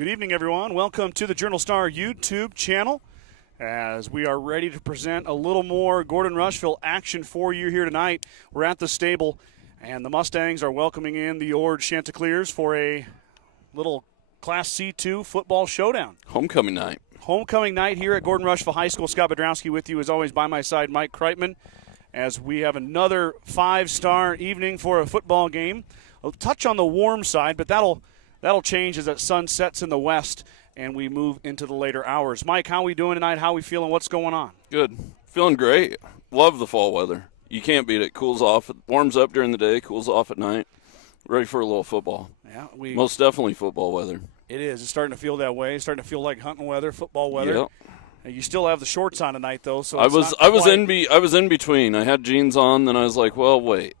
Good evening, everyone. Welcome to the Journal-Star YouTube channel as we are ready to present a little more Gordon-Rushville action for you here tonight. We're at the stable, and the Mustangs are welcoming in the Ord Chanticleers for a little Class C2 football showdown. Homecoming night. Homecoming night here at Gordon-Rushville High School. Scott Bedrowski with you, as always, by my side, Mike Kreitman, as we have another five-star evening for a football game. A touch on the warm side, but that'll change as that sun sets in the west and we move into the later hours. Mike, how are we doing tonight? How are we feeling? What's going on? Good. Feeling great. Love the fall weather. You can't beat it. Cools off. It warms up during the day, cools off at night. Ready for a little football. Yeah, most definitely football weather. It is. It's starting to feel that way. It's starting to feel like hunting weather, football weather. Yep. You still have the shorts on tonight, though. So I was in between. I had jeans on, then I was like, well, wait.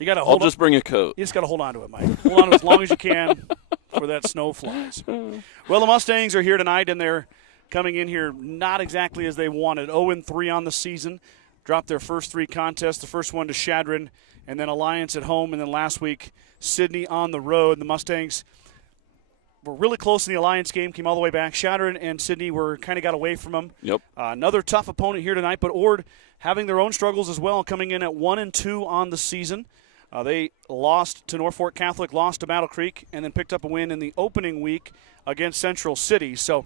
I'll just bring a coat. You just got to hold on to it, Mike. Hold on as long as you can before that snow flies. Well, the Mustangs are here tonight, and they're coming in here not exactly as they wanted. 0-3 on the season. Dropped their first three contests, the first one to Chadron, and then Alliance at home, and then last week Sidney on the road. The Mustangs were really close in the Alliance game, came all the way back. Chadron and Sidney kind of got away from them. Yep. Another tough opponent here tonight, but Ord having their own struggles as well, coming in at 1-2 on the season. They lost to Norfolk Catholic, lost to Battle Creek, and then picked up a win in the opening week against Central City. So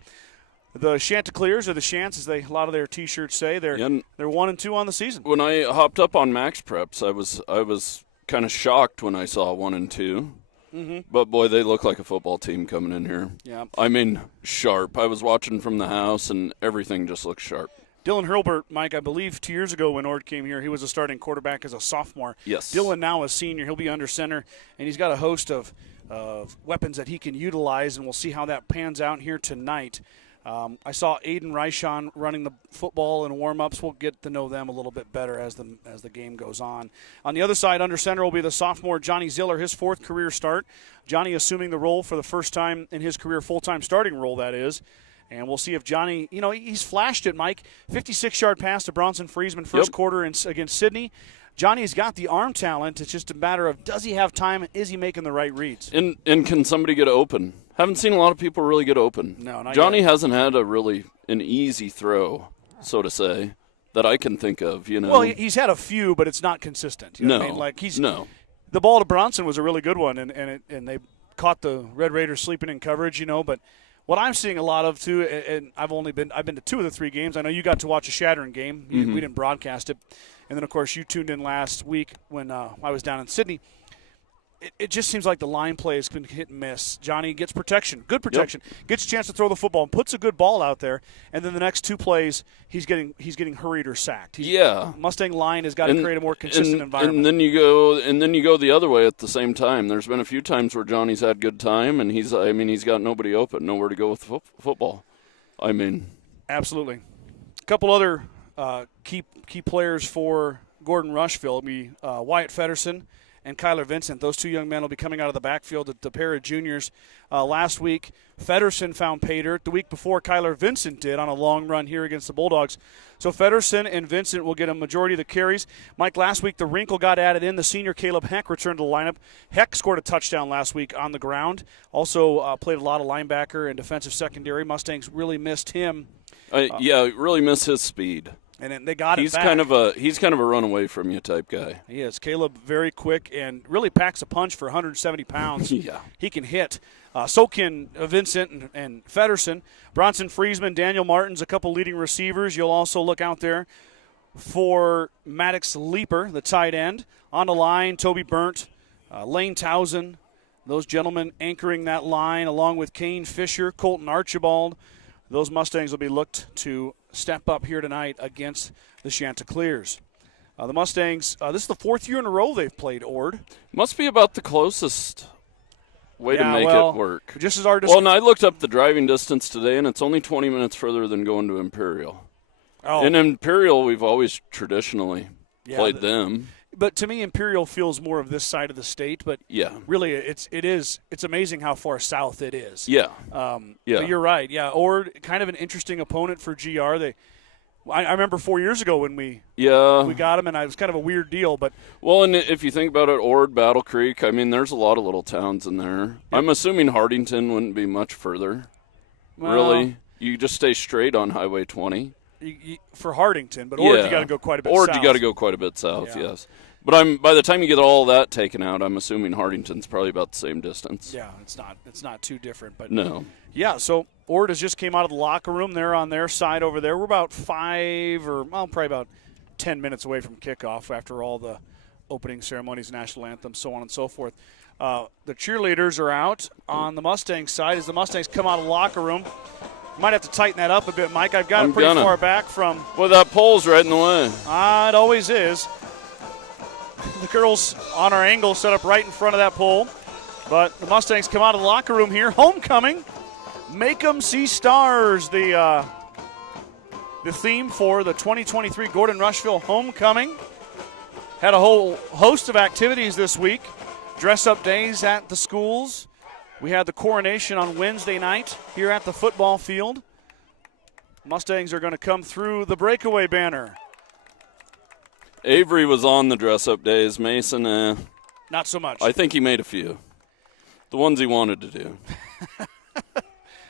the Chanticleers, or the Chants, as a lot of their T-shirts say, they're 1-2 on the season. When I hopped up on Max Preps, I was kind of shocked when I saw 1-2. Mm-hmm. But, boy, they look like a football team coming in here. Yeah. I mean, sharp. I was watching from the house, and everything just looks sharp. Dylan Hurlbert, Mike, I believe 2 years ago when Ord came here, he was a starting quarterback as a sophomore. Yes. Dylan now a senior. He'll be under center, and he's got a host of weapons that he can utilize, and we'll see how that pans out here tonight. I saw Aiden Reichon running the football in warm-ups. We'll get to know them a little bit better as the game goes on. On the other side, under center will be the sophomore Johnny Ziller, his fourth career start. Johnny assuming the role for the first time in his career, full-time starting role, that is. And we'll see if Johnny, he's flashed it, Mike. 56-yard pass to Bronson Friesman first quarter against Sidney. Johnny's got the arm talent. It's just a matter of, does he have time? Is he making the right reads? And can somebody get open? Haven't seen a lot of people really get open. No, not Johnny yet. hasn't had an easy throw, so to say, that I can think of, Well, he's had a few, but it's not consistent. You know what I mean? No. The ball to Bronson was a really good one, and they caught the Red Raiders sleeping in coverage, but what I'm seeing a lot of, too, and I've been to 2 of the 3 games. I know you got to watch a Chadron game. Mm-hmm. We didn't broadcast it. And then, of course, you tuned in last week when I was down in Sydney. It just seems like the line play has been hit and miss. Johnny gets protection, good protection, gets a chance to throw the football and puts a good ball out there. And then the next 2 plays, he's getting hurried or sacked. Mustang line has got to create a more consistent environment. And then you go the other way at the same time. There's been a few times where Johnny's had good time, and he's got nobody open, nowhere to go with football. Absolutely. A couple other key players for Gordon-Rushville will be Wyatt Fedderson and Kyler Vincent. Those 2 young men will be coming out of the backfield, the pair of juniors. Last week, Fedderson found pay dirt. The week before, Kyler Vincent did on a long run here against the Bulldogs. So Fedderson and Vincent will get a majority of the carries. Mike, last week the wrinkle got added in. The senior Caleb Heck returned to the lineup. Heck scored a touchdown last week on the ground. Also played a lot of linebacker and defensive secondary. Mustangs really missed him. Really missed his speed. And then they got it back. He's kind of a runaway from you type guy. He is. Caleb very quick and really packs a punch for 170 pounds. Yeah. He can hit. So can Vincent and Fedderson. Bronson Friesman, Daniel Martins, a couple leading receivers. You'll also look out there for Maddox Leaper, the tight end. On the line, Toby Burnt, Lane Towson, those gentlemen anchoring that line, along with Kane Fisher, Colton Archibald. Those Mustangs will be looked to step up here tonight against the Chanticleers. The Mustangs, this is the 4th year in a row they've played Ord. Must be about the closest way to make it work. Just as our I looked up the driving distance today, and it's only 20 minutes further than going to Imperial. Oh. In Imperial, we've always traditionally played them. But to me, Imperial feels more of this side of the state. But really, it's amazing how far south it is. Yeah. But you're right. Yeah, Ord, kind of an interesting opponent for GR. I remember 4 years ago when we Yeah. got them, and it was kind of a weird deal. But Well, and if you think about it, Ord, Battle Creek, I mean, there's a lot of little towns in there. I'm assuming Hardington wouldn't be much further. well, Really? You just stay straight on Highway 20. For Hardington, but Ord, you got to go quite a bit Ord, south. you got to go quite a bit south, Yeah. yes. But by the time you get all that taken out, I'm assuming Hardington's probably about the same distance. Yeah, it's not too different. But No. yeah, so Ord has just came out of the locker room. They're on their side over there. We're about probably about 10 minutes away from kickoff after all the opening ceremonies, national anthem, so on and so forth. The cheerleaders are out on the Mustangs side as the Mustangs come out of the locker room. Might have to tighten that up a bit, Mike. I've got it pretty far back from. Well, that pole's right in the way. It always is. The girls on our angle set up right in front of that pole. But the Mustangs come out of the locker room here. Homecoming. Make 'em see stars. The theme for the 2023 Gordon-Rushville Homecoming. Had a whole host of activities this week. Dress-up days at the schools. We had the coronation on Wednesday night here at the football field. Mustangs are going to come through the breakaway banner. Avery was on the dress-up days. Mason, Not so much. I think he made a few. The ones he wanted to do.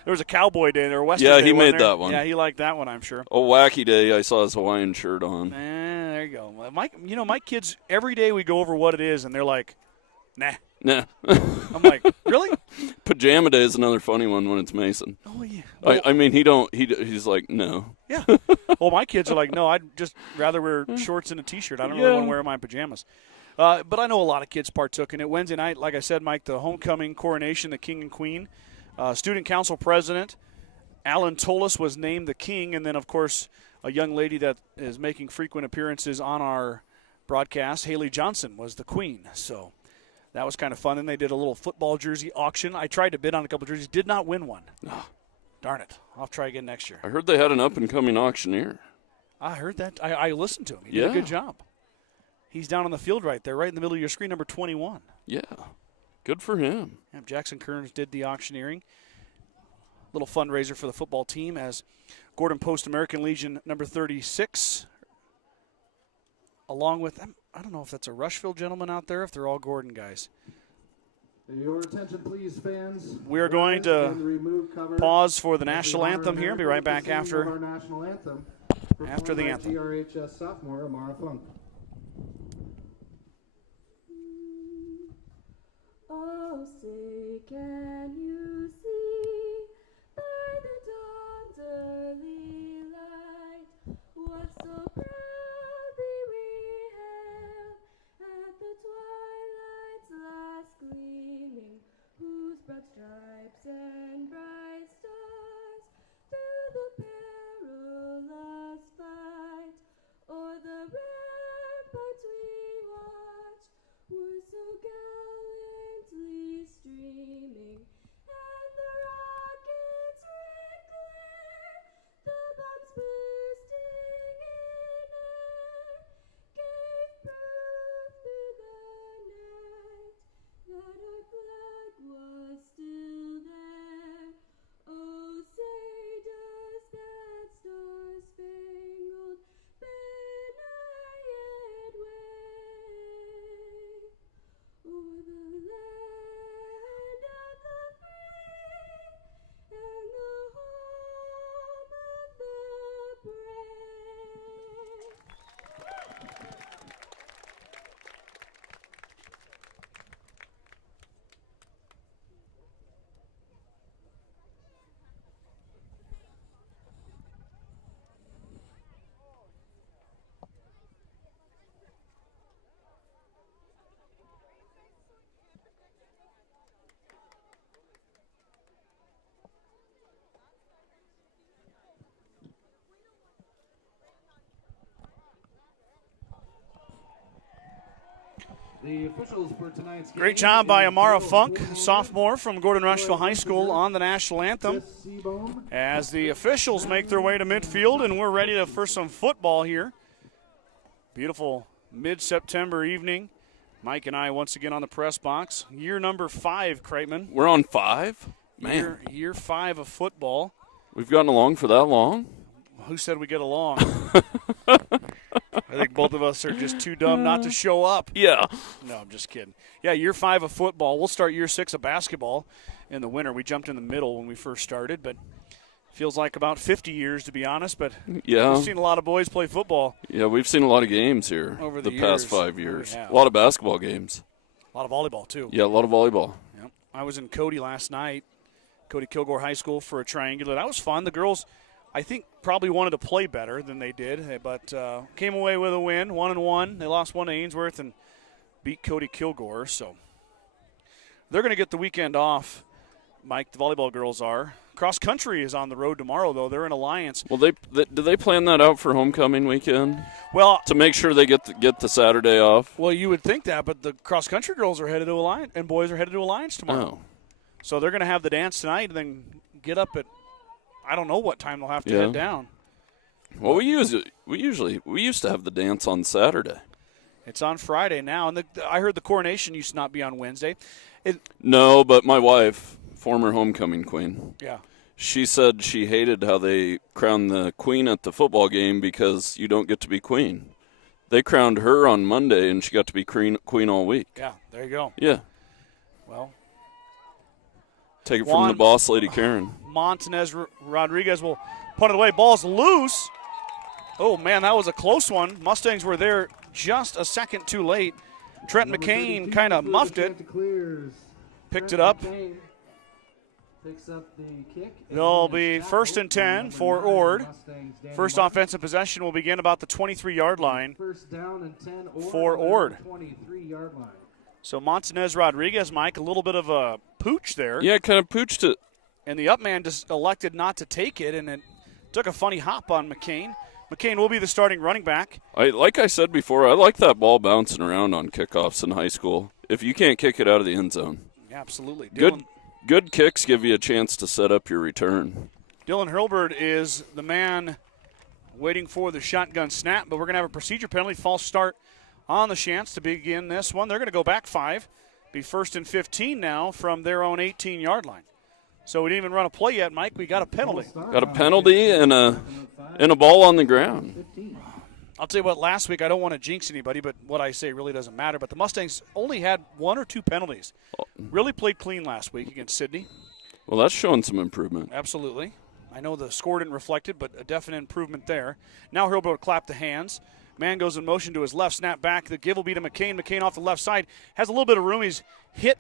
There was a cowboy day there. Western Yeah, day, he wasn't made there? that one. Yeah, he liked that one, I'm sure. A wacky day, I saw his Hawaiian shirt on. There you go. My kids, every day we go over what it is, and they're like, nah. Nah. I'm like, really? Pajama day is another funny one when it's Mason. Oh, yeah. Well, I mean, he's like, no. yeah. Well, my kids are like, no, I'd just rather wear shorts and a T-shirt. I don't really want to wear my pajamas. But I know a lot of kids partook in it. Wednesday night, like I said, Mike, the homecoming coronation, the king and queen. Student council president Alan Tolis was named the king, and then, of course, a young lady that is making frequent appearances on our broadcast, Haley Johnson, was the queen. So that was kind of fun. And they did a little football jersey auction. I tried to bid on a couple jerseys, did not win one. Oh, darn it. I'll try again next year. I heard they had an up-and-coming auctioneer. I heard that. I listened to him. He did a good job. He's down on the field right there, right in the middle of your screen, number 21. Yeah. Good for him. Yeah, Jackson Kearns did the auctioneering. Little fundraiser for the football team as Gordon Post American Legion number 36, along with, I don't know if that's a Rushville gentleman out there, if they're all Gordon guys. Your attention, please, fans. We are going to pause for the national anthem here. Be right back after the anthem. TRHS sophomore Amara Funk. Oh, say, can you see by the dawn's early light what so proudly we hailed at the twilight's last gleaming, whose broad stripes and bright stars through the perilous fight o'er the ramparts we watched were so gallantly streaming, and the rockets red glare, the bombs bursting in air, gave proof through the night that our flag was still there. Oh, say does that star-spangled banner yet wave o'er the land of the free and the home of the brave? The officials for tonight's Great game job by is Amara Joe Funk, Boone, sophomore from Gordon-Rushville High School, on the national anthem. Chris Seabohm, As the officials make their way to midfield, and we're ready for some football here. Beautiful mid-September evening. Mike and I once again on the press box. Year number 5, Kreitman. We're on 5? Man. Year 5 of football. We've gotten along for that long? who said we get along? I think both of us are just too dumb not to show up. Yeah. No, I'm just kidding. Yeah, year 5 of football. We'll start year 6 of basketball in the winter. We jumped in the middle when we first started, but feels like about 50 years, to be honest. But Yeah. we've seen a lot of boys play football. Yeah, we've seen a lot of games here Over the past years. 5 years. Yeah. A lot of basketball games. A lot of volleyball, too. Yeah, a lot of volleyball. Yep. I was in Cody last night, Cody Kilgore High School, for a triangular. That was fun. The girls, I think, probably wanted to play better than they did, but came away with a win, 1-1. They lost 1 to Ainsworth and beat Cody Kilgore. So they're going to get the weekend off, Mike. The volleyball girls are. Cross country is on the road tomorrow, though. They're in Alliance. Well, do they plan that out for homecoming weekend Well, to make sure they get the Saturday off? well, you would think that, but the cross country girls are headed to Alliance, and boys are headed to Alliance tomorrow. Oh, So they're going to have the dance tonight and then get up at, I don't know what time they'll have to Yeah. head down. well, we used to have the dance on Saturday. It's on Friday now, and I heard the coronation used to not be on Wednesday. No, but my wife, former homecoming queen, Yeah. she said she hated how they crowned the queen at the football game because you don't get to be queen. They crowned her on Monday, and she got to be queen all week. Yeah, there you go. Yeah, Well, take it from Juan- the boss lady, Karen. Montanez Rodriguez will punt it away. Ball's loose. Oh, man, that was a close one. Mustangs were there just a second too late. Trent Number McCain 32 kind of for the muffed it. Chanticleers. Picked Trent it up. McCain picks up the kick. It'll And be it's first and 10 number for 9, Ord. Mustangs, Danny First Martin. offensive possession will begin about the 23-yard line. First down and 10 for Ord. 23-yard line. So Montanez Rodriguez, Mike, a little bit of a pooch there. Yeah, kind of pooched it. And the up man just elected not to take it, and it took a funny hop on McCain. McCain will be the starting running back. Like I said before, I like that ball bouncing around on kickoffs in high school. If you can't kick it out of the end zone, Yeah, absolutely. good kicks give you a chance to set up your return. Dylan Hurlbert is the man waiting for the shotgun snap, but we're going to have a procedure penalty, false start on the chance to begin this one. They're going to go back 5, be first and 15 now from their own 18-yard line. So we didn't even run a play yet, Mike. We got a penalty. Got a penalty and a ball on the ground. I'll tell you what, last week, I don't want to jinx anybody, but what I say really doesn't matter. But the Mustangs only had 1 or 2 penalties. Really played clean last week against Sydney. Well, that's showing some improvement. Absolutely. I know the score didn't reflect it, but a definite improvement there. Now Hurlbert will clap the hands. Man goes in motion to his left, snap back. The give will be to McCain. McCain off the left side. Has a little bit of room. He's hit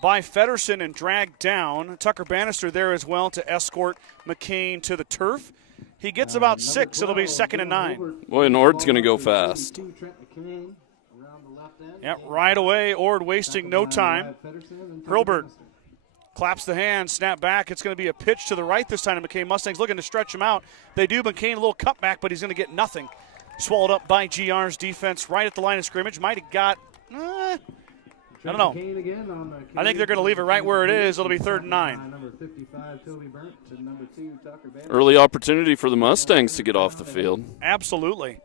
by Feddersen and dragged down. Tucker Bannister there as well to escort McCain to the turf. He gets about 6. It'll be 2nd and 9. Boy, and Ord's going to go fast. Yep, right away. Ord wasting no time. Hurlbert claps the hand, snap back. It's going to be a pitch to the right this time to McCain. Mustangs looking to stretch him out. They do. McCain a little cutback, but he's going to get nothing. Swallowed up by GR's defense right at the line of scrimmage. Might have got, I don't know. I think they're going to leave it right where it is. It'll be 3rd and 9. Early opportunity for the Mustangs to get off the field. Absolutely.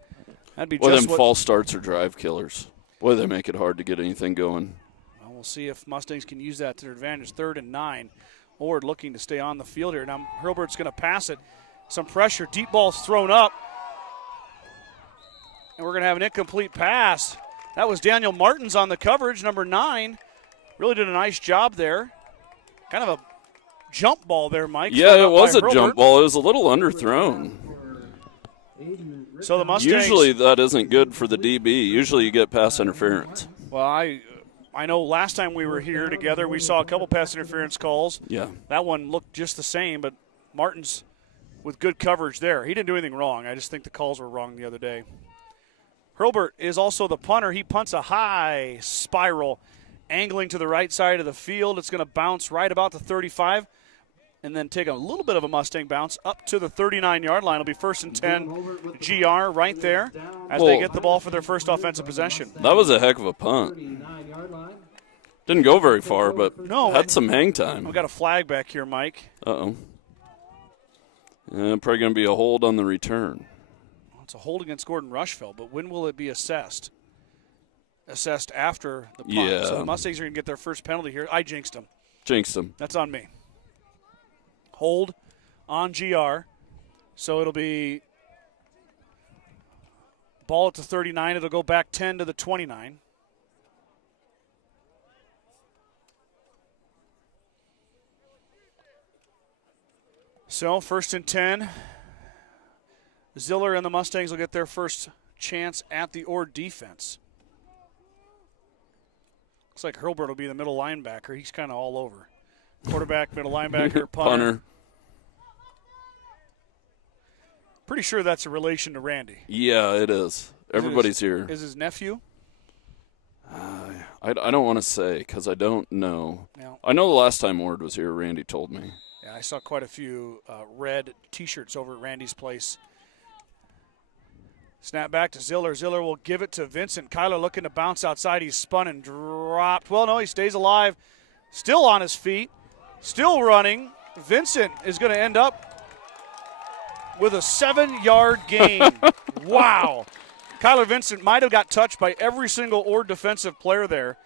That'd be Boy, just them what. false starts are drive killers. Boy, they make it hard to get anything going. Well, we'll see if Mustangs can use that to their advantage. 3rd and 9. Ord looking to stay on the field here. Now Hurlbert's going to pass it. Some pressure. Deep ball's thrown up. And we're going to have an incomplete pass. That was Daniel Martins on the coverage, number 9. Really did a nice job there. Kind of a jump ball there, Mike. Yeah, it was a Hurlbert. jump ball. It was a little underthrown. So the Mustangs. Usually that isn't good for the DB. Usually you get pass interference. Well, I know last time we were here together, we saw a couple pass interference calls. Yeah. That one looked just the same, but Martins with good coverage there. He didn't do anything wrong. I just think the calls were wrong the other day. Hurlbert is also the punter. He punts a high spiral, angling to the right side of the field. It's going to bounce right about the 35 and then take a little bit of a Mustang bounce up to the 39-yard line. It'll be 1st and 10 GR right there as they get the ball for their first offensive possession. That was a heck of a punt. Didn't go very far, but had some hang time. We've got a flag back here, Mike. Uh-oh. Probably going to be a hold on the return. It's a hold against Gordon-Rushville, but when will it be assessed? Assessed after the punt. Yeah. So the Mustangs are going to get their first penalty here. I jinxed them. Jinxed them. That's on me. Hold on GR. So it'll be Ball at the 39. It'll go back 10 to the 29. So 1st and 10. Ziller and the Mustangs will get their first chance at the Ord defense. Looks like Hurlburt will be the middle linebacker. He's kind of all over. Quarterback, middle linebacker, punter. Pretty sure that's a relation to Randy. Yeah, it is. Everybody's here. Is his nephew? I don't want to say because I don't know. No. I know the last time Ord was here, Randy told me. Yeah, I saw quite a few red T-shirts over at Randy's place. Snap back to Ziller. Ziller will give it to Vincent. Kyler looking to bounce outside. He's spun and dropped. Well, no, he stays alive. Still on his feet. Still running. Vincent is going to end up with a 7-yard gain. Wow. Kyler Vincent might have got touched by every single Ord defensive player there.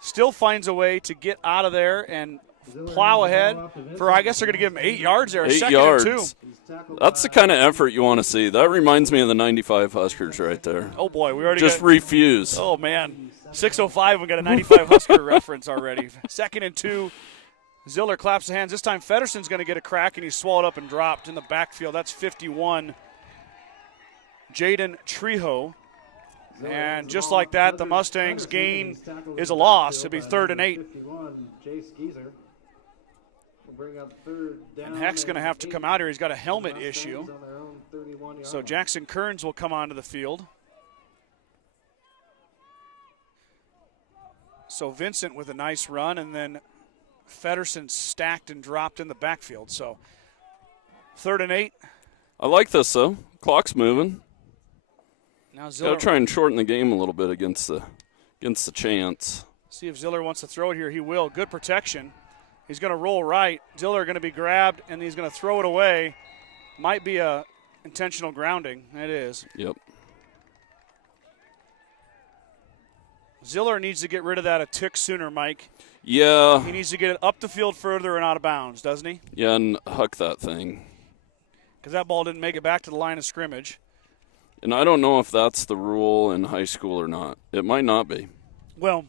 Still finds a way to get out of there and plow ahead for, I guess they're going to give him 8 yards there. 8 2nd yards. and 2. That's the kind of effort you want to see. That reminds me of the 95 Huskers right there. Oh, boy. We already Just got, refuse. Oh, man. 6:05, we got a 95 Husker reference already. 2nd and 2. Ziller claps the hands. This time Fedderson's going to get a crack, and he's swallowed up and dropped in the backfield. That's 51. Jaden Trejo. And just like that, the Mustangs' gain is a loss. It'll be 3rd and 8. And Heck's going to have to come out here. He's got a helmet issue. So Jackson Kearns will come onto the field. So Vincent with a nice run, and then Fedderson stacked and dropped in the backfield. So 3rd and 8. I like this, though. Clock's moving. Now Got to Ziller, try and shorten the game a little bit against the chance. see if Ziller wants to throw it here. He will. Good protection. He's going to roll right. Ziller going to be grabbed, and he's going to throw it away. Might be a intentional grounding. It is. Yep. Ziller needs to get rid of that a tick sooner, Mike. Yeah. He needs to get it up the field further and out of bounds, doesn't he? Yeah, and huck that thing. Because that ball didn't make it back to the line of scrimmage. And I don't know if that's the rule in high school or not. It might not be. Well,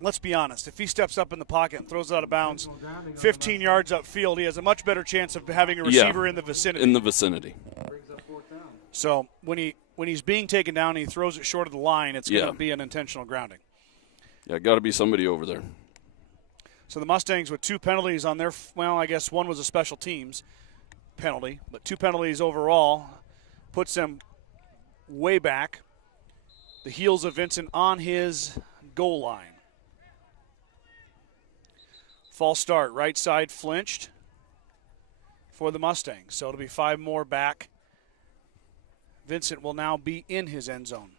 let's be honest. If he steps up in the pocket and throws it out of bounds 15 yards upfield, he has a much better chance of having a receiver in the vicinity. In the vicinity. So when he's being taken down and he throws it short of the line, it's going to be an intentional grounding. Yeah, got to be somebody over there. So the Mustangs with 2 penalties on their, well, I guess one was a special teams penalty, but 2 penalties overall puts them way back. The heels of Vincent on his goal line. False start, right side flinched for the Mustangs. So it'll be 5 more back. Vincent will now be in his end zone.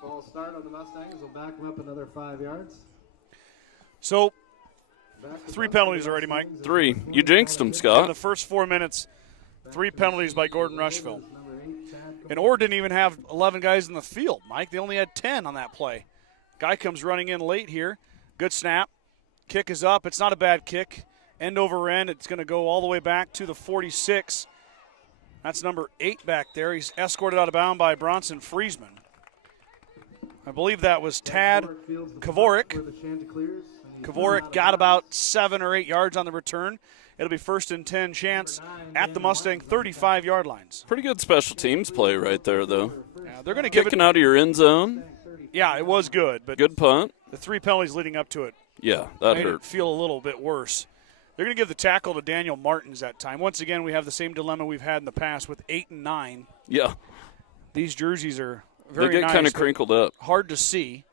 False start on the Mustangs will back them up another 5 yards. So 3 penalties already, Mike. 3. You jinxed him, In Scott. the first 4 minutes, 3 penalties by Gordon-Rushville. And Ord didn't even have 11 guys in the field, Mike. They only had 10 on that play. Guy comes running in late here. Good snap. Kick is up. It's not a bad kick. End over end. It's going to go all the way back to the 46. That's number 8 back there. He's escorted out of bounds by Bronson Friesman. I believe that was Tad Kavorik. Kavorik got about 7 or 8 yards on the return. It'll be 1st and 10 chance at the Mustang 35-yard lines. Pretty good special teams play right there, though. Yeah, they're going to give Kicking it. out of your end zone. Yeah, it was good, but Good punt. the 3 penalties leading up to it Yeah, that made it hurt. feel a little bit worse. They're going to give the tackle to Daniel Martins that time. Once again, we have the same dilemma we've had in the past with 8 and 9. Yeah. These jerseys are They very get nice. kind of They're crinkled up. hard to see.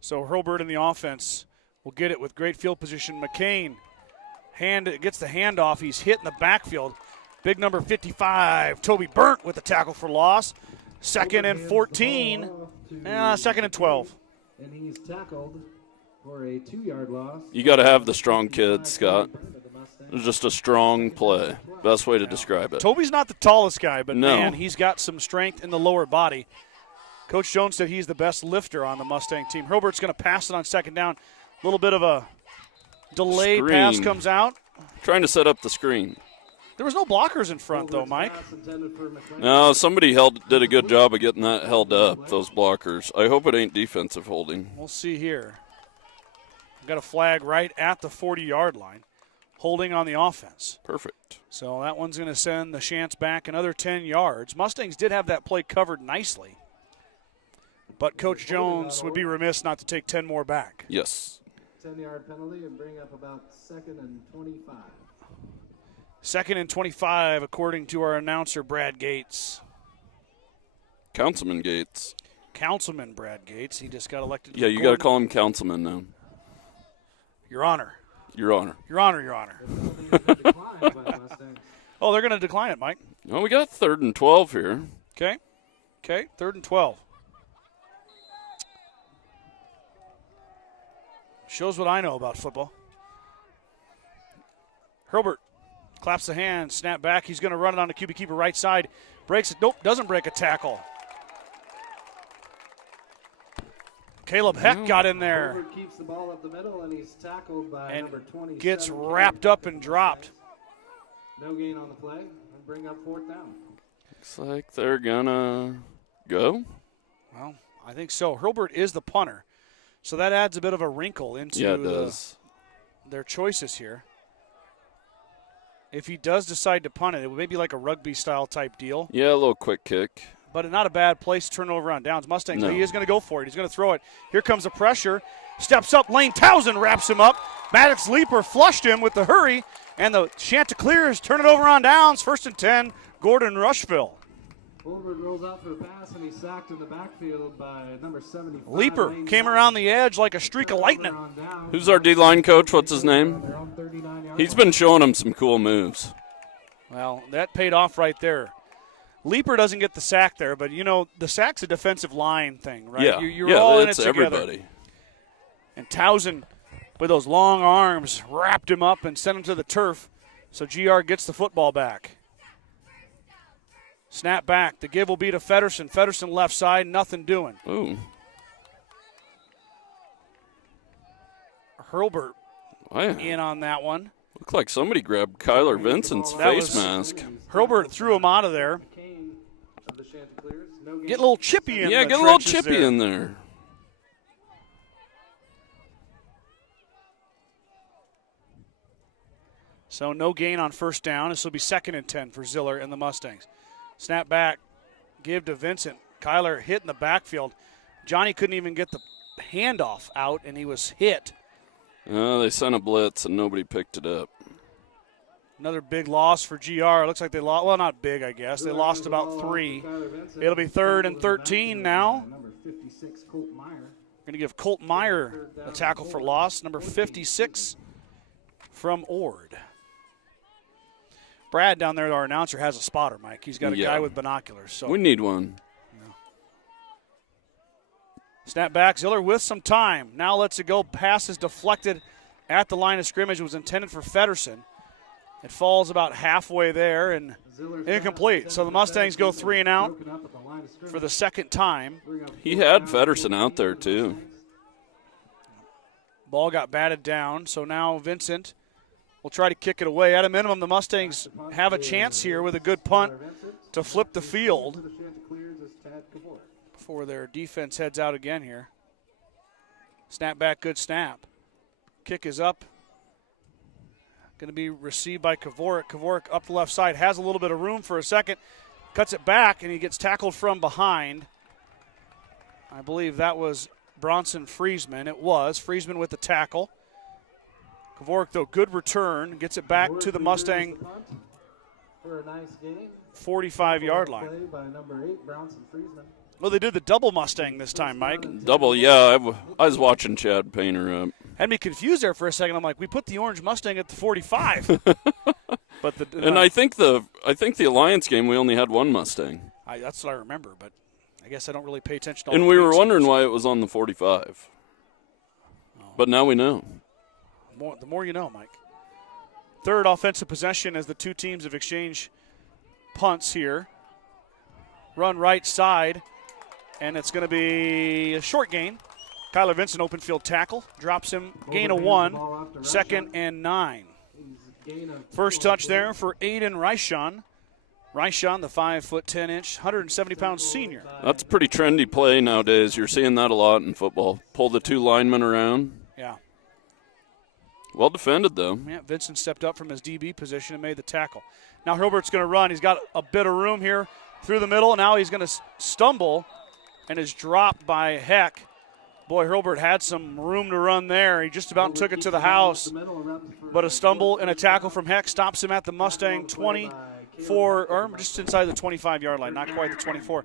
So Hurlburt in the offense will get it with great field position. McCain gets the handoff. He's hit in the backfield. Big number 55, Toby Burnt with the tackle for loss. 2nd and 14. 2nd and 12. And he's tackled for a 2-yard loss. You got to have the strong kids, Scott. It's just a strong play. Best way to describe it. Toby's not the tallest guy, but No. man, he's got some strength in the lower body. Coach Jones said he's the best lifter on the Mustang team. Hurlburt's going to pass it on 2nd down. A little bit of a Delayed Screen. pass comes out. Trying to set up the screen. There was no blockers in front, though, Mike. No, somebody did a good job of getting that held up, those blockers. I hope it ain't defensive holding. We'll see here. We've got a flag right at the 40-yard line, holding on the offense. Perfect. So that one's going to send the Chants back another 10 yards. Mustangs did have that play covered nicely, but Coach Jones would be remiss not to take 10 more back. Yes. 10-yard penalty and bring up about 2nd and 25. 2nd and 25, according to our announcer, Brad Gates. Councilman Gates. Councilman Brad Gates. He just got elected. Yeah, you got to call him Councilman now. Your Honor. Your Honor. Your Honor, Your Honor. Oh, they're going to decline it, Mike. Well, we got 3rd and 12 here. Okay. 3rd and 12. Shows what I know about football. Hurlbert claps the hand, snap back. He's going to run it on the QB keeper right side. Breaks it. Nope, doesn't break a tackle. Caleb Heck got in there. Hurlbert keeps the ball up the middle, and he's tackled by And number 27. gets wrapped up and dropped. No gain on the play, and bring up 4th down. Looks like they're going to go. Well, I think so. Hurlbert is the punter. So that adds a bit of a wrinkle into Yeah, it does. their choices here. If he does decide to punt it, it may be like a rugby-style type deal. Yeah, a little quick kick. But not a bad place to turn over on downs. Mustangs, No. he is going to go for it. He's going to throw it. Here comes the pressure. Steps up. Lane Towson wraps him up. Maddox Leaper flushed him with the hurry. And the Chanticleers turn it over on downs. 1st and 10, Gordon-Rushville. Hurlbert rolls out for a pass, and he's sacked in the backfield by number 75. Leaper Lane came Towson. around the edge like a streak of lightning. On down. Who's our D-line coach? What's his name? They're on 39-yard He's line. been showing them some cool moves. Well, that paid off right there. Leaper doesn't get the sack there, but, you know, the sack's a defensive line thing, right? Yeah, You're all in it it's together. everybody. And Towson, with those long arms, wrapped him up and sent him to the turf. So GR gets the football back. Snap back. The give will be to Feddersen. Feddersen left side, nothing doing. Ooh. Hurlbert Wow. in on that one. Looked like somebody grabbed Kyler Vincent's That face was- mask. Hurlbert threw him out of there. Kane of the Chanticleers. No gain. Get a little chippy in Yeah, the get a little trenches chippy there. in there. So no gain on 1st down. This will be 2nd and 10 for Ziller and the Mustangs. Snap back. Give to Vincent. Kyler hit in the backfield. Johnny couldn't even get the handoff out, and he was hit. They sent a blitz and nobody picked it up. Another big loss for GR. Looks like they lost. Well, not big, I guess. They lost about 3. It'll be 3rd and 13 now. Number 56, Colt Meyer. Going to give Colt Meyer a tackle for loss. Number 56 from Ord. Brad down there, our announcer, has a spotter, Mike. He's got a Yeah. guy with binoculars. So We need one. snap back. Ziller with some time. Now lets it go. Pass is deflected at the line of scrimmage. It was intended for Feddersen. It falls about halfway there and incomplete. So the Mustangs go 3 and out for the 2nd time. He had Feddersen out there, too. Ball got batted down. So now Vincent will try to kick it away. At a minimum, the Mustangs have a chance here with a good punt to flip the field before their defense heads out again here. Snap back, good snap. Kick is up. Going to be received by Kavorik. Kavorik up the left side, has a little bit of room for a second, cuts it back, and he gets tackled from behind. I believe that was Bronson Friesman. It was. Friesman with the tackle. Kavorik, though, good return. Gets it back to the Mustang for a nice game. 45-yard line. Play by number 8, Bronson Friesman. Well, they did the double Mustang this time, Mike. Double, yeah. I was watching Chad Painter up. Had me confused there for a second. I'm like, we put the orange Mustang at the 45. But I think the Alliance game we only had one Mustang. that's what I remember, but I guess I don't really pay attention to all And the we were paint wondering schemes. why it was on the 45. But now we know. The more you know, Mike. 3rd offensive possession as the two teams have exchanged punts here. Run right side, and it's going to be a short gain. Kyler Vincent, open field tackle, drops him, gain of 1, 2nd and 9. First touch there for Aiden Reichon. Reichon, the 5'10", 170-pound senior. That's a pretty trendy play nowadays. You're seeing that a lot in football. Pull the 2 linemen around. Yeah. Well defended, though. Yeah, Vincent stepped up from his DB position and made the tackle. Now Hilbert's going to run. He's got a bit of room here through the middle. Now he's going to stumble and is dropped by Heck. Boy, Hilbert had some room to run there. He just about took it to the house. But a stumble and a tackle from Heck stops him at the Mustang 24, or just inside the 25-yard line, not quite the 24.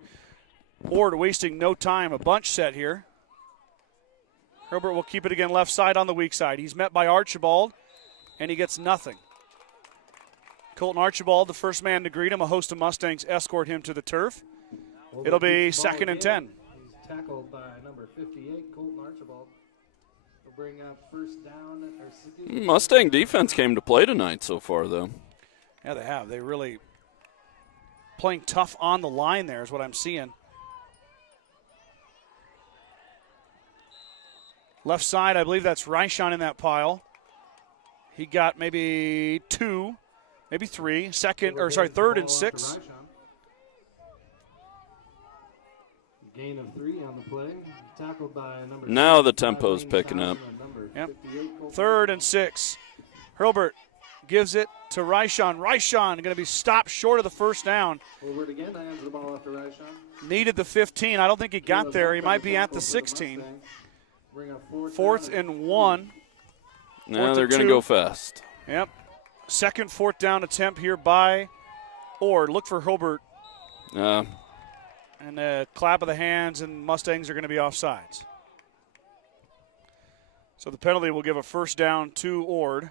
Ord wasting no time. A bunch set here. Hilbert will keep it again left side on the weak side. He's met by Archibald, and he gets nothing. Colton Archibald, the first man to greet him. A host of Mustangs escort him to the turf. It'll be 2nd and 10. He's tackled by number 58, Colton Archibald. Will bring up first down. Mustang defense came to play tonight so far, though. Yeah, they have. They really playing tough on the line there is what I'm seeing. Left side, I believe that's Reichon in that pile. He got maybe 2, maybe 3. 3rd and 6. Gain of 3 on the play. Tackled by number. Now the tempo's picking up. Yep. 3rd and 6. Hilbert gives it to Reichon. Reichon going to be stopped short of the first down. Forward again, hands the ball off to Reichon. Needed the 15. I don't think he got there. He might be at the 16. 4th and 1. Now they're going to go fast. Yep. Second 4th down attempt here by Ord. Look for Hilbert. And a clap of the hands, and Mustangs are going to be offsides. So the penalty will give a first down to Ord.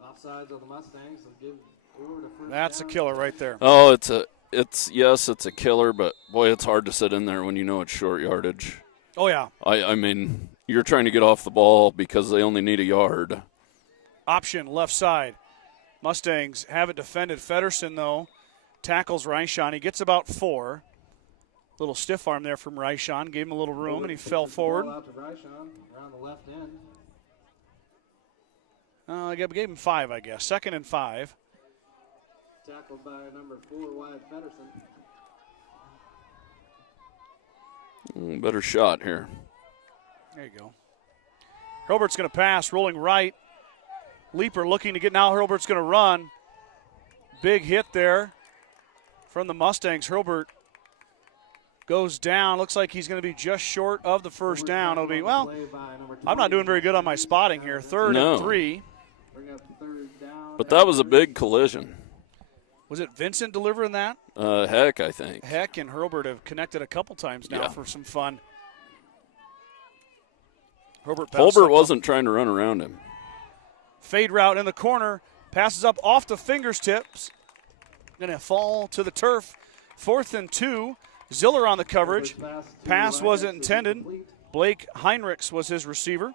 Offsides on the Mustangs. They'll give Ord a first That's down. a killer right there. Oh, it's a killer, but boy, it's hard to sit in there when you know it's short yardage. Oh, yeah. I mean, you're trying to get off the ball because they only need a yard. Option left side. Mustangs have it defended. Feddersen, though, tackles Reichon. He gets about 4. Little stiff arm there from Reichon. Gave him a little room, and he fell forward. Ball out to Reichon around the left end. I gave him 5, I guess. 2nd and 5. Tackled by number 4, Wyatt Feddersen. Better shot here. There you go. Hilbert's going to pass, rolling right. Leaper looking to get now. Hilbert's going to run. Big hit there from the Mustangs. Hilbert goes down. Looks like he's going to be just short of the first down. It'll be, well, I'm not doing very good on my spotting here. 3rd and 3. But that was a big collision. Was it Vincent delivering that? Heck, I think. Heck and Hilbert have connected a couple times now for some fun. Hilbert wasn't trying to run around him. Fade route in the corner. Passes up off the fingertips. Going to fall to the turf. 4th and 2. Ziller on the coverage. Pass wasn't intended. Blake Heinrichs was his receiver.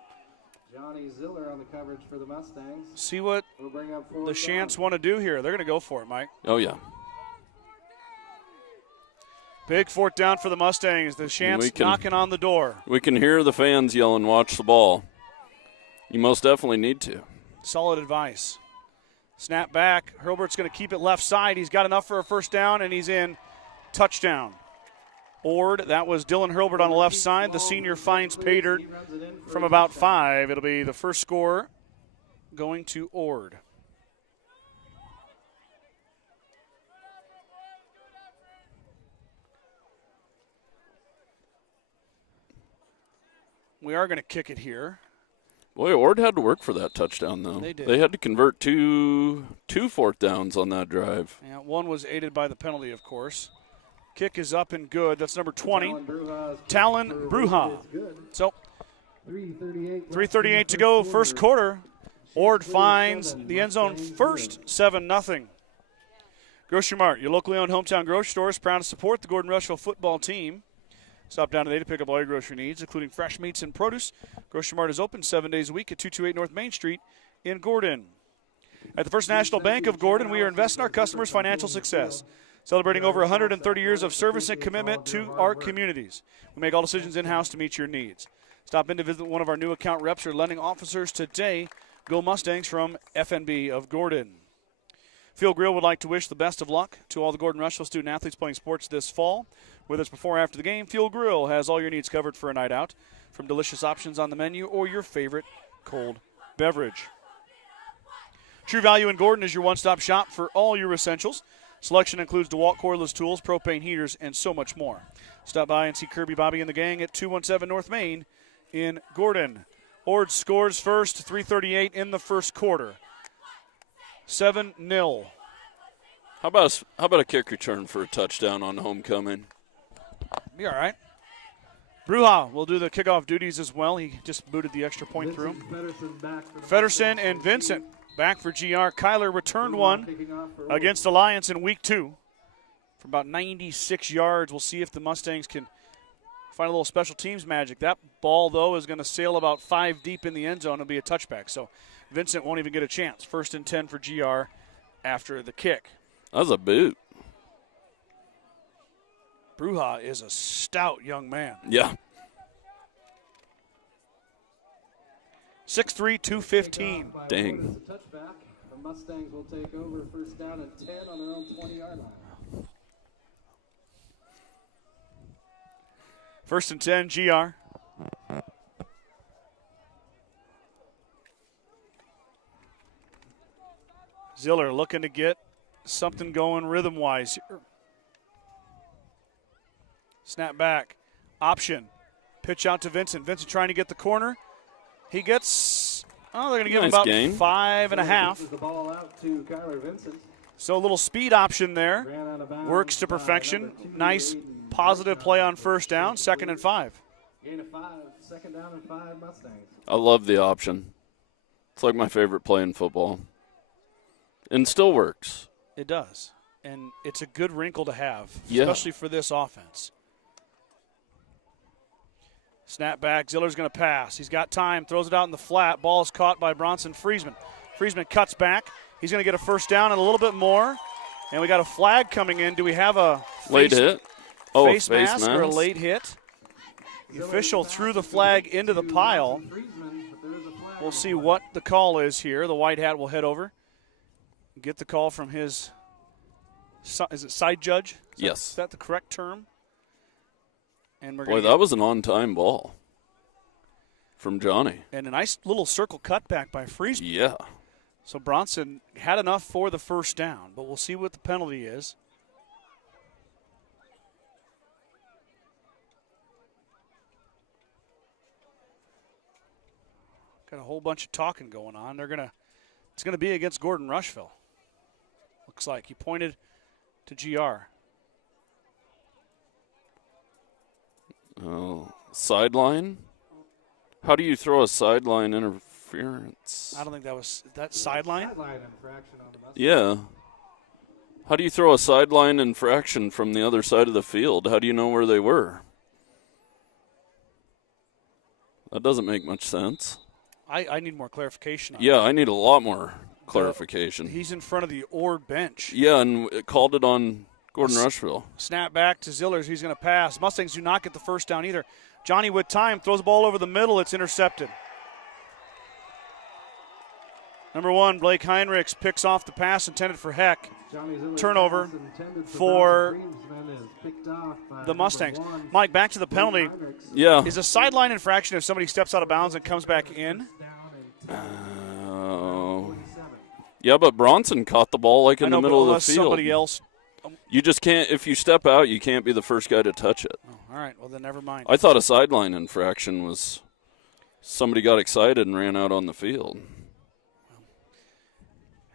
Johnny Ziller on the coverage for the Mustangs. See what the Shants want to do here. They're going to go for it, Mike. Oh, yeah. Big 4th down for the Mustangs. The Shants knocking on the door. We can hear the fans yelling, watch the ball. You most definitely need to. Solid advice. Snap back. Hilbert's going to keep it left side. He's got enough for a first down, and he's in. Touchdown. Ord, that was Dylan Hilbert on the left side. The senior finds pay dirt from about 5. It'll be the first score going to Ord. We are going to kick it here. Boy, Ord had to work for that touchdown, though. They did. They had to convert two 4th downs on that drive. Yeah, one was aided by the penalty, of course. Kick is up and good. That's number 20, Talon Bruja. So 3:38 to go, first quarter. Ord finds the end zone first, 7-0. Grocery Mart, your locally owned hometown grocery store, is proud to support the Gordon-Rushville football team. Stop down today to pick up all your grocery needs, including fresh meats and produce. Grocery Mart is open 7 days a week at 228 North Main Street in Gordon. At the First National Bank of Gordon, we are investing in our customers' financial success. Celebrating over 130 years of service and commitment to our communities. We make all decisions in-house to meet your needs. Stop in to visit one of our new account reps or lending officers today. Go Mustangs from FNB of Gordon. Field Grill would like to wish the best of luck to all the Gordon-Rushville student athletes playing sports this fall. Whether it's before or after the game, Field Grill has all your needs covered for a night out, from delicious options on the menu or your favorite cold beverage. True Value in Gordon is your one-stop shop for all your essentials. Selection includes DeWalt cordless tools, propane heaters, and so much more. Stop by and see Kirby, Bobby, and the gang at 217 North Main in Gordon. Ord scores first, 3:38 in the first quarter. 7-0. How about a kick return for a touchdown on homecoming? Be all right. Bruja will do the kickoff duties as well. He just booted the extra point through. Feddersen and Vincent back for GR. Kyler returned one against Alliance in week 2 for about 96 yards. We'll see if the Mustangs can find a little special teams magic. That ball, though, is going to sail about 5 deep in the end zone. It'll be a touchback. So Vincent won't even get a chance. 1st and 10 for GR after the kick. That was a boot. Bruja is a stout young man. Yeah. 6'3", 215. Dang. It's a touchback. The Mustangs will take over 1st down and 10 on their own 20-yard line. 1st and 10, GR. Ziller looking to get something going rhythm-wise here. Snap back. Option. Pitch out to Vincent. Vincent trying to get the corner. He gets, they're going to give him Nice about gain. 5.5. The ball out to Kyler Vincent. So a little speed option there. Ran out of bounds Works to by perfection. number 2, Nice Aiden positive Marshall. play on 1st down. 2nd and 5. Gain of 5. 2nd down and 5 Mustangs. I love the option. It's like my favorite play in football. And still works. It does. And it's a good wrinkle to have, Yeah. especially for this offense. Snap back. Ziller's going to pass. He's got time. Throws it out in the flat. Ball is caught by Bronson Friesman. Friesman cuts back. He's going to get a 1st down and a little bit more. And we got a flag coming in. Do we have a Late hit. Oh, face face mask or a late hit? The official threw the flag into the pile. We'll see what the call is here. The white hat will head over. Get the call from his, is it side judge? Yes. Is that the correct term? And we're Boy, gonna that was an on-time ball from Johnny. and a nice little circle cutback by Friesman. Yeah. So Bronson had enough for the 1st down, but we'll see what the penalty is. Got a whole bunch of talking going on. It's gonna be against Gordon-Rushville. Looks like he pointed to GR. Oh, sideline? How do you throw a sideline interference? I don't think that sideline. Sideline infraction on the Mustangs. Yeah. How do you throw a sideline infraction from the other side of the field? How do you know where they were? That doesn't make much sense. I need more clarification on Yeah, I need a lot more clarification. He's in front of the Ord bench. Yeah, and it called it on Gordon-Rushville. Snap back to Zillers. He's going to pass. Mustangs do not get the 1st down either. Johnny with time throws the ball over the middle. It's intercepted. Number 1, Blake Heinrichs picks off the pass intended for Heck. Turnover for the Mustangs. Mike, back to the penalty. Yeah. Is a sideline infraction if somebody steps out of bounds and comes back in? Yeah, but Bronson caught the ball like in the middle of the unless field. somebody else. You just can't, if you step out, you can't be the first guy to touch it. Oh, all right, well then never mind. I thought a sideline infraction was somebody got excited and ran out on the field.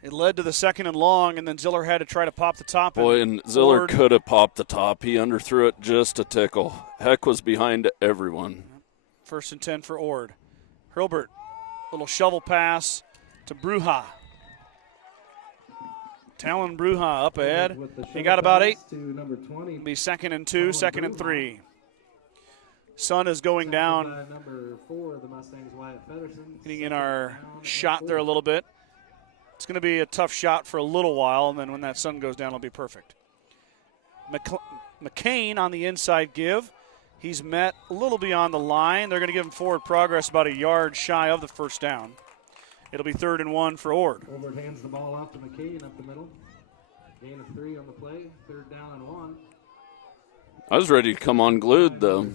It led to the 2nd and long, and then Ziller had to try to pop the top. Boy, and Ziller Ord- could have popped the top. He underthrew it just a tickle. Heck was behind everyone. 1st and 10 for Ord. Hurlbert, little shovel pass to Bruja. Talon Bruja up ahead. He got about 8. It'll be 2nd and 2, 2nd and 3. Sun is going down. Number 4, the Mustangs, Wyatt Feddersen. Getting in our shot there a little bit. It's going to be a tough shot for a little while, and then when that sun goes down, it'll be perfect. McCain on the inside give. He's met a little beyond the line. They're going to give him forward progress about a yard shy of the first down. It'll be 3rd and 1 for Ord. Ord hands the ball off to McCain up the middle. Gain of 3 on the play. 3rd down and 1. I was ready to come unglued, though.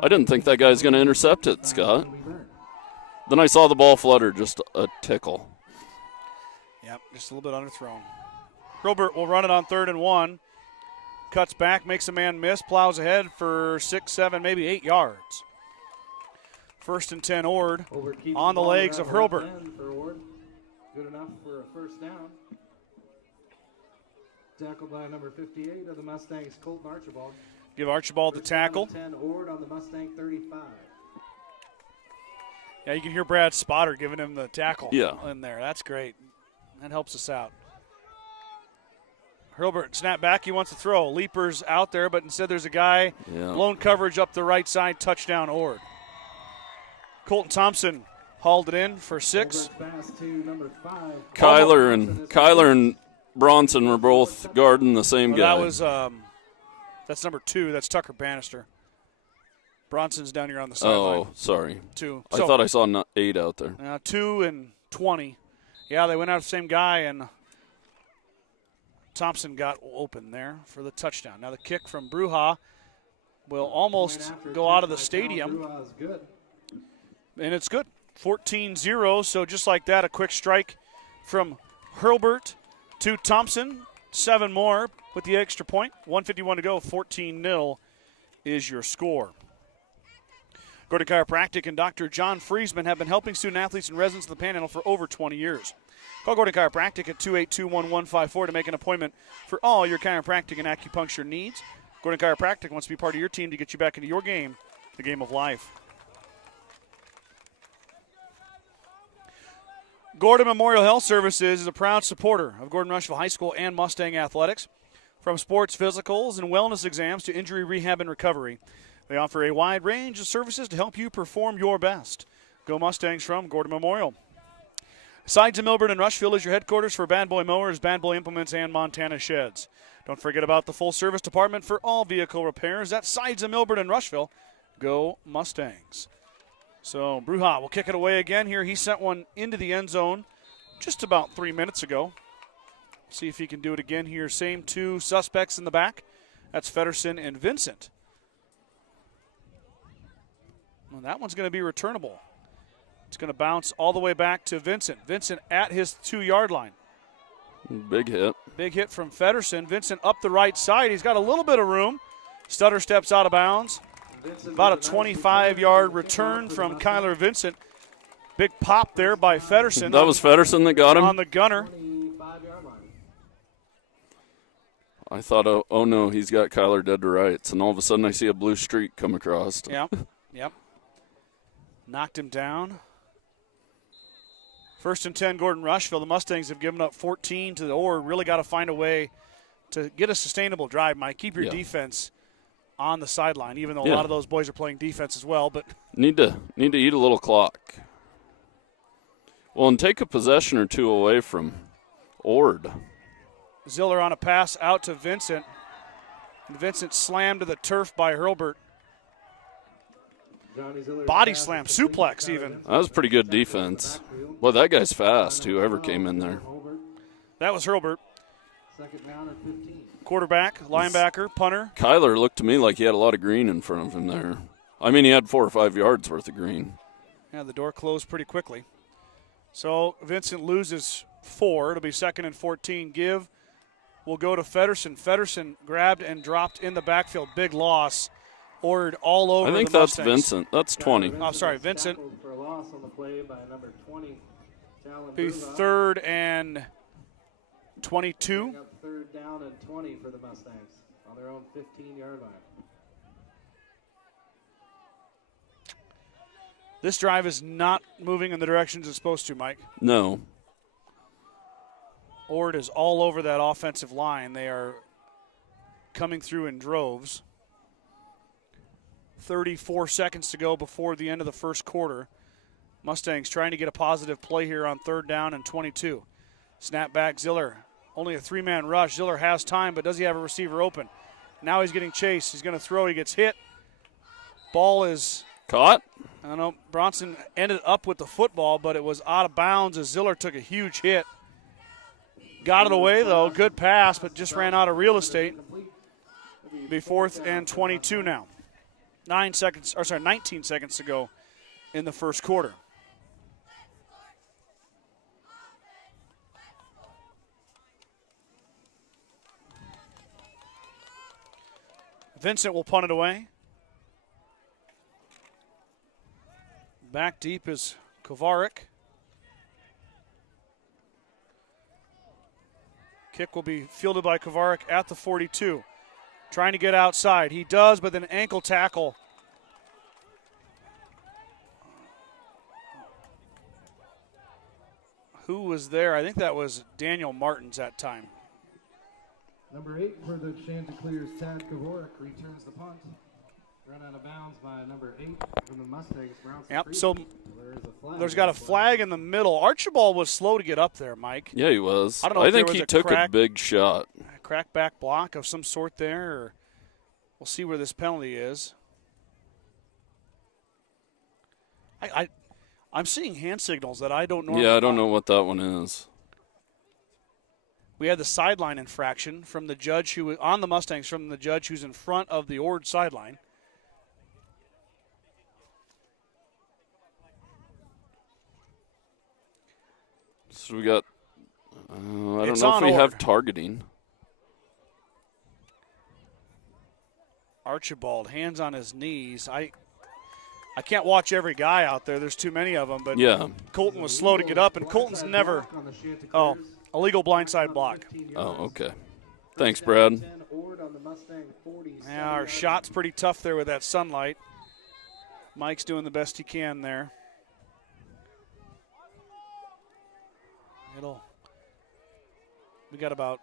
I didn't think that guy was going to intercept it, Scott. Then I saw the ball flutter, just a tickle. Yep, just a little bit underthrown. Hurlburt will run it on 3rd and 1. Cuts back, makes a man miss, plows ahead for 6, 7, maybe 8 yards. 1st and 10 Ord on the legs of Hurlburt. Good enough for a first down. Tackled by number 58 of the Mustangs, Colton Archibald. Give Archibald the tackle. 10 Ord on the Mustang 35. Yeah, you can hear Brad Spotter giving him the tackle in there. That's great. That helps us out. Hurlburt snap back. He wants to throw. Leapers out there, but instead there's a guy. Blown coverage up the right side. Touchdown Ord. Colton Thompson hauled it in for 6. Kyler and Bronson were both guarding the same guy. That was that's number 2. That's Tucker Bannister. Bronson's down here on the sideline. Oh, sorry. 2. I thought I saw 8 out there. 2 and 20. Yeah, they went out the same guy, and Thompson got open there for the touchdown. Now the kick from Bruja will almost go out of the stadium. And it's good. 14-0, so just like that, a quick strike from Hurlburt to Thompson. 7 more with the extra point. 1:51 to go. 14-0 is your score. Gordon Chiropractic and Dr. John Friesman have been helping student athletes and residents of the Panhandle for over 20 years. Call Gordon Chiropractic at 282-1154 to make an appointment for all your chiropractic and acupuncture needs. Gordon Chiropractic wants to be part of your team to get you back into your game, the game of life. Gordon Memorial Health Services is a proud supporter of Gordon-Rushville High School and Mustang athletics. From sports physicals and wellness exams to injury rehab and recovery, they offer a wide range of services to help you perform your best. Go Mustangs from Gordon Memorial. Sides of Milburn and Rushville is your headquarters for Bad Boy Mowers, Bad Boy Implements, and Montana Sheds. Don't forget about the full-service department for all vehicle repairs. That's Sides of Milburn and Rushville. Go Mustangs. So Bruja will kick it away again here. He sent one into the end zone just about 3 minutes ago. See if he can do it again here. Same 2 suspects in the back. That's Feddersen and Vincent. Well, that one's going to be returnable. It's going to bounce all the way back to Vincent. Vincent at his 2-yard line. Big hit. Big hit from Feddersen. Vincent up the right side. He's got a little bit of room. Stutter steps out of bounds. About a 25-yard return from Kyler Vincent. Big pop there by Feddersen. That was Feddersen that got him? On the gunner. I thought, oh no, he's got Kyler dead to rights. And all of a sudden I see a blue streak come across. Yep. Knocked him down. 1st and 10, Gordon-Rushville. The Mustangs have given up 14 to the Ord. Really got to find a way to get a sustainable drive, Mike. Keep your defense on the sideline, even though a lot of those boys are playing defense as well. But need to eat a little clock. Well, and take a possession or 2 away from Ord. Ziller on a pass out to Vincent. And Vincent slammed to the turf by Hurlburt. Body slam, suplex even. That was pretty good defense. Well, that guy's fast, whoever came in there. That was Hurlburt. 2nd down and 15. Quarterback, linebacker, punter. Kyler looked to me like he had a lot of green in front of him there. I mean, he had 4 or 5 yards worth of green. Yeah, the door closed pretty quickly. So Vincent loses 4. It'll be 2nd and 14. Give will go to Feddersen. Feddersen grabbed and dropped in the backfield. Big loss. Ord all over the Mustangs. I think that's Vincent. That's 20. Oh, sorry, Vincent. For a loss on the play by number 20. Be 3rd and 22. 3rd down and 20 for the Mustangs on their own 15-yard line. This drive is not moving in the directions it's supposed to, Mike. No. Ord is all over that offensive line. They are coming through in droves. 34 seconds to go before the end of the first quarter. Mustangs trying to get a positive play here on 3rd down and 22. Snap back, Ziller. Only a 3-man rush. Ziller has time, but does he have a receiver open? Now he's getting chased. He's going to throw. He gets hit. Ball is Caught? I don't know. Bronson ended up with the football, but it was out of bounds as Ziller took a huge hit. Got it away, though. Good pass, but just ran out of real estate. Be 4th and 22 now. 19 seconds to go in the first quarter. Vincent will punt it away. Back deep is Kovarik. Kick will be fielded by Kovarik at the 42. Trying to get outside. He does, but then ankle tackle. Who was there? I think that was Daniel Martins that time. Number 8 for the Chanticleers, Tad Kovarik, returns the punt. Run out of bounds by number 8 from the Mustangs. Yep, so there's got a flag in the middle. Archibald was slow to get up there, Mike. Yeah, he was. I don't know. I if think there was he took a big shot. A crackback block of some sort there. Or we'll see where this penalty is. I'm seeing hand signals that I don't normally. Yeah, I don't know what that one is. We had the sideline infraction from the judge who was on the Mustangs, from the judge who's in front of the Ord sideline. So we got, I don't know if we have targeting. Archibald, hands on his knees. I can't watch every guy out there. There's too many of them. But yeah. Colton was slow to get up, and Colton's never. Oh, illegal blindside block. Oh, okay. Thanks, Brad. Yeah, our shot's pretty tough there with that sunlight. Mike's doing the best he can there. We got about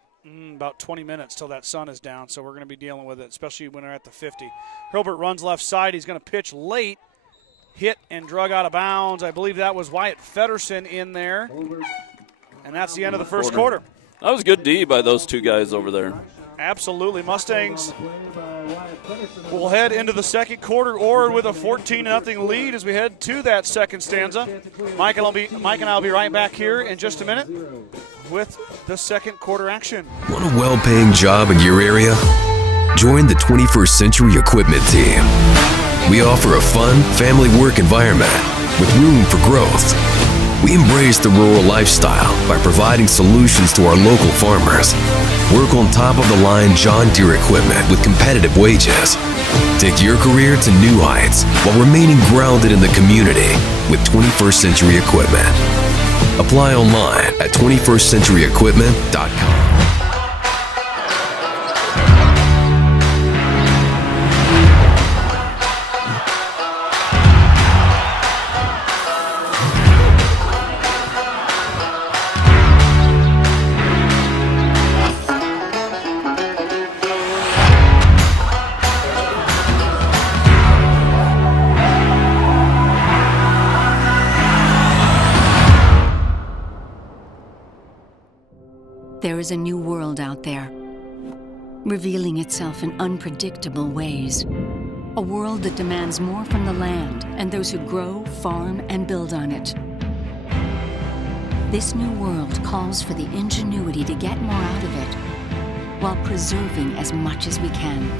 20 minutes till that sun is down, so we're going to be dealing with it, especially when we're at the 50. Hurlbert runs left side. He's going to pitch late. Hit and drug out of bounds. I believe that was Wyatt Feddersen in there. And that's the end of the first quarter. That was good D by those two guys over there. Absolutely. Mustangs will head into the second quarter, Ord with a 14-0 lead as we head to that second stanza. Mike and I will be right back here in just a minute with the second quarter action. Want a well-paying job in your area? Join the 21st Century Equipment Team. We offer a fun, family work environment with room for growth. We embrace the rural lifestyle by providing solutions to our local farmers. Work on top-of-the-line John Deere equipment with competitive wages. Take your career to new heights while remaining grounded in the community with 21st Century Equipment. Apply online at 21stcenturyequipment.com. There is a new world out there, revealing itself in unpredictable ways. A world that demands more from the land and those who grow, farm, and build on it. This new world calls for the ingenuity to get more out of it, while preserving as much as we can.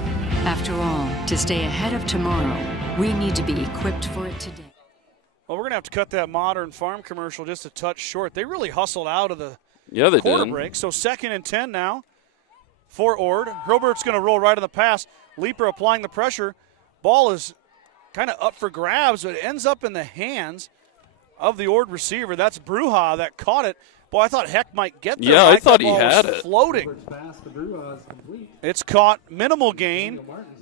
After all, to stay ahead of tomorrow, we need to be equipped for it today. Well, we're going to have to cut that Modern Farm commercial just a touch short. They really hustled out of the quarter break. So 2nd and 10 now for Ord. Hurlbert's going to roll right on the pass. Leaper applying the pressure. Ball is kind of up for grabs, but it ends up in the hands of the Ord receiver. That's Bruja that caught it. Boy, I thought Heck might get there. Yeah, I thought he had it. Floating. It's caught. Minimal gain.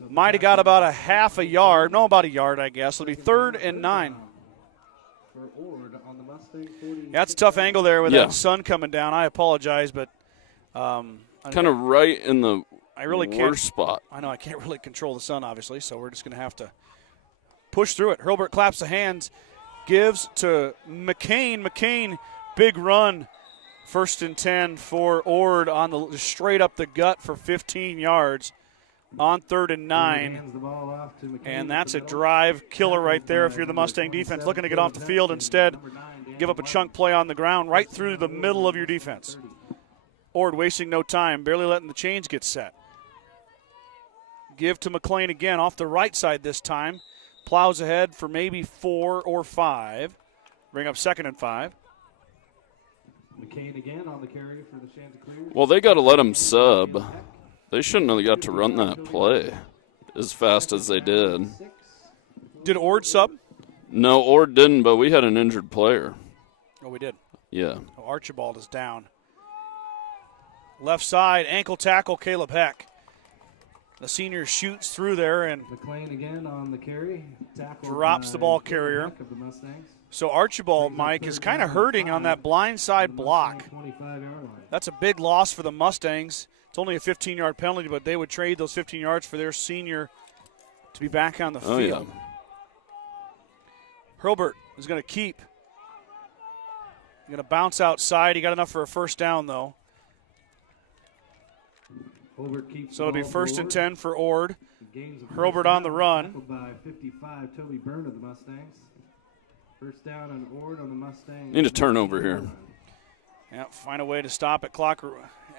Might have got about a half a yard. No, about a yard, I guess. It'll be 3rd and 9. That's a tough angle there with that sun coming down. I apologize, but kind of right in the worst spot. I know I can't really control the sun, obviously, so we're just going to have to push through it. Hurlbert claps the hands, gives to McCain. McCain, big run. 1st and 10 for Ord on the straight up the gut for 15 yards. on 3rd and 9. Hands the ball off to McCain And that's for a the drive killer right there if by you're the number Mustang defense 27, looking to get off the field. Instead, Number 9, give up a chunk play on the ground right through the middle of your defense. Ord wasting no time, barely letting the chains get set. Give to McLean again off the right side this time. Plows ahead for maybe 4 or 5. Bring up 2nd and 5. McCain again on the carry for the Chanticleers. Well, they got to let him sub. They shouldn't have got to run that play as fast as they did. Did Ord sub? No, Ord didn't, but we had an injured player. Oh, we did. Yeah. Oh, Archibald is down. Left side, ankle tackle, Caleb Heck. The senior shoots through there and McLean again on the carry. Tackled drops the ball by carrier. Heck of the Mustangs. So Archibald, Mike, is kind of hurting on that blind side block. 25-yard line. That's a big loss for the Mustangs. It's only a 15-yard penalty, but they would trade those 15 yards for their senior to be back on the Oh, field. yeah. Hurlburt is going to keep. Going to bounce outside. He got enough for a first down, though. Holbert keeps So it'll the be ball 1st and forward. 10 for Ord. Gains of Hurlbert first on the down, run. tackled by 55, Toby Byrne of the Mustangs. First down and Ord on the Mustangs. Need a turnover here. Yeah, find a way to stop it. Clock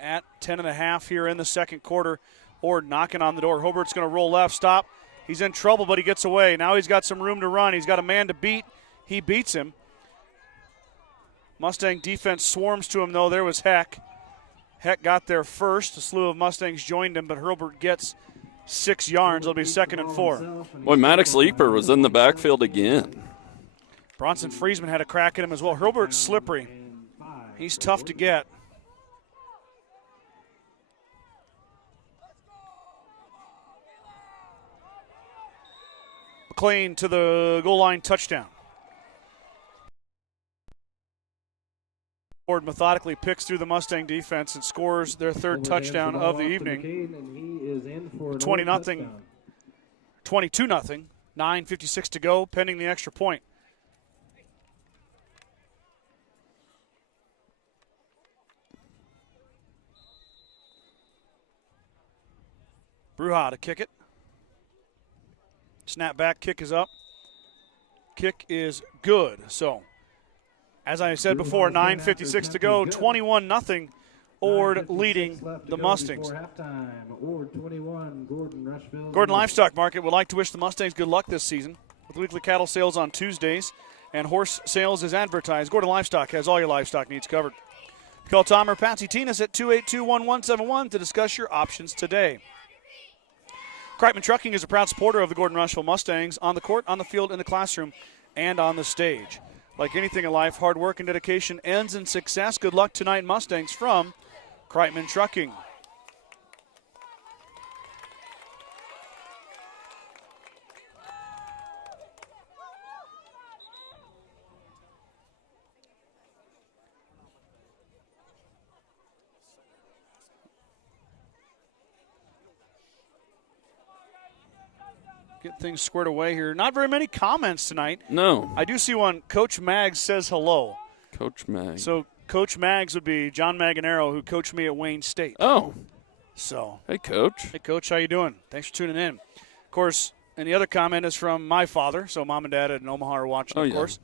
at 10.5 here in the second quarter. Ord knocking on the door. Holbert's going to roll left, stop. He's in trouble, but he gets away. Now he's got some room to run. He's got a man to beat. He beats him. Mustang defense swarms to him, though. There was Heck. Heck got there first. A slew of Mustangs joined him, but Hurlburt gets 6 yards. It'll be 2nd and 4. Boy, Maddox Leaper was in the backfield again. Bronson Friesman had a crack at him as well. Hurlburt's slippery. He's tough to get. McLean to the goal line, touchdown. Ord methodically picks through the Mustang defense and scores their 3rd touchdown of the evening. 20-0, 22-0, 9:56 to go, pending the extra point. Bruja to kick it. Snap back, kick is up. Kick is good. So, as I said before, 9:56 to go, 21-0. Ord leading the Mustangs. Ord 21, Gordon-Rushville. Gordon Livestock Market would like to wish the Mustangs good luck this season with weekly cattle sales on Tuesdays and horse sales as advertised. Gordon Livestock has all your livestock needs covered. Call Tom or Patsy Tinas at 282-1171 to discuss your options today. Kreitman Trucking is a proud supporter of the Gordon-Rushville Mustangs on the court, on the field, in the classroom, and on the stage. Like anything in life, hard work and dedication ends in success. Good luck tonight, Mustangs, from Kreitman Trucking. Get things squared away here. Not very many comments tonight. No. I do see one. Coach Maggs says hello. Coach Mag. So Coach Maggs would be John Maganero, who coached me at Wayne State. Oh. So, Hey, Coach. hey, Coach, how you doing? Thanks for tuning in. Of course, and the other comment is from my father. So Mom and Dad in Omaha are watching, Oh, of yeah. course.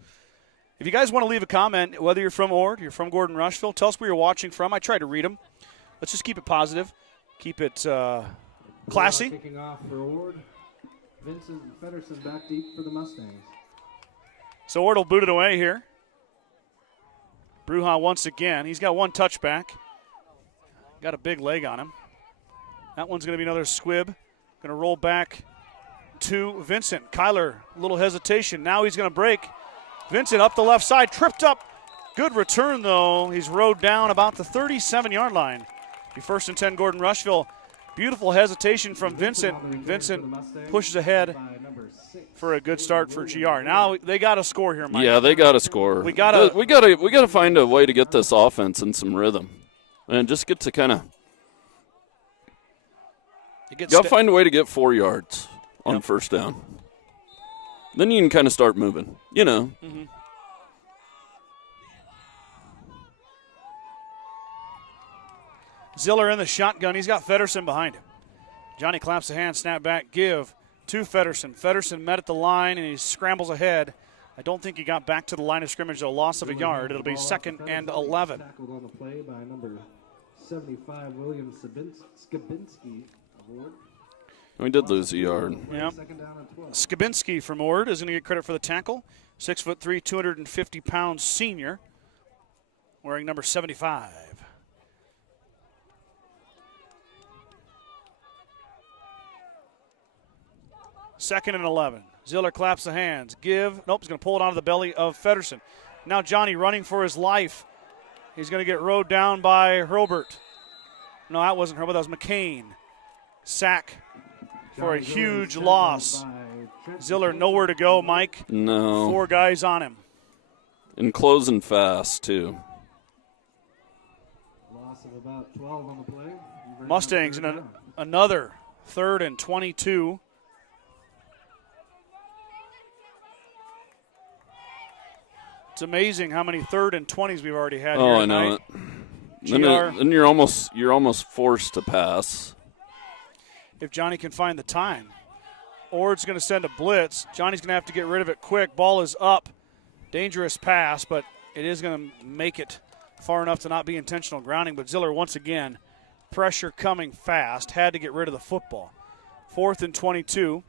If you guys want to leave a comment, whether you're from Ord, you're from Gordon-Rushville, tell us where you're watching from. I try to read them. Let's just keep it positive. Keep it classy. Kicking off for Ord. Vincent Feddersen back deep for the Mustangs. So Ord will boot it away here. Bruja once again. He's got one touchback. Got a big leg on him. That one's going to be another squib. Going to roll back to Vincent. Kyler, a little hesitation. Now he's going to break. Vincent up the left side, tripped up. Good return, though. He's rode down about the 37-yard line. Be 1st and 10, Gordon-Rushville. Beautiful hesitation from Vincent. Vincent pushes ahead for a good start for GR. Now they got to score here, Mike. Yeah, they got to score. We gotta find a way to get this offense in some rhythm, and just get to kind of. You got to find a way to get 4 yards on first down. Then you can kind of start moving. You know. Mm-hmm. Ziller in the shotgun. He's got Feddersen behind him. Johnny claps the hand, snap back, give to Feddersen. Feddersen met at the line, and he scrambles ahead. I don't think he got back to the line of scrimmage, a loss of a yard. It'll be 2nd and 11. Tackled on the play by number 75, William Skabinski of Ord. We did lose a yard. Yeah. 2nd down and 12. Skabinski from Ord is going to get credit for the tackle. 6'3", 250-pound senior, wearing number 75. Second and 11. Ziller claps the hands. Give. Nope, he's going to pull it onto the belly of Feddersen. Now Johnny running for his life. He's going to get rode down by Hurlbert. No, that wasn't Hurlbert. That was McCain. Sack for a huge loss. Ziller nowhere to go, Mike. No. 4 guys on him. And closing fast, too. Loss of about 12 on the play. Mustangs in another 3rd and 22. It's amazing how many 3rd and 20s we've already had here Oh, I tonight. know it. Then you're almost forced to pass. If Johnny can find the time. Ord's going to send a blitz. Johnny's going to have to get rid of it quick. Ball is up. Dangerous pass, but it is going to make it far enough to not be intentional grounding. But Ziller, once again, pressure coming fast. Had to get rid of the football. 4th and 22.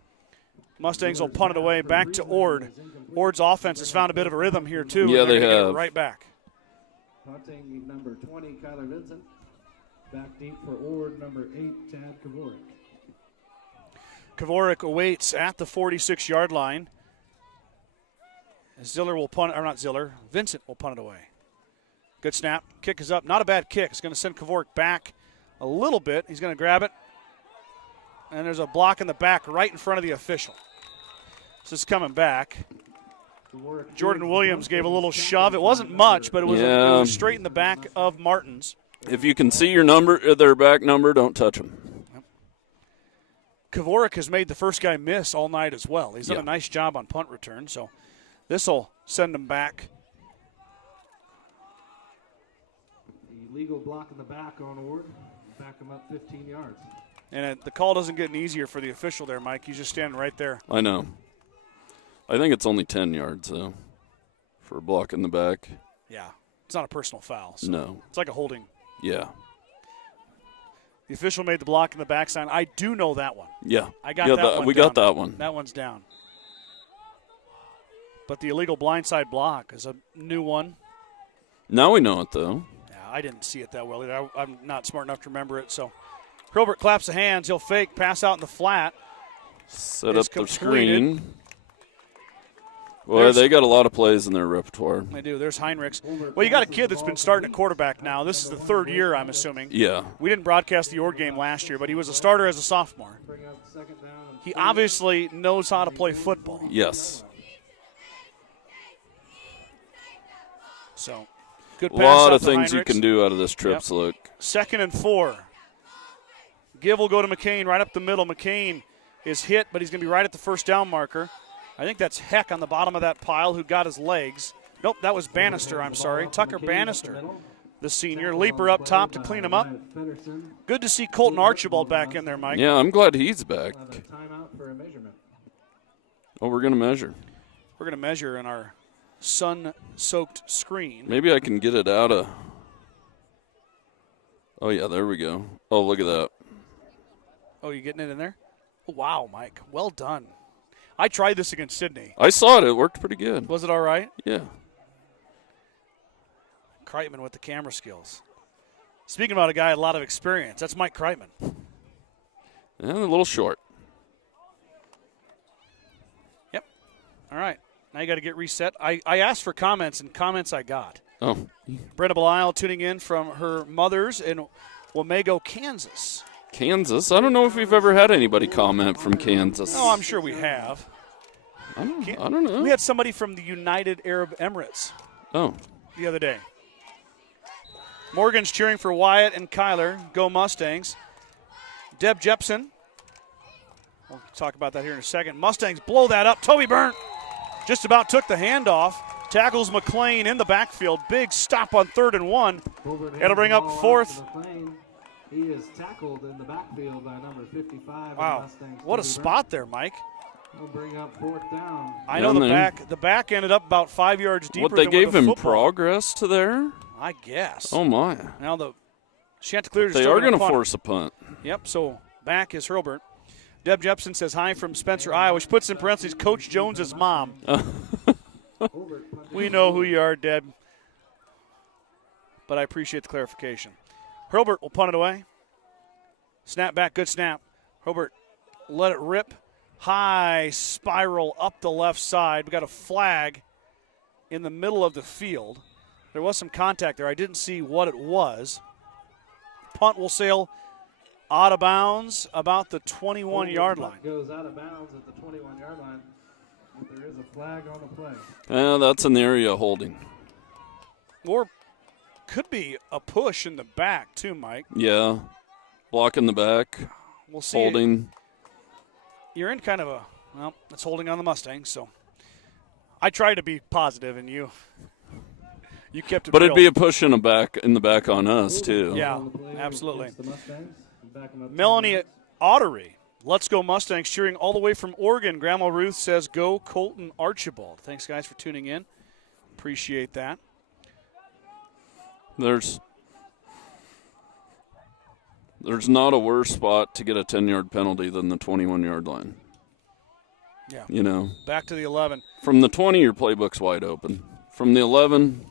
Mustangs will punt it away back to Ord. Ord's offense has found a bit of a rhythm here, too. Yeah, they Get have. it right back. Punting number 20, Kyler Vincent. Back deep for Ord, number 8, Tad Kavorik. Kavorik awaits at the 46-yard line. Ziller will punt, or not Ziller, Vincent will punt it away. Good snap. Kick is up. Not a bad kick. It's going to send Kavorik back a little bit. He's going to grab it. And there's a block in the back right in front of the official. So it's coming back. Jordan Williams gave a little shove. It wasn't much, but it was straight in the back of Martin's. If you can see your number, their back number, don't touch them. Kavorik has made the first guy miss all night as well. He's done a nice job on punt return, so this will send him back. The legal block in the back on Ord. Back him up 15 yards. And the call doesn't get any easier for the official there, Mike. He's just standing right there. I know. I think it's only 10 yards, though, for a block in the back. Yeah. It's not a personal foul. So No. It's like a holding. Yeah. The official made the block in the back sign. I do know that one. Yeah. I got that one. We got that one. That one's down. But the illegal blindside block is a new one. Now we know it, though. Yeah, I didn't see it that well either. I'm not smart enough to remember it. So Hurlbert claps the hands. He'll fake, pass out in the flat. Set up the screen. Well, they got a lot of plays in their repertoire. They do. There's Heinrichs. Well, you got a kid that's been starting at quarterback now. This is the 3rd year, I'm assuming. Yeah. We didn't broadcast the Ord game last year, but he was a starter as a sophomore. He obviously knows how to play football. Yes. So, good A pass lot out of to things you Heinrichs. can do out of this trips look. 2nd and 4. Give will go to McCain right up the middle. McCain is hit, but he's going to be right at the first down marker. I think that's Heck on the bottom of that pile who got his legs. Nope, that was Bannister, I'm sorry. Tucker Bannister, the senior. Leaper up top to clean him up. Good to see Colton Archibald back in there, Mike. Yeah, I'm glad he's back. Timeout for a measurement. Oh, we're going to measure. We're going to measure in our sun-soaked screen. Maybe I can get it out of. Oh, yeah, there we go. Oh, look at that. Oh, you getting it in there? Oh, wow, Mike. Well done. I tried this against Sydney. I saw it. It worked pretty good. Was it all right? Yeah. Kreitman with the camera skills. Speaking about a guy with a lot of experience, that's Mike Kreitman. Yeah, a little short. Yep. All right. Now you got to get reset. I asked for comments, and comments I got. Oh. Brenda Belisle tuning in from her mother's in Wamego, Kansas. Kansas? I don't know if we've ever had anybody comment from Kansas. Oh, I'm sure we have. I don't know. We had somebody from the United Arab Emirates the other day. Morgan's cheering for Wyatt and Kyler. Go Mustangs. Deb Jepson. We'll talk about that here in a second. Mustangs blow that up. Toby Byrne just about took the handoff. Tackles McLean in the backfield. Big stop on 3rd and 1. It'll bring up 4th He is tackled in the backfield by number 55. Wow, Mustangs, what a Cody spot there, Mike. We'll bring up 4th down. I know the back ended up about 5 yards deeper. What, they than gave where the him football. progress to there? I guess. Oh, my. Now the Chanticleers They are going to force a punt. Yep, so back is Hurlburt. Deb Jepson says hi from Spencer, Iowa, which puts in parentheses Coach Jones's mom. We know who you are, Deb. But I appreciate the clarification. Hurlburt will punt it away. Snap back, good snap. Hurlburt let it rip. High spiral up the left side. We got a flag in the middle of the field. There was some contact there. I didn't see what it was. Punt will sail out of bounds about the 21-yard line. Goes out of bounds at the 21-yard line. But there is a flag on the play. That's an area holding. Or could be a push in the back too, Mike. Yeah. Block in the back. We'll see. Holding. You're in kind of a, well, it's holding on the Mustangs, so I tried to be positive, and you kept it But real. it'd be a push in the back on us, too. Yeah, absolutely. Melanie Ottery, let's go Mustangs, cheering all the way from Oregon. Grandma Ruth says, go Colton Archibald. Thanks, guys, for tuning in. Appreciate that. There's not a worse spot to get a 10-yard penalty than the 21-yard line. Yeah. You know. Back to the 11. From the 20, your playbook's wide open. From the 11,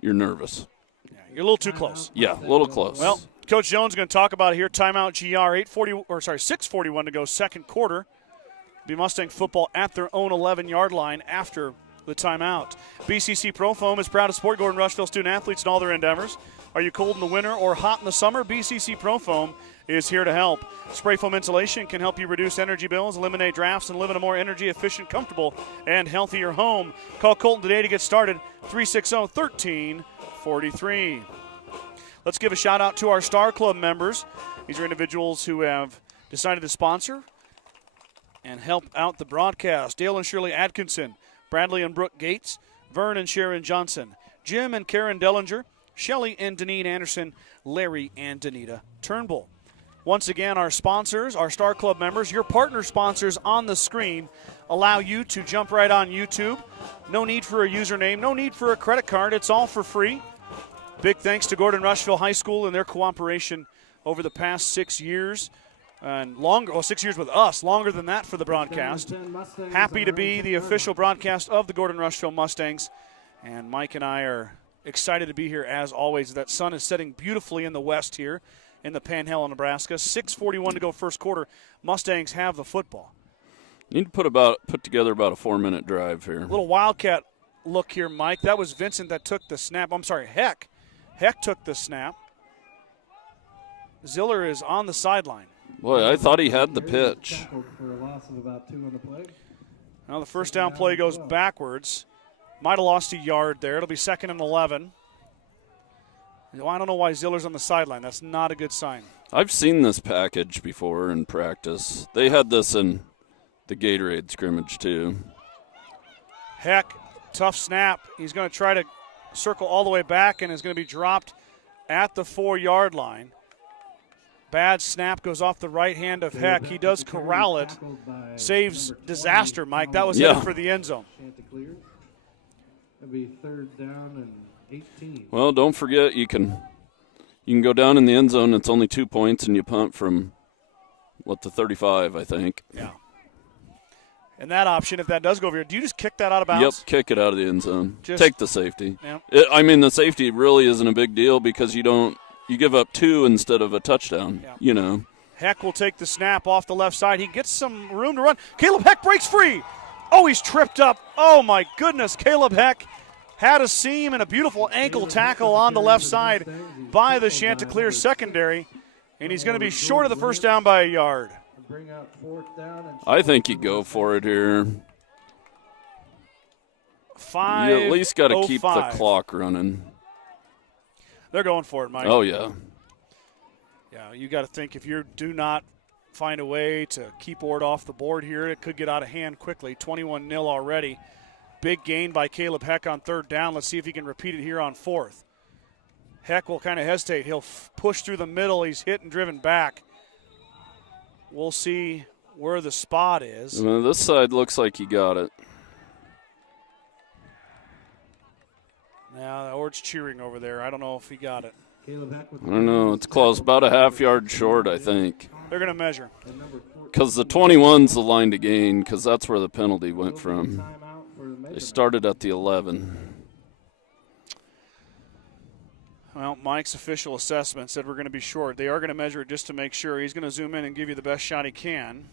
you're nervous. Yeah, you're a little too close. Yeah, a little close. Well, Coach Jones is going to talk about it here. Timeout GR, 6:41 to go, second quarter. Be Mustang football at their own 11-yard line after the timeout. BCC Pro Foam is proud to support Gordon-Rushville student-athletes in all their endeavors. Are you cold in the winter or hot in the summer? BCC Pro Foam is here to help. Spray foam insulation can help you reduce energy bills, eliminate drafts, and live in a more energy-efficient, comfortable, and healthier home. Call Colton today to get started, 360-1343. Let's give a shout-out to our Star Club members. These are individuals who have decided to sponsor and help out the broadcast. Dale and Shirley Atkinson, Bradley and Brooke Gates, Vern and Sharon Johnson, Jim and Karen Dellinger, Shelley and Deneen Anderson, Larry and Danita Turnbull. Once again, our sponsors, our Star Club members, your partner sponsors on the screen allow you to jump right on YouTube. No need for a username, no need for a credit card. It's all for free. Big thanks to Gordon-Rushville High School and their cooperation over the past 6 years. And longer, 6 years with us, longer than that for the broadcast. Happy to be the official broadcast of the Gordon-Rushville Mustangs. And Mike and I are excited to be here as always. That sun is setting beautifully in the west here in the Panhandle, Nebraska. 6:41 to go first quarter. Mustangs have the football. You need to put together about a 4-minute drive here. A little Wildcat look here, Mike. That was Vincent that took the snap. I'm sorry, Heck. Heck took the snap. Ziller is on the sideline. Boy, I thought he had the pitch. For a loss of about 2 on the play. Now the first down play goes backwards. Might have lost a yard there. It'll be 2nd and 11. I don't know why Ziller's on the sideline. That's not a good sign. I've seen this package before in practice. They had this in the Gatorade scrimmage too. Heck, tough snap. He's going to try to circle all the way back and is going to be dropped at the 4-yard line. Bad snap goes off the right hand of Heck. He does corral it. Saves disaster, Mike. That was headed for the end zone. It'll be 3rd down and 18. Well, don't forget you can go down in the end zone. It's only 2 points, and you punt from the 35, I think. Yeah. And that option, if that does go over here, do you just kick that out of bounds? Yep, kick it out of the end zone. Just take the safety. Yeah. The safety really isn't a big deal because you give up 2 instead of a touchdown. Yeah. You know. Heck will take the snap off the left side. He gets some room to run. Caleb Heck breaks free. Oh, he's tripped up. Oh, my goodness. Caleb Heck had a seam and a beautiful ankle tackle on the left side by the Chanticleers secondary, and he's going to be short of the first down by a yard. I think you go for it here. 5:05. You at least got to keep the clock running. They're going for it, Mike. Oh, yeah. Yeah, you got to think if you do not find a way to keep Ord off the board here, it could get out of hand quickly. 21-0 already. Big gain by Caleb Heck on 3rd down. Let's see if he can repeat it here on 4th. Heck will kind of hesitate. He'll push through the middle. He's hit and driven back. We'll see where the spot is. Well, this side looks like he got it. Now, Ord's cheering over there. I don't know if he got it. I don't know. It's close. About a half yard short, I think. They're going to measure. Because the 21's the line to gain, because that's where the penalty went from. They started at the 11. Well, Mike's official assessment said we're going to be short. They are going to measure it just to make sure. He's going to zoom in and give you the best shot he can.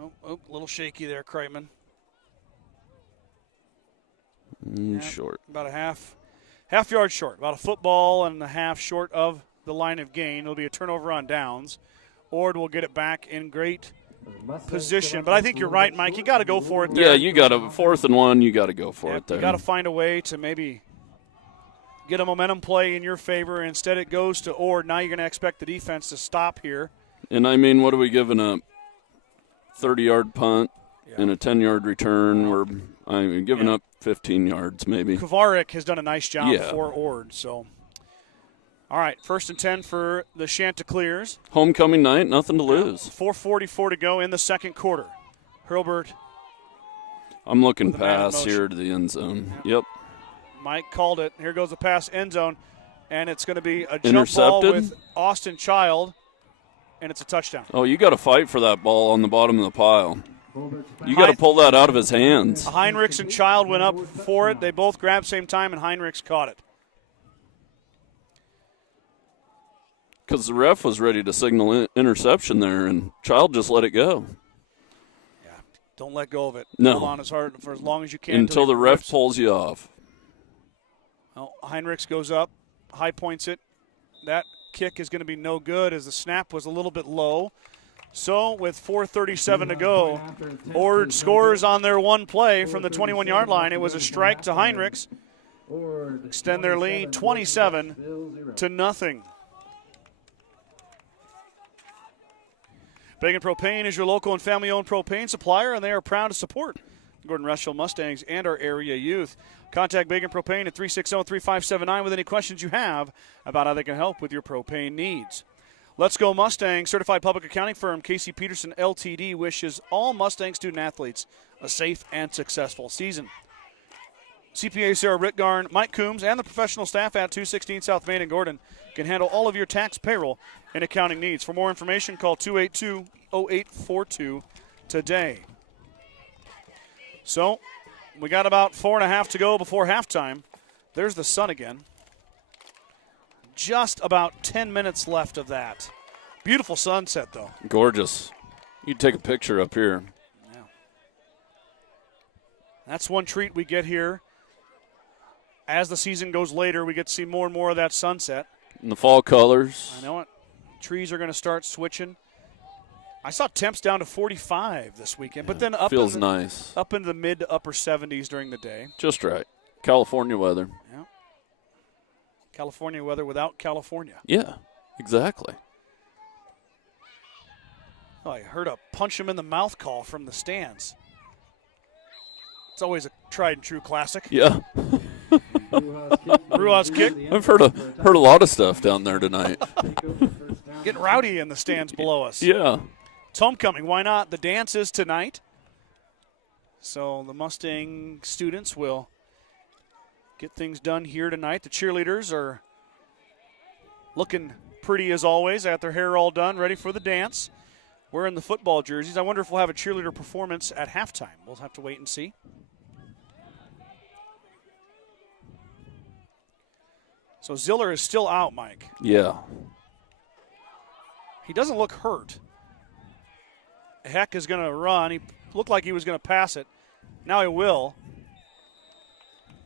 Oh, a little shaky there, Kreitman. Short. About a half yard short. About a football and a half short of the line of gain. It'll be a turnover on downs. Ord will get it back in great position. But I think you're right, Mike. You got to go for it there. Yeah, you got to. 4th and 1, you got to go for it there. You got to find a way to maybe get a momentum play in your favor. Instead, it goes to Ord. Now you're going to expect the defense to stop here. And, I mean, what are we giving up? 30-yard punt and a 10-yard return. We're giving up 15 yards maybe. Kovarik has done a nice job for Ord. So, all right, 1st and 10 for the Chanticleers. Homecoming night, nothing to lose. 4:44 to go in the second quarter. Hurlburt. I'm looking pass here to the end zone. Yep. Mike called it. Here goes the pass, end zone, and it's going to be a jump ball with Austin Child, and it's a touchdown. Oh, you got to fight for that ball on the bottom of the pile. You got to pull that out of his hands. Heinrichs and Child went up for it. They both grabbed same time, and Heinrichs caught it. Because the ref was ready to signal interception there, and Child just let it go. Yeah, don't let go of it. No. Hold on as hard for as long as you can. Until the ref pulls you off. Well, Heinrichs goes up, high points it. That kick is going to be no good as the snap was a little bit low. So with 4:37 to go, Ord scores on their one play from the 21-yard line. It was a strike to Heinrichs. Extend their lead 27-0. Began Propane is your local and family-owned propane supplier, and they are proud to support Gordon-Rushville Mustangs and our area youth. Contact Began Propane at 360-3579 with any questions you have about how they can help with your propane needs. Let's Go Mustang certified public accounting firm Casey Peterson LTD wishes all Mustang student athletes a safe and successful season. CPA Sarah Ritgarn, Mike Coombs, and the professional staff at 216 South Main in Gordon can handle all of your tax, payroll, and accounting needs. For more information, call 282-0842 today. So, we got about 4.5 to go before halftime. There's the sun again. Just about 10 minutes left of that. Beautiful sunset, though. Gorgeous. You take a picture up here. Yeah. That's one treat we get here. As the season goes later, we get to see more and more of that sunset. And the fall colors. I know it. Trees are going to start switching. I saw temps down to 45 this weekend, but then up feels in nice. Up into the mid to upper 70s during the day. Just right. California weather. Yeah. California weather without California. Yeah, exactly. Oh, I heard a punch him in the mouth call from the stands. It's always a tried and true classic. Yeah. Rua's kick. I've heard a lot of stuff down there tonight. Getting rowdy in the stands below us. Yeah. It's homecoming. Why not? The dance is tonight. So the Mustang students will get things done here tonight. The cheerleaders are looking pretty as always. They got their hair all done, ready for the dance. Wearing the football jerseys. I wonder if we'll have a cheerleader performance at halftime. We'll have to wait and see. So Ziller is still out, Mike. Yeah. He doesn't look hurt. Heck is going to run. He looked like he was going to pass it. Now he will.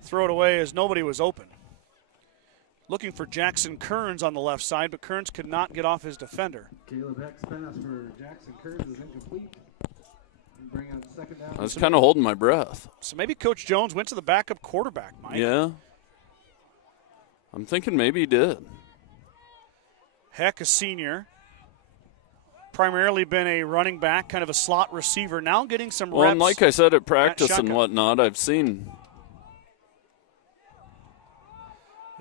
Throw it away as nobody was open. Looking for Jackson Kearns on the left side, but Kearns could not get off his defender. Caleb Heck's pass for Jackson Kearns is incomplete. Bring on second down. I was kind of holding my breath. So maybe Coach Jones went to the backup quarterback, Mike. Yeah. I'm thinking maybe he did. Heck, a senior. Primarily been a running back, kind of a slot receiver. Now getting some reps. Well, and like I said at practice at and whatnot, I've seen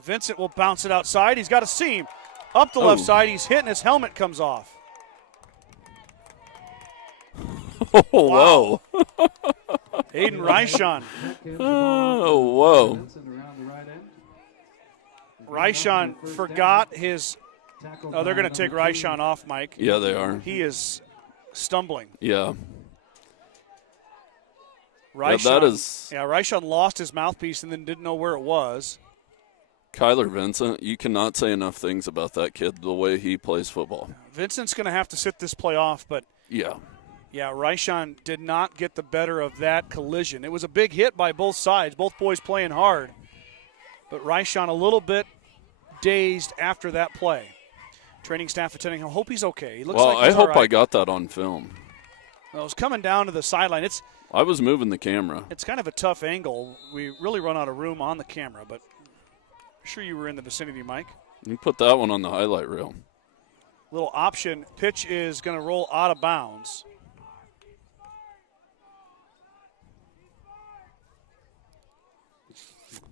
Vincent will bounce it outside. He's got a seam. Up the left side. He's hitting. His helmet comes off. Oh, whoa. Aiden Ryshon. Oh, whoa. Ryshon forgot his – oh, they're going to take Ryshon off, Mike. Yeah, they are. He is stumbling. Yeah. Ryshon, that is – yeah, Ryshon lost his mouthpiece and then didn't know where it was. Kyler Vincent, you cannot say enough things about that kid, the way he plays football. Vincent's going to have to sit this play off, but yeah, Ryshon did not get the better of that collision. It was a big hit by both sides, both boys playing hard. But Ryshon a little bit dazed after that play. Training staff attending him. Hope he's okay. He looks like he's I hope all right. I got that on film. Well, it was coming down to the sideline. I was moving the camera. It's kind of a tough angle. We really run out of room on the camera, but I'm sure you were in the vicinity, Mike. You put that one on the highlight reel. Little option. Pitch is going to roll out of bounds.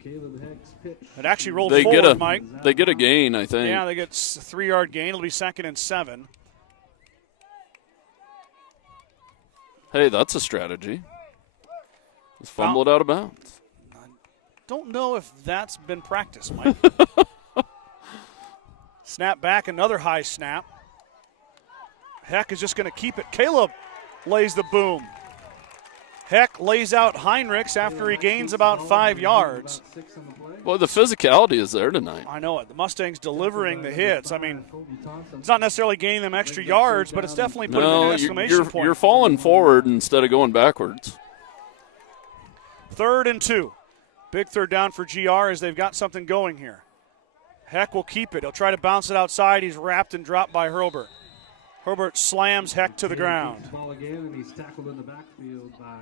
Caleb Heck's pitch. It actually rolled forward, Mike. They get a gain, I think. Yeah, they get a 3-yard gain. It'll be 2nd and 7. Hey, that's a strategy. Just fumble it out of bounds. Don't know if that's been practiced, Mike. Snap back, another high snap. Heck is just going to keep it. Caleb lays the boom. Heck lays out Heinrichs after he gains about 5 yards. Well, the physicality is there tonight. I know it. The Mustangs delivering the hits. I mean, it's not necessarily gaining them extra yards, but it's definitely putting an exclamation point. You're falling forward instead of going backwards. 3rd and 2. Big third down for GR as they've got something going here. Heck will keep it. He'll try to bounce it outside. He's wrapped and dropped by Herbert. Herbert slams Heck to the ground. Ball again, and he's tackled in the backfield by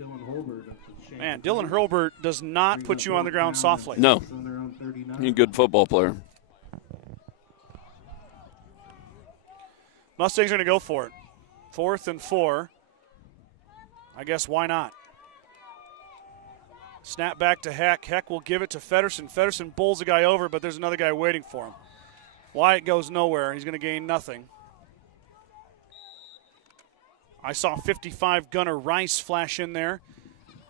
Dylan Holbert. Man, Dylan Herbert does not put you on the ground softly. No. He's a good football player. Mustangs are going to go for it. 4th and 4. I guess why not? Snap back to Heck. Heck will give it to Feddersen. Feddersen bowls the guy over, but there's another guy waiting for him. Wyatt goes nowhere. He's going to gain nothing. I saw 55 Gunner Rice flash in there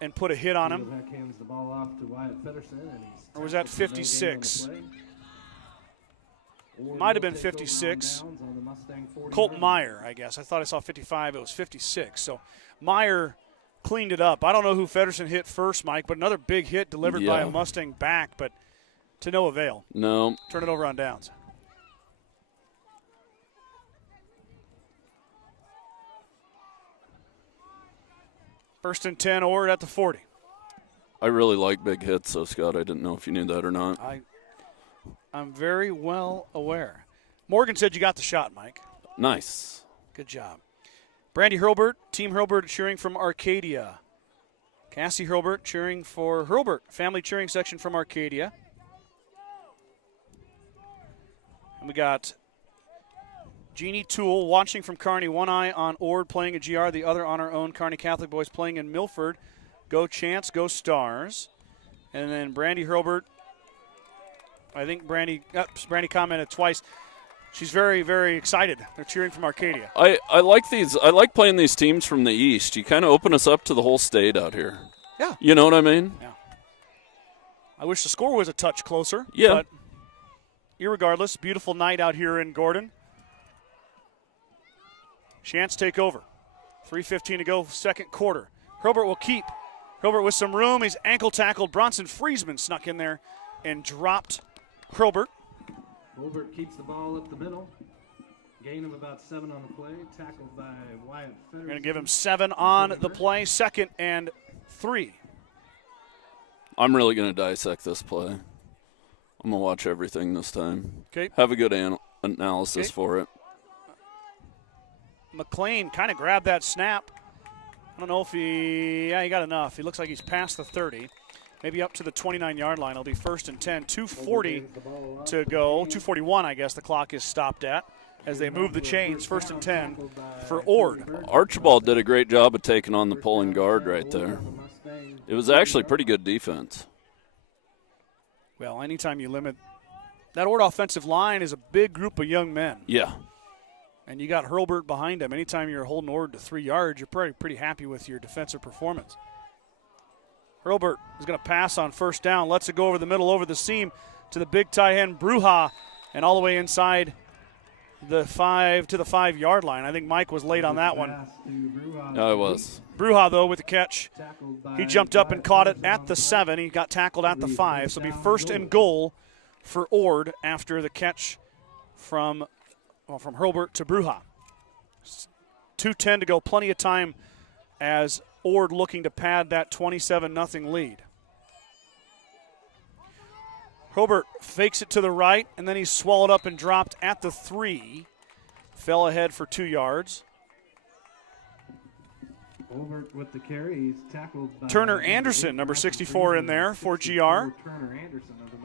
and put a hit on him. Heck hands the ball off to Wyatt Feddersen, and he's or was that 56? Might have been 56. Colt Meyer, I guess. I thought I saw 55. It was 56. So Meyer cleaned it up. I don't know who Feddersen hit first, Mike, but another big hit delivered by a Mustang back, but to no avail. No. Turn it over on downs. First and 10, Ord at the 40. I really like big hits, so Scott, I didn't know if you knew that or not. I'm very well aware. Morgan said you got the shot, Mike. Nice. Good job. Brandy Hurlbert, Team Hurlbert cheering from Arcadia. Cassie Hurlbert cheering for Hurlbert, family cheering section from Arcadia. And we got Jeannie Toole watching from Kearney, one eye on Ord playing at GR, the other on our own Kearney Catholic boys playing in Milford. Go Chance, go Stars. And then Brandy Hurlbert, I think Brandy commented twice. She's very, very excited. They're cheering from Arcadia. I like these. I like playing these teams from the East. You kind of open us up to the whole state out here. Yeah. You know what I mean? Yeah. I wish the score was a touch closer. Yeah. But irregardless, beautiful night out here in Gordon. Chance take over. 3:15 to go, second quarter. Hurlbert will keep. Hurlbert with some room. He's ankle tackled. Bronson Friesman snuck in there and dropped Hurlbert. Hurlbert keeps the ball up the middle. Gain of about 7 on the play. Tackled by Wyatt Feddersen. We're going to give him 7 on the play. 2nd and 3. I'm really going to dissect this play. I'm going to watch everything this time. Okay. Have a good analysis for it. McLean kind of grabbed that snap. I don't know if he got enough. He looks like he's past the 30. Maybe up to the 29-yard line. It'll be 1st and 10. 2:40 to go. 2:41, I guess the clock is stopped at as they move the chains. 1st and 10 for Ord. Archibald did a great job of taking on the pulling guard right there. It was actually pretty good defense. Well, anytime you limit – that Ord offensive line is a big group of young men. Yeah. And you got Hurlburt behind him. Anytime you're holding Ord to 3 yards, you're pretty happy with your defensive performance. Hurlburt is going to pass on first down. Lets it go over the middle, over the seam to the big tight end, Bruja, and all the way inside the 5-yard line. I think Mike was late on that one. No, it was. Bruja, though, with the catch. He jumped up and caught it at the 7. He got tackled at the 5. So it'll be first and goal for Ord after the catch from Hurlburt to Bruja. 2:10 to go, plenty of time as Ord looking to pad that 27-0 lead. Hurlburt fakes it to the right, and then he's swallowed up and dropped at the 3. Fell ahead for 2 yards. Hurlburt with the carry. He's tackled by Turner Anderson, number 64 in there for GR,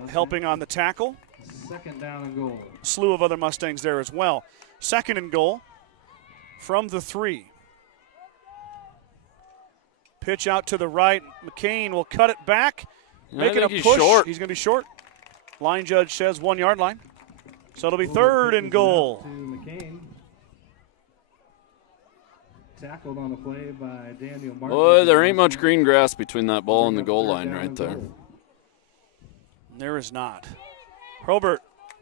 helping on the tackle. Second down and goal. Slew of other Mustangs there as well. Second and goal from the 3. Pitch out to the right. McCain will cut it back, making a push. Short. He's going to be short. Line judge says 1 yard line. So it'll be third and goal. To McCain. Tackled on the play by Daniel Martin. Boy, there ain't much green grass between that ball and the goal line right there. There is not. Hurlburt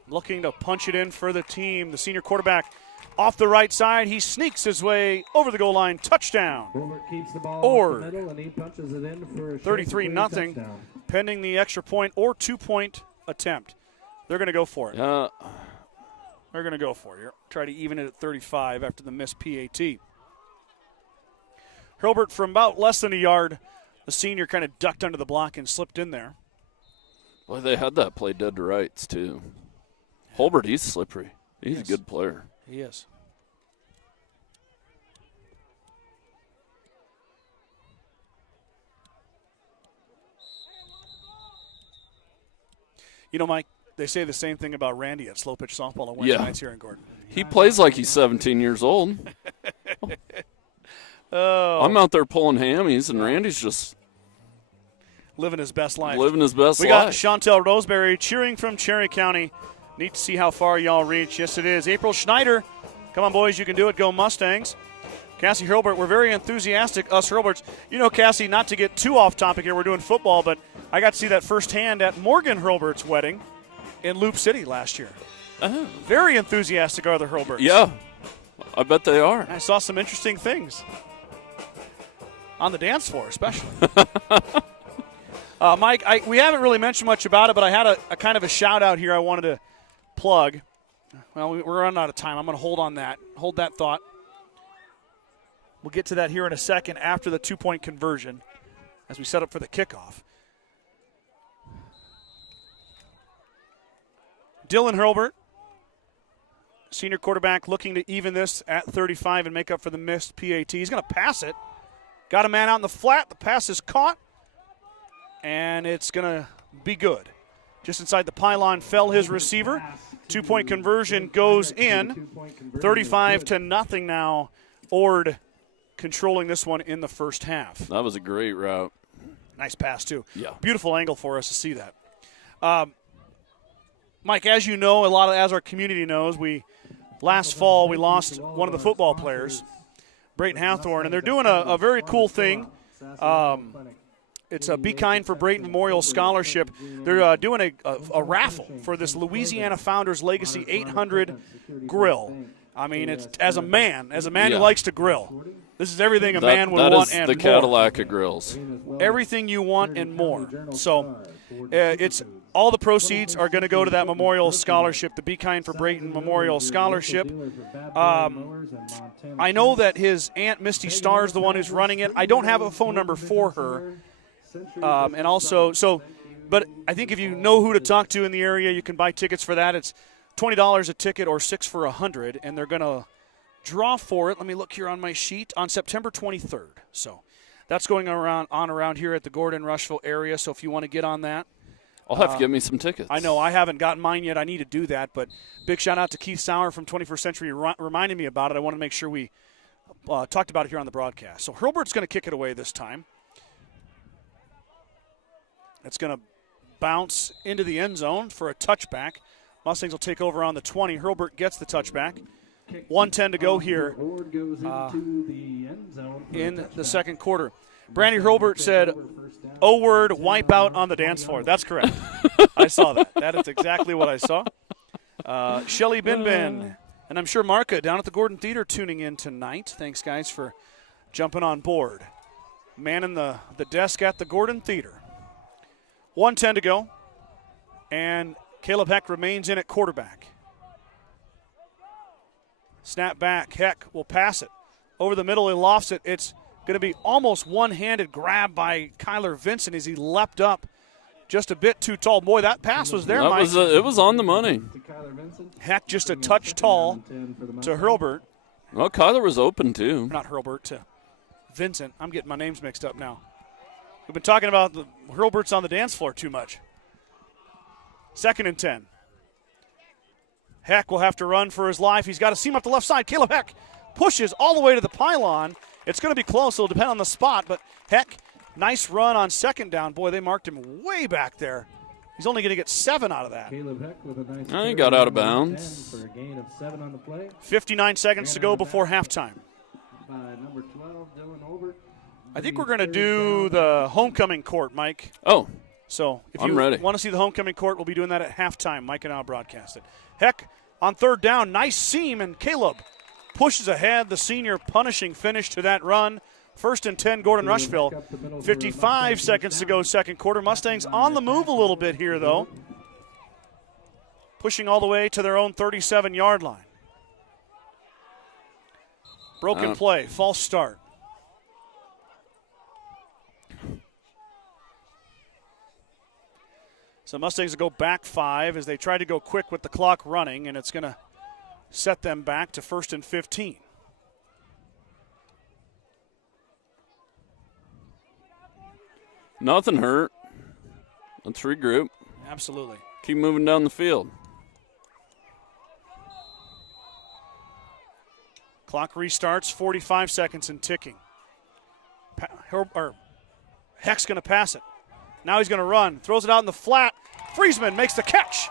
looking to punch it in for the team. The senior quarterback off the right side. He sneaks his way over the goal line. Touchdown. Hurlburt keeps the ball Ord. off the middle and he punches it in for a 33-0, touchdown. pending the extra point or 2-point attempt. They're going to go for it. They're going to go for it. Try to even it at 35 after the missed PAT. Hurlburt from about less than a yard. The senior kind of ducked under the block and slipped in there. Boy, they had that play dead to rights, too. Hurlburt, he's slippery. He's a good player. He is. You know, Mike, they say the same thing about Randy at slow pitch softball on Wednesday nights here in Gordon. He plays like he's 17 years old. Oh. I'm out there pulling hammies, and Randy's just living his best life. living his best We life. got Chantel Roseberry cheering from Cherry County. Neat to see how far y'all reach. Yes, it is. April Schneider. Come on, boys. You can do it. Go Mustangs. Cassie Hurlburt, we're very enthusiastic, us Hurlburts. You know, Cassie, not to get too off topic here, we're doing football, but I got to see that firsthand at Morgan Hurlburt's wedding in Loop City last year. Very enthusiastic are the Hurlburts. Yeah, I bet they are. I saw some interesting things. On the dance floor, especially. Mike, we haven't really mentioned much about it, but I had a kind of a shout-out here I wanted to plug. Well, we're running out of time. I'm going to hold that thought. We'll get to that here in a second after the 2-point conversion as we set up for the kickoff. Dylan Hurlburt, senior quarterback, looking to even this at 35 and make up for the missed PAT. He's going to pass it. Got a man out in the flat. The pass is caught, and it's going to be good. Just inside the pylon fell his receiver. 2-point conversion goes in. 35-0 now. Ord controlling this one in the first half. That was a great route. Nice pass, too. Yeah. Beautiful angle for us to see that. Mike, as you know, as our community knows, last fall we lost one of the football players, Brayton Hathorn, and they're doing a very cool thing. It's a Be Kind for Brayton Memorial Scholarship. They're doing a raffle for this Louisiana Founders Legacy 800 grill. I mean, it's as a man who likes to grill. This is everything a man would want and more. That is the Cadillac of grills. Everything you want and more. So it's all the proceeds are going to go to that memorial scholarship, the Be Kind for Brayton Memorial Scholarship. I know that his aunt, Misty Starr, is the one who's running it. I don't have a phone number for her. But I think if you know who to talk to in the area, you can buy tickets for that. It's $20 a ticket or $6 for $100, and they're going to draw for it. Let me look here on my sheet on September 23rd. So that's going around here at the Gordon-Rushville area. So if you want to get on that, I'll have to get me some tickets. I know I haven't gotten mine yet. I need to do that. But big shout out to Keith Sauer from 21st Century reminding me about it. I want to make sure we talked about it here on the broadcast. So Hurlburt's going to kick it away this time. It's going to bounce into the end zone for a touchback. Mustangs will take over on the 20. Hurlburt gets the touchback. 1:10 to go here in the second quarter. Brandy Hurlburt said, "O-word, wipe out on the dance floor." That's correct. I saw that. That is exactly what I saw. Shelly Binbin, and I'm sure Marka down at the Gordon Theater tuning in tonight. Thanks, guys, for jumping on board. Manning the desk at the Gordon Theater. 1:10 to go, and Caleb Heck remains in at quarterback. Snap back. Heck will pass it. Over the middle, he lofts it. It's going to be almost one-handed grab by Kyler Vincent as he leapt up just a bit too tall. Boy, that pass was there, Mike. It was on the money. Heck just a touch tall to Hurlburt. Well, Kyler was open, too. Not Hurlburt, to Vincent. I'm getting my names mixed up now. We've been talking about the Hurlburt's on the dance floor too much. 2nd and 10. Heck will have to run for his life. He's got a seam up the left side. Caleb Heck pushes all the way to the pylon. It's going to be close. It'll depend on the spot, but Heck, nice run on 2nd down. Boy, they marked him way back there. He's only going to get 7 out of that. Caleb Heck with a nice He got out of bounds. For a gain of 7 on the play. 59 seconds to go before halftime. By number 12, Dylan Olbert. I think we're going to do the homecoming court, Mike. Oh, So if I'm you ready. want to see the homecoming court, we'll be doing that at halftime. Mike and I'll broadcast it. Heck, on 3rd down, nice seam, and Caleb pushes ahead. The senior punishing finish to that run. 1st and 10, Gordon-Rushville. 55 seconds to go, second quarter. Mustangs on the move a little bit here, though. Pushing all the way to their own 37-yard line. Broken play, false start. So Mustangs will go back 5 as they try to go quick with the clock running, and it's going to set them back to 1st and 15. Nothing hurt. Let's regroup. Absolutely. Keep moving down the field. Clock restarts, 45 seconds and ticking. Heck's going to pass it. Now he's going to run. Throws it out in the flat. Friesman makes the catch.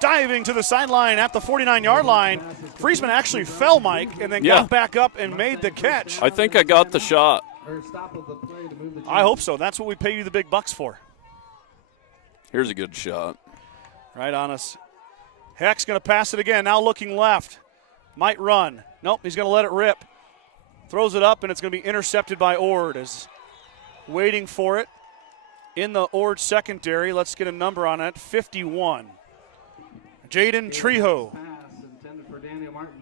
Diving to the sideline at the 49-yard line. Friesman actually fell, Mike, and then got back up and made the catch. I think I got the shot. I hope so. That's what we pay you the big bucks for. Here's a good shot. Right on us. Heck's going to pass it again. Now looking left. Might run. Nope, he's going to let it rip. Throws it up, and it's going to be intercepted by Ord. Is waiting for it in the Ord secondary. Let's get a number on it. 51. Jaden Trejo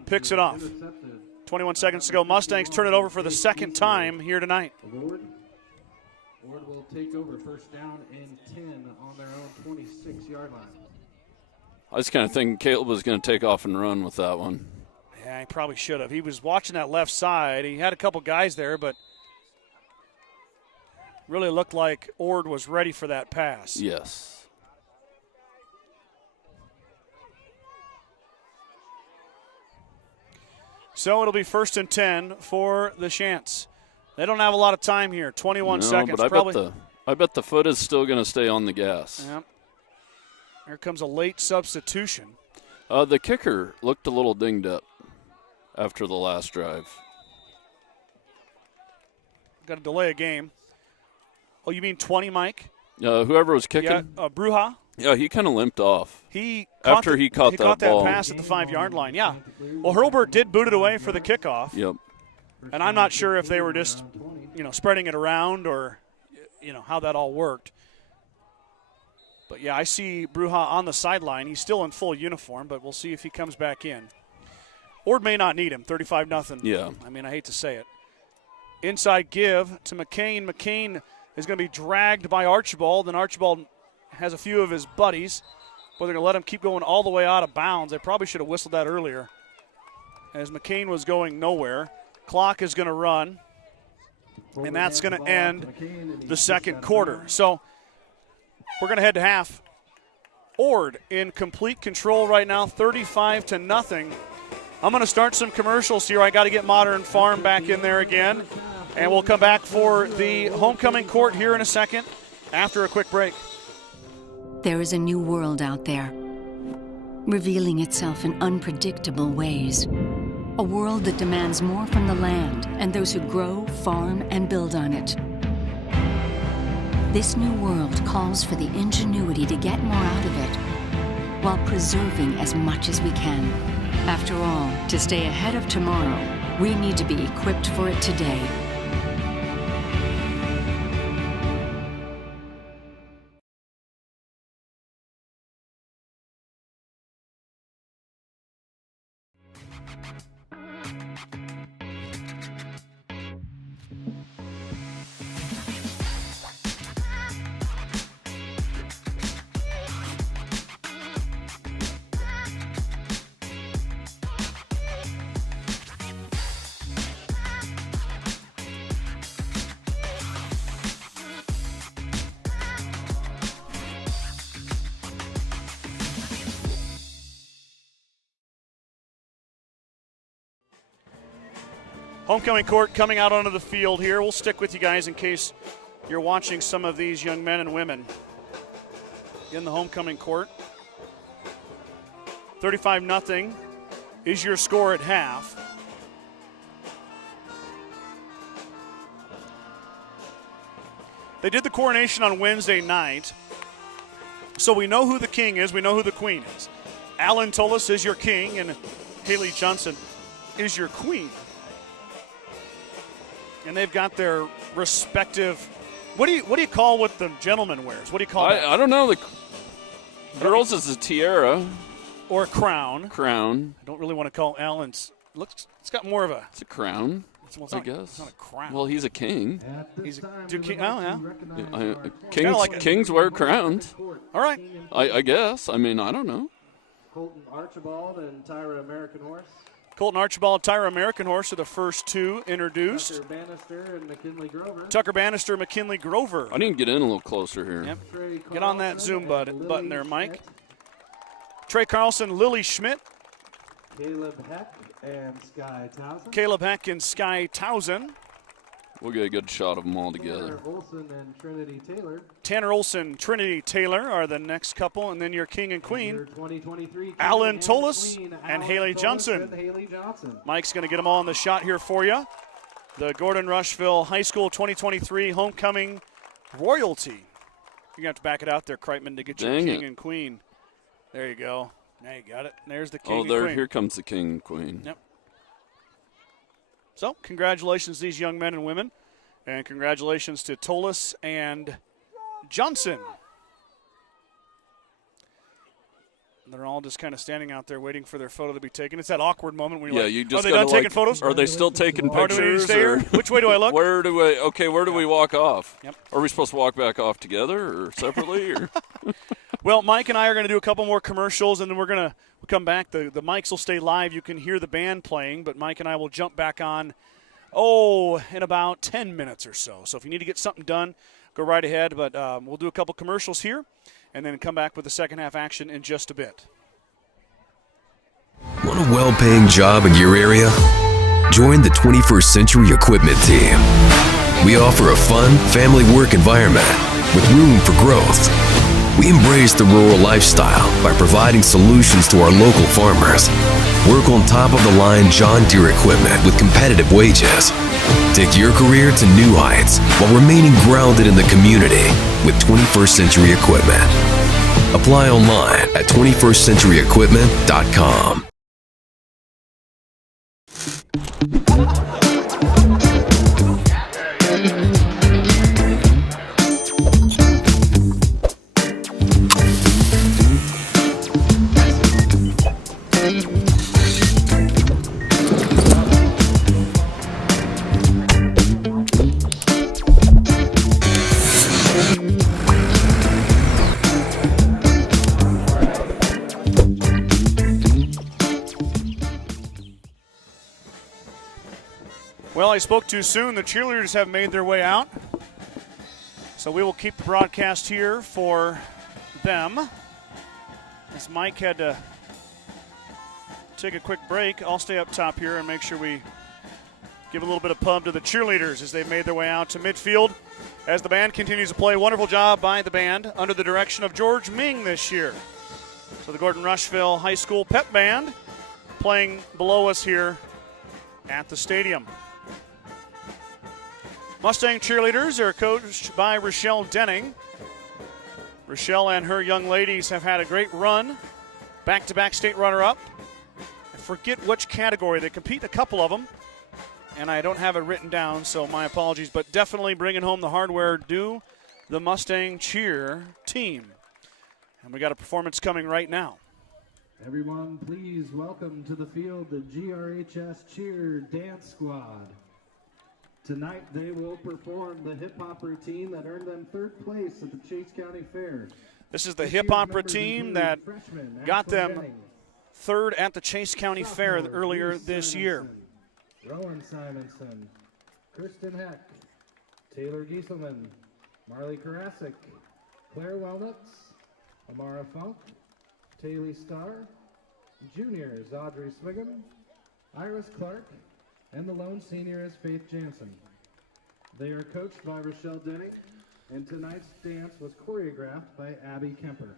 picks it off. 21 seconds to go. Mustangs turn it over for the second time here tonight. Ord will take over 1st down and 10 on their own 26-yard line. I was kind of thinking Caleb was going to take off and run with that one. Yeah, he probably should have. He was watching that left side. He had a couple guys there, but really looked like Ord was ready for that pass. Yes. So it'll be 1st and 10 for the Chants. They don't have a lot of time here. 21 seconds. But I bet the foot is still going to stay on the gas. Yep. Here comes a late substitution. The kicker looked a little dinged up after the last drive. Got to delay a game. Oh, you mean 20, Mike? Whoever was kicking? Yeah, Bruja. Yeah, he kind of limped off. He caught that ball. pass at the 5-yard line. Yeah. Well, Hurlburt did boot it away for the kickoff. Yep. And I'm not sure if they were just, spreading it around or, how that all worked. But, yeah, I see Bruja on the sideline. He's still in full uniform, but we'll see if he comes back in. Ord may not need him, 35-0. Yeah. I mean, I hate to say it. Inside give to McCain. McCain is going to be dragged by Archibald, and Archibald has a few of his buddies, but they're going to let him keep going all the way out of bounds. They probably should have whistled that earlier as McCain was going nowhere. Clock is going to run, and that's going to end the second quarter. So we're going to head to half. Ord in complete control right now, 35-0. I'm going to start some commercials here. I got to get Modern Farm back in there again, and we'll come back for the homecoming court here in a second after a quick break. There is a new world out there, revealing itself in unpredictable ways. A world that demands more from the land and those who grow, farm, and build on it. This new world calls for the ingenuity to get more out of it, while preserving as much as we can. After all, to stay ahead of tomorrow, we need to be equipped for it today. Homecoming court coming out onto the field here. We'll stick with you guys in case you're watching some of these young men and women in the homecoming court. 35-0 is your score at half. They did the coronation on Wednesday night, so we know who the king is, we know who the queen is. Alan Tullis is your king, and Haley Johnson is your queen. And they've got their respective. What do you call what the gentleman wears? What do you call that? I don't know. The girls is a tiara or a crown. Crown. I don't really want to call Alan's. Looks. It's got more of a. It's a crown. I guess it's not a crown. Well, he's a king. He's a king. Oh yeah. Kings wear crowns. All right. I guess. I mean, I don't know. Colton Archibald and Tyra American Horse. Colton Archibald, Tyra American Horse are the first two introduced. Tucker Bannister and McKinley Grover. Tucker Bannister, McKinley Grover. I need to get in a little closer here. Yep. Get on that Zoom button there, Mike. Trey Carlson, Lily Schmidt. Caleb Heck and Sky Towson. Caleb Heck and Sky Towson. We'll get a good shot of them all together. Tanner Olson and Trinity Taylor. Tanner Olson, Trinity Taylor are the next couple, and then your king and queen. Your 2023 Alan Tullis and Haley Tullis Johnson. Haley Johnson. Mike's going to get them all in the shot here for you. The Gordon-Rushville High School 2023 homecoming royalty. You're going to have to back it out there, Kreitman, to get your king and queen. There you go. Now you got it. There's the king and queen. Here comes the king and queen. Yep. So, congratulations to these young men and women, and congratulations to Tullis and Johnson. They're all just kind of standing out there waiting for their photo to be taken. It's that awkward moment when you're you just are they done taking photos? Are they still taking pictures? Or do we stay here? Which way do I look? Where do we walk off? Yep. Are we supposed to walk back off together or separately? Or? Well, Mike and I are going to do a couple more commercials, and then we're going to come back. The mics will stay live. You can hear the band playing, but Mike and I will jump back on, in about 10 minutes or so. So if you need to get something done, go right ahead. But we'll do a couple commercials here and then come back with the second half action in just a bit. Want a well-paying job in your area? Join the 21st Century Equipment Team. We offer a fun, family work environment with room for growth. We embrace the rural lifestyle by providing solutions to our local farmers. Work on top-of-the-line John Deere equipment with competitive wages. Take your career to new heights while remaining grounded in the community with 21st Century Equipment. Apply online at 21stcenturyequipment.com. Well, I spoke too soon. The cheerleaders have made their way out. So we will keep the broadcast here for them. As Mike had to take a quick break, I'll stay up top here and make sure we Give a little bit of pub to the cheerleaders as they've made their way out to midfield as the band continues to play. Wonderful job by the band under the direction of George Ming this year. So the Gordon-Rushville High School Pep Band playing below us here at the stadium. Mustang cheerleaders are coached by Rochelle Denning. Rochelle and her young ladies have had a great run, back-to-back state runner-up. I forget which category. They compete in a couple of them, and I don't have it written down, so my apologies, but definitely bringing home the hardware due the Mustang cheer team. And we got a performance coming right now. Everyone, please welcome to the field the GRHS Cheer Dance Squad. Tonight they will perform the hip-hop routine that earned them 3rd place at the Chase County Fair. This is the hip-hop routine that got them 3rd at the Chase County Fair earlier this year. Rowan Simonson, Kristen Heck, Taylor Gieselman, Marley Karasik, Claire Walnuts, Amara Funk, Taylor Starr, juniors Audrey Swiggum, Iris Clark, and the lone senior is Faith Jansen. They are coached by Rochelle Denning, and tonight's dance was choreographed by Abby Kemper.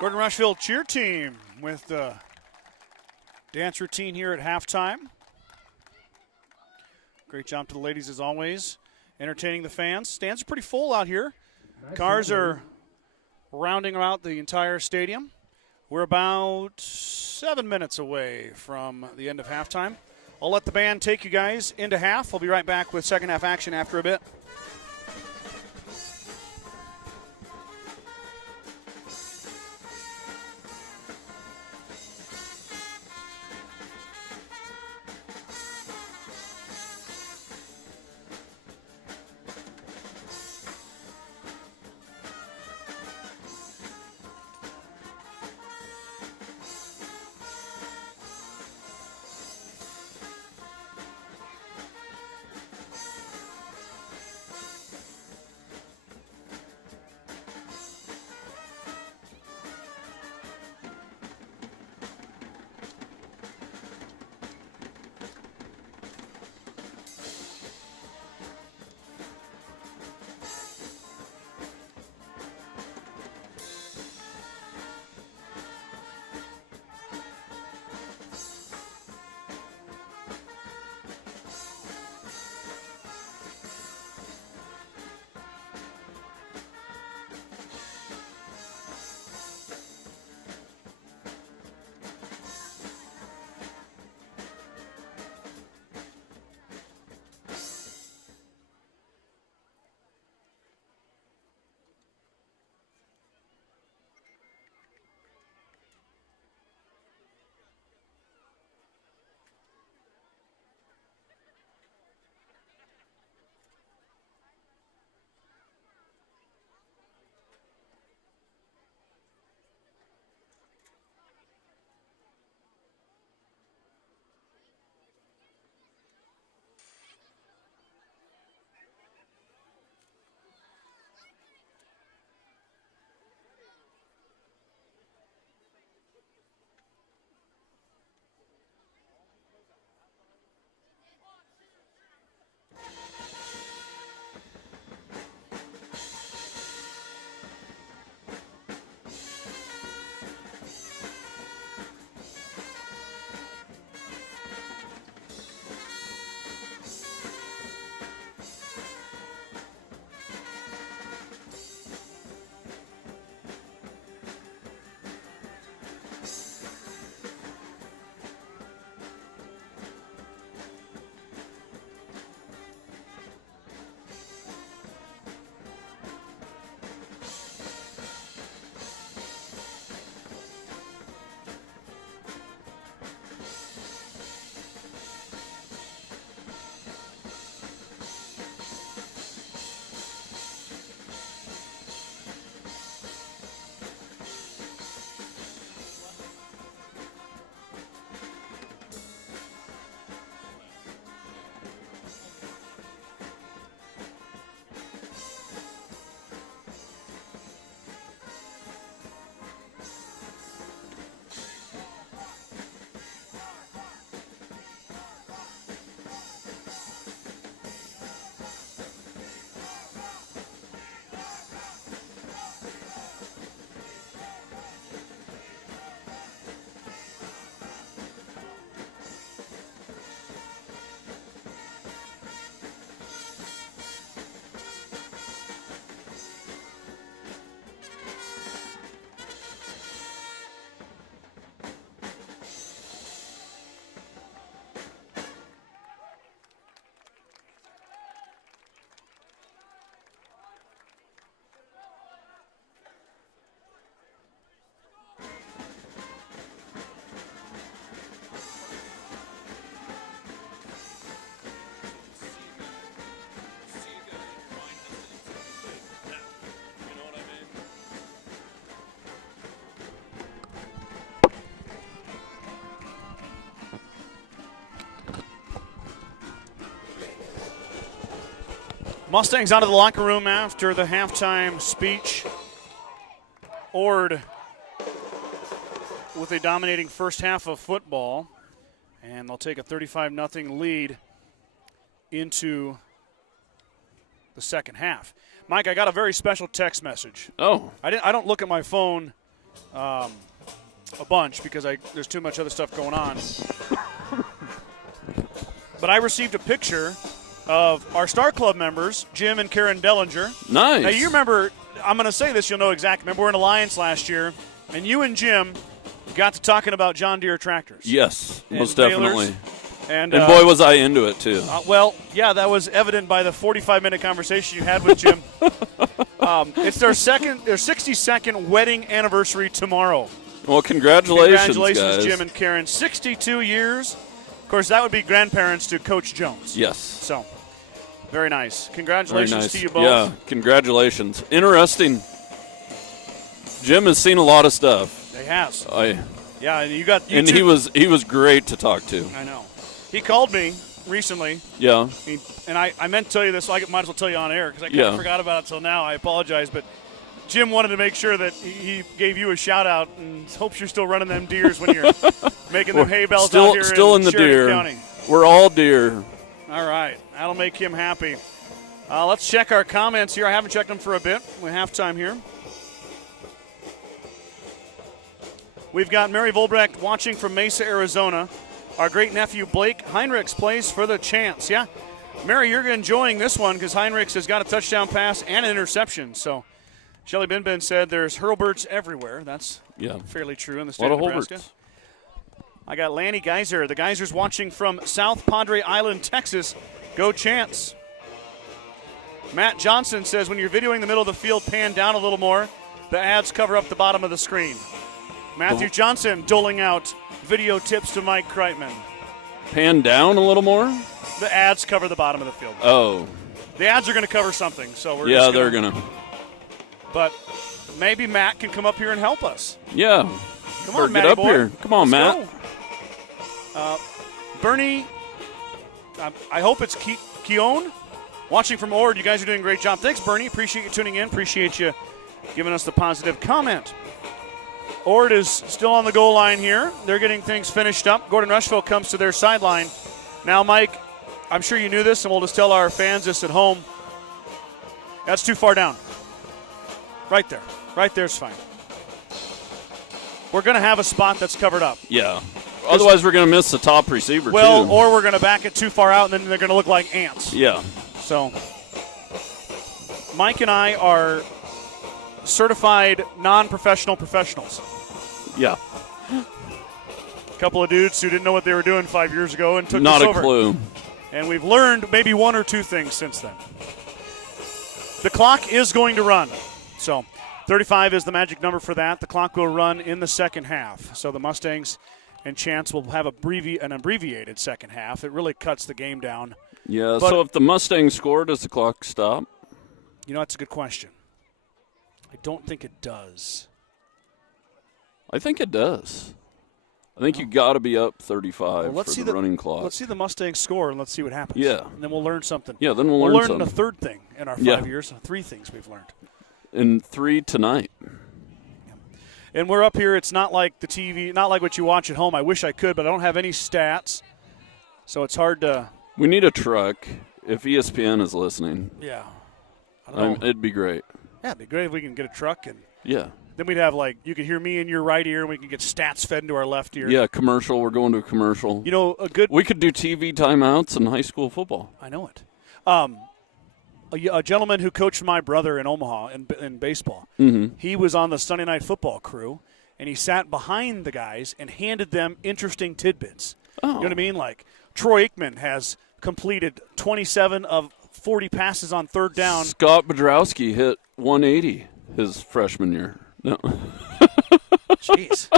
Gordon-Rushville cheer team with the dance routine here at halftime. Great job to the ladies as always, entertaining the fans. Stands are pretty full out here. Cars are rounding out the entire stadium. We're about 7 minutes away from the end of halftime. I'll let the band take you guys into half. I'll be right back with second half action after a bit. Mustangs out of the locker room after the halftime speech. Ord with a dominating first half of football, and they'll take a 35-0 lead into the second half. Mike, I got a very special text message. Oh. I don't look at my phone a bunch because there's too much other stuff going on. But I received a picture of our Star Club members, Jim and Karen Dellinger. Nice. Now, you remember, I'm going to say this, you'll know exactly. Remember, we were in Alliance last year, and you and Jim got to talking about John Deere tractors. Yes, and most balers. definitely. And boy, was I into it, too. Well, yeah, that was evident by the 45-minute conversation you had with Jim. It's their 62nd wedding anniversary tomorrow. Well, congratulations, Congratulations, guys. Jim and Karen. 62 years. Of course, that would be grandparents to Coach Jones. Yes. So, very nice. Congratulations Very nice. to you both. Yeah, congratulations. Interesting. Jim has seen a lot of stuff. He has. Yeah, and he was great to talk to. I know. He called me recently. Yeah. And I meant to tell you this, so I might as well tell you on air because I kind of forgot about it till now. I apologize, but Jim wanted to make sure that he gave you a shout-out and hopes you're still running them deers when you're making them hay bales out here in the Sheridan deer. County. We're all deer. All right. That'll make him happy. Let's check our comments here. I haven't checked them for a bit. We're halftime here. We've got Mary Volbrecht watching from Mesa, Arizona. Our great nephew Blake Heinrichs plays for the Chants. Yeah, Mary, you're enjoying this one because Heinrichs has got a touchdown pass and an interception. So Shelly Binben said there's Hurlberts everywhere. That's fairly true in the state of Nebraska. Hurlberts. I got Lanny Geyser. The Geysers watching from South Padre Island, Texas. Go Chants. Matt Johnson says when you're videoing the middle of the field, pan down a little more. The ads cover up the bottom of the screen. Matthew Johnson doling out video tips to Mike Kreitman. Pan down a little more? The ads cover the bottom of the field. Oh. The ads are going to cover something. So we're they're going to. But maybe Matt can come up here and help us. Yeah. Come on, get up here. Come on, Let's Matt. go. Bernie, I hope it's Keown. Watching from Ord, you guys are doing a great job. Thanks, Bernie. Appreciate you tuning in. Appreciate you giving us the positive comment. Ord is still on the goal line here. They're getting things finished up. Gordon-Rushville comes to their sideline. Now, Mike, I'm sure you knew this, and we'll just tell our fans this at home. That's too far down. Right there. Right there's fine. We're going to have a spot that's covered up. Yeah. Otherwise, we're going to miss the top receiver, too. Or we're going to back it too far out, and then they're going to look like ants. Yeah. So, Mike and I are certified non-professional professionals. Yeah. A couple of dudes who didn't know what they were doing 5 years ago and took Not us a over. clue. And we've learned maybe one or two things since then. The clock is going to run. So 35 is the magic number for that. The clock will run in the second half. So the Mustangs and Chants will have an abbreviated second half. It really cuts the game down. Yeah, but, so if the Mustangs score, does the clock stop? You know, that's a good question. I don't think it does. I think it does. I think you got to be up 35 for the running clock. Let's see the Mustangs score, and let's see what happens. Yeah. And then we'll learn something. Yeah, then we'll learn something. a third thing in our 5 years. 3 things we've learned. And 3 tonight. And we're up here. It's not like the TV, not like what you watch at home. I wish I could, but I don't have any stats. So it's hard to. We need a truck if ESPN is listening. Yeah. I don't know. It'd be great. Yeah, it'd be great if we can get a truck. And yeah. Then we'd have, you could hear me in your right ear, and we can get stats fed into our left ear. Yeah, commercial. We're going to a commercial. You know, we could do TV timeouts in high school football. I know it. A gentleman who coached my brother in Omaha in baseball, he was on the Sunday Night Football crew, and he sat behind the guys and handed them interesting tidbits. Oh. You know what I mean? Like, Troy Aikman has completed 27 of 40 passes on third down. Scott Bodrowski hit 180 his freshman year. No. Jeez.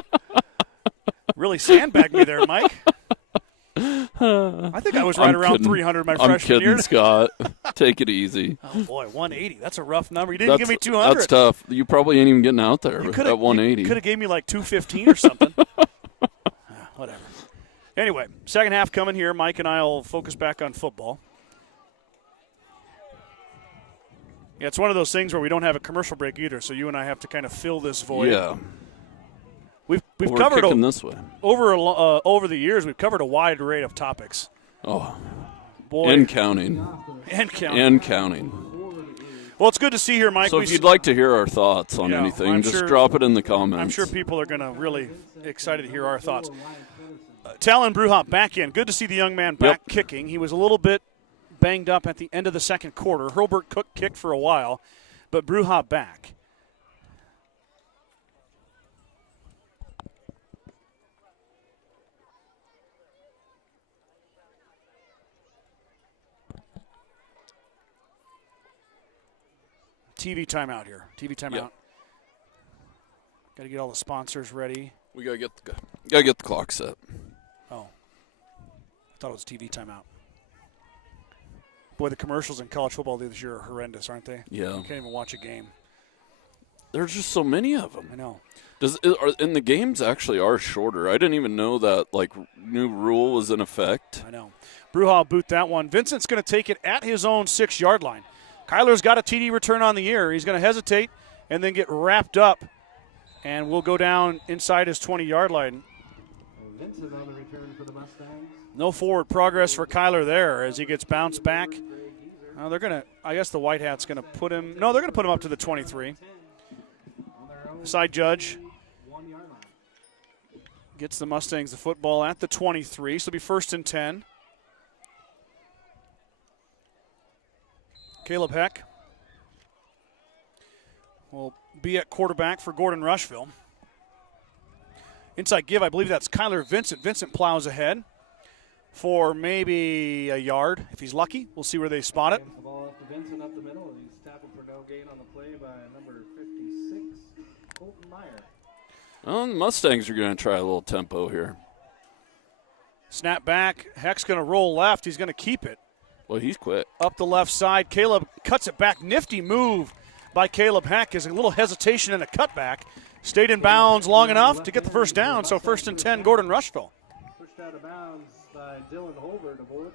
Really sandbagged me there, Mike. I think I was right around 300 my freshman year. I'm kidding, Scott. Take it easy. Oh, boy, 180. That's a rough number. You didn't give me 200. That's tough. You probably ain't even getting out there at 180. You could have gave me 215 or something. Whatever. Anyway, second half coming here. Mike and I will focus back on football. Yeah, it's one of those things where we don't have a commercial break either, so you and I have to kind of fill this void. Yeah. We've We're covered kicking this way. over the years. We've covered a wide array of topics. Oh, Boy, and counting. and counting. And counting. Well, it's good to see here, Mike. So if you'd like to hear our thoughts on anything, I'm just sure- drop it in the comments. I'm sure people are going to really excited to hear our thoughts. Talon Bruhop back in. Good to see the young man back kicking. He was a little bit banged up at the end of the second quarter. Hurlburt Cook kicked for a while, but Bruhop back. TV timeout here. TV timeout. Yep. Got to get all the sponsors ready. We gotta get the clock set. Oh, I thought it was TV timeout. Boy, the commercials in college football this year are horrendous, aren't they? Yeah. You can't even watch a game. There's just so many of them. I know. And the games actually are shorter. I didn't even know that new rule was in effect. I know. Bruhal boot that one. Vincent's going to take it at his own 6-yard line. Kyler's got a TD return on the year. He's going to hesitate and then get wrapped up, and we'll go down inside his 20-yard line. Vincent on the return for the Mustangs. No forward progress for Kyler there as he gets bounced back. They're going to, I guess the White Hat's going to put him, no, they're going to put him up to the 23. Side judge gets the Mustangs the football at the 23, so it'll be 1st and 10. Caleb Heck will be at quarterback for Gordon-Rushville. Inside give, I believe that's Kyler Vincent. Vincent plows ahead for maybe a yard. If he's lucky, we'll see where they spot it. The ball up to Vincent up the middle, and he's tackled for no gain on the play by number 56, Colton Meyer. Well, the Mustangs are going to try a little tempo here. Snap back. Heck's going to roll left. He's going to keep it. Well, he's quick. Up the left side. Caleb cuts it back. Nifty move by Caleb Heck. Is a little hesitation and a cutback. Stayed in bounds long enough to get the first down. So 1st and 10, Gordon-Rushville. Pushed out of bounds by Dylan Holbert aboard.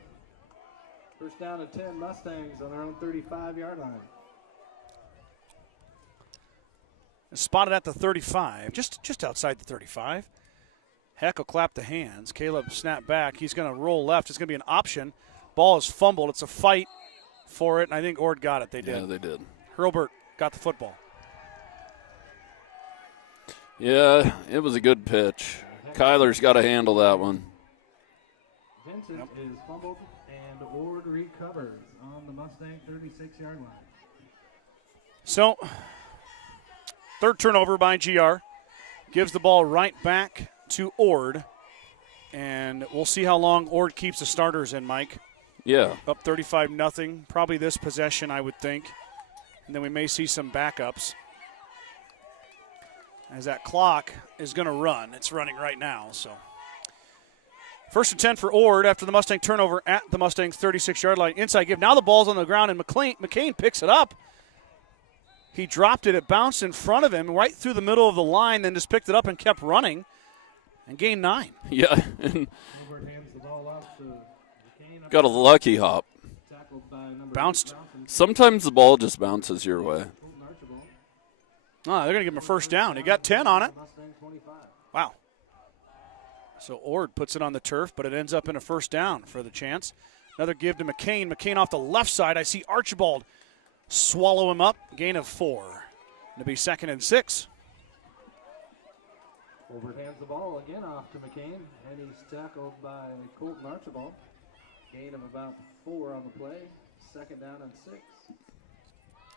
First down and 10, Mustangs on their own 35-yard line. Spotted at the 35, just outside the 35. Heck will clap the hands. Caleb snap back. He's going to roll left. It's going to be an option. Ball is fumbled. It's a fight for it, and I think Ord got it. They did. Yeah, they did. Hurlburt got the football. Yeah, it was a good pitch. Kyler's got to handle that one. Vincent is fumbled, and Ord recovers on the Mustang 36-yard line. So, third turnover by GR. Gives the ball right back to Ord. And we'll see how long Ord keeps the starters in, Mike. Yeah. Up 35-0. Probably this possession, I would think. And then we may see some backups. As that clock is going to run. It's running right now, so. 1st and 10 for Ord after the Mustang turnover at the Mustangs 36-yard line. Inside give. Now the ball's on the ground, and McCain picks it up. He dropped it. It bounced in front of him right through the middle of the line, then just picked it up and kept running and gained 9. Yeah. Holbert hands the ball off to McCain. Got a lucky hop. Tackled by number Bounced. 8, Bronson. Sometimes the ball just bounces your way. Colton Archibald. Oh, they're going to give him a first down. He got 10 on it. Mustang 25. Wow. So Ord puts it on the turf, but it ends up in a first down for the chance. Another give to McCain. McCain off the left side. I see Archibald swallow him up. Gain of 4. It'll be 2nd and 6. Holbert hands the ball again off to McCain, and he's tackled by Colton Archibald. Gain of about 4 on the play. 2nd down and 6.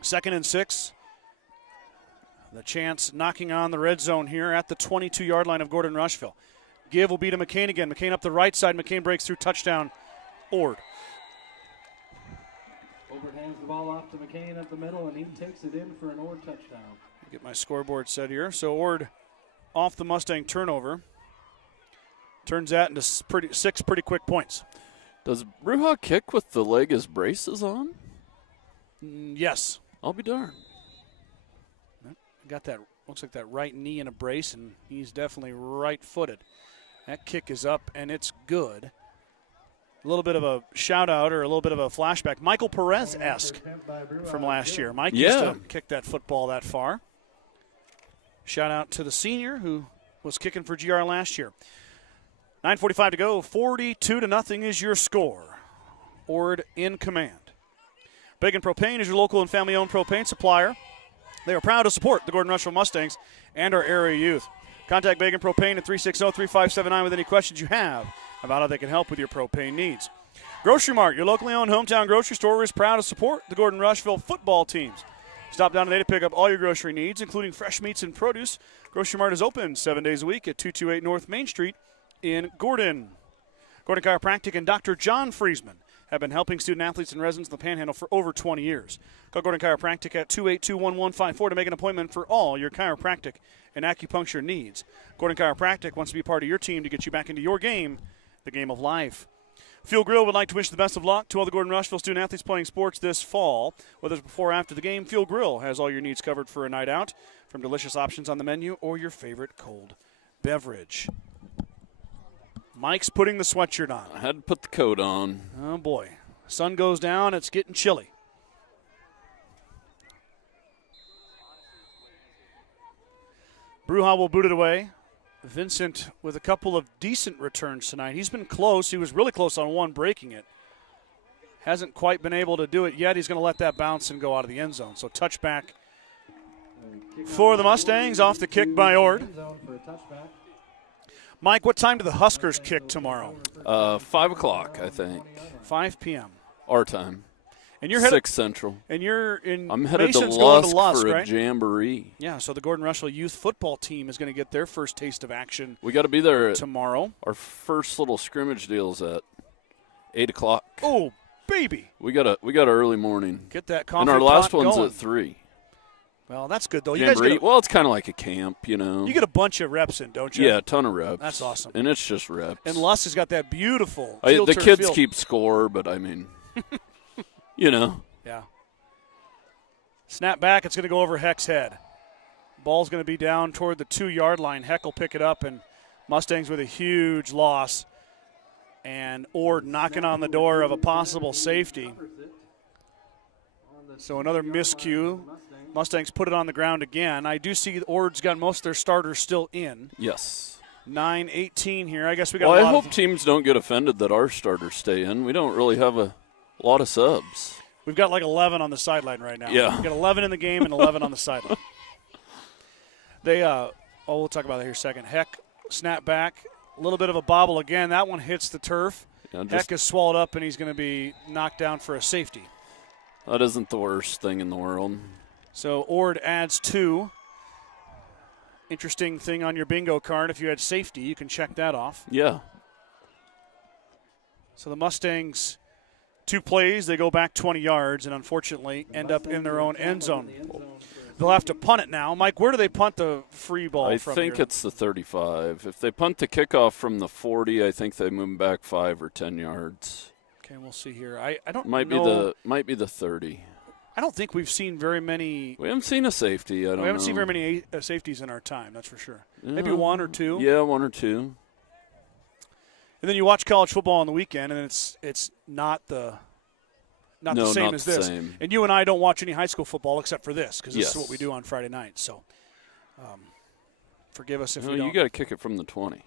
2nd and 6. The chance knocking on the red zone here at the 22-yard line of Gordon-Rushville. Give will be to McCain again. McCain up the right side. McCain breaks through. Touchdown, Ord. Holbert hands the ball off to McCain up the middle, and he takes it in for an Ord touchdown. Get my scoreboard set here. So Ord off the Mustang turnover. Turns that into 6 pretty quick points. Does Bruja kick with the leg his braces on? Yes. I'll be darned. Got that, looks like that right knee in a brace, and he's definitely right-footed. That kick is up, and it's good. little bit of a shout-out or a little bit of a flashback. Michael Perez-esque from last year. Mike used to kick that football that far. Shout-out to the senior who was kicking for GR last year. 9:45 to go. 42-0 is your score. Ord in command. Bacon Propane is your local and family-owned propane supplier. They are proud to support the Gordon-Rushville Mustangs and our area youth. Contact Bacon Propane at 360-3579 with any questions you have about how they can help with your propane needs. Grocery Mart, your locally owned hometown grocery store, is proud to support the Gordon-Rushville football teams. Stop down today to pick up all your grocery needs, including fresh meats and produce. Grocery Mart is open 7 days a week at 228 North Main Street in Gordon. Gordon Chiropractic and Dr. John Friesman have been helping student athletes and residents in the Panhandle for over 20 years. Call Gordon Chiropractic at 282-1154 to make an appointment for all your chiropractic and acupuncture needs. Gordon Chiropractic wants to be part of your team to get you back into your game, the game of life. Fuel Grill would like to wish the best of luck to all the Gordon-Rushville student athletes playing sports this fall. Whether it's before or after the game, Fuel Grill has all your needs covered for a night out, from delicious options on the menu or your favorite cold beverage. Mike's putting the sweatshirt on. I had to put the coat on. Oh, boy. Sun goes down. It's getting chilly. Bruja will boot it away. Vincent with a couple of decent returns tonight. He's been close. He was really close on one, breaking it. Hasn't quite been able to do it yet. He's going to let that bounce and go out of the end zone. So touchback for the Mustangs off the kick by Ord. Mike, what time do the Huskers kick tomorrow? 5 o'clock, I think. 5 p.m. Our time. And you're headed 6 Central. And you're in. I'm headed Mason's to going Lusk for right? a jamboree. Yeah, so the Gordon-Rushville youth football team is going to get their first taste of action. We got to be there tomorrow. Our first little scrimmage deal's at 8 o'clock. Oh, baby! We got a early morning. Get that coffee and our last pot one's going. at 3. Well, that's good though. Jamboree, You guys well, it's kind of like a camp, you know. You get a bunch of reps in, don't you? Yeah, a ton of reps. That's awesome. And it's just reps. And Lusk has got that beautiful the kids field. keep score, but I mean, you know. Yeah. Snap back. It's going to go over Heck's head. Ball's going to be down toward the 2-yard line. Heck will pick it up, and Mustangs with a huge loss. And Ord knocking on the door of a possible safety. So another miscue. Mustangs put it on the ground again. I do see Ord's got most of their starters still in. Yes. 9:18 here. I guess we got. Well, I hope teams don't get offended that our starters stay in. We don't really have a lot of subs. We've got like 11 on the sideline right now. Yeah. We've got 11 in the game and 11 on the sideline. We'll talk about that here in a second. Heck, snap back. A little bit of a bobble again. That one hits the turf. Yeah, Heck is swallowed up, and he's going to be knocked down for a safety. That isn't the worst thing in the world. So Ord adds 2. Interesting thing on your bingo card. If you had safety, you can check that off. Yeah. So the Mustangs, 2 plays, they go back 20 yards and unfortunately end up in their own end zone. They'll have to punt it now. Mike, where do they punt the free ball from? I think it's the 35. If they punt the kickoff from the 40, I think they move back 5 or 10 yards. Okay, we'll see here. I don't might know. Might be the 30. I don't think we've seen very many. We haven't seen a safety. We haven't seen very many safeties in our time, that's for sure. Yeah. Maybe 1 or 2. Yeah, 1 or 2. And then you watch college football on the weekend, and it's not the same as this. Same. And you and I don't watch any high school football except for this, because this Yes. is what we do on Friday night. So forgive us if we No, don't. you got to kick it from the 20.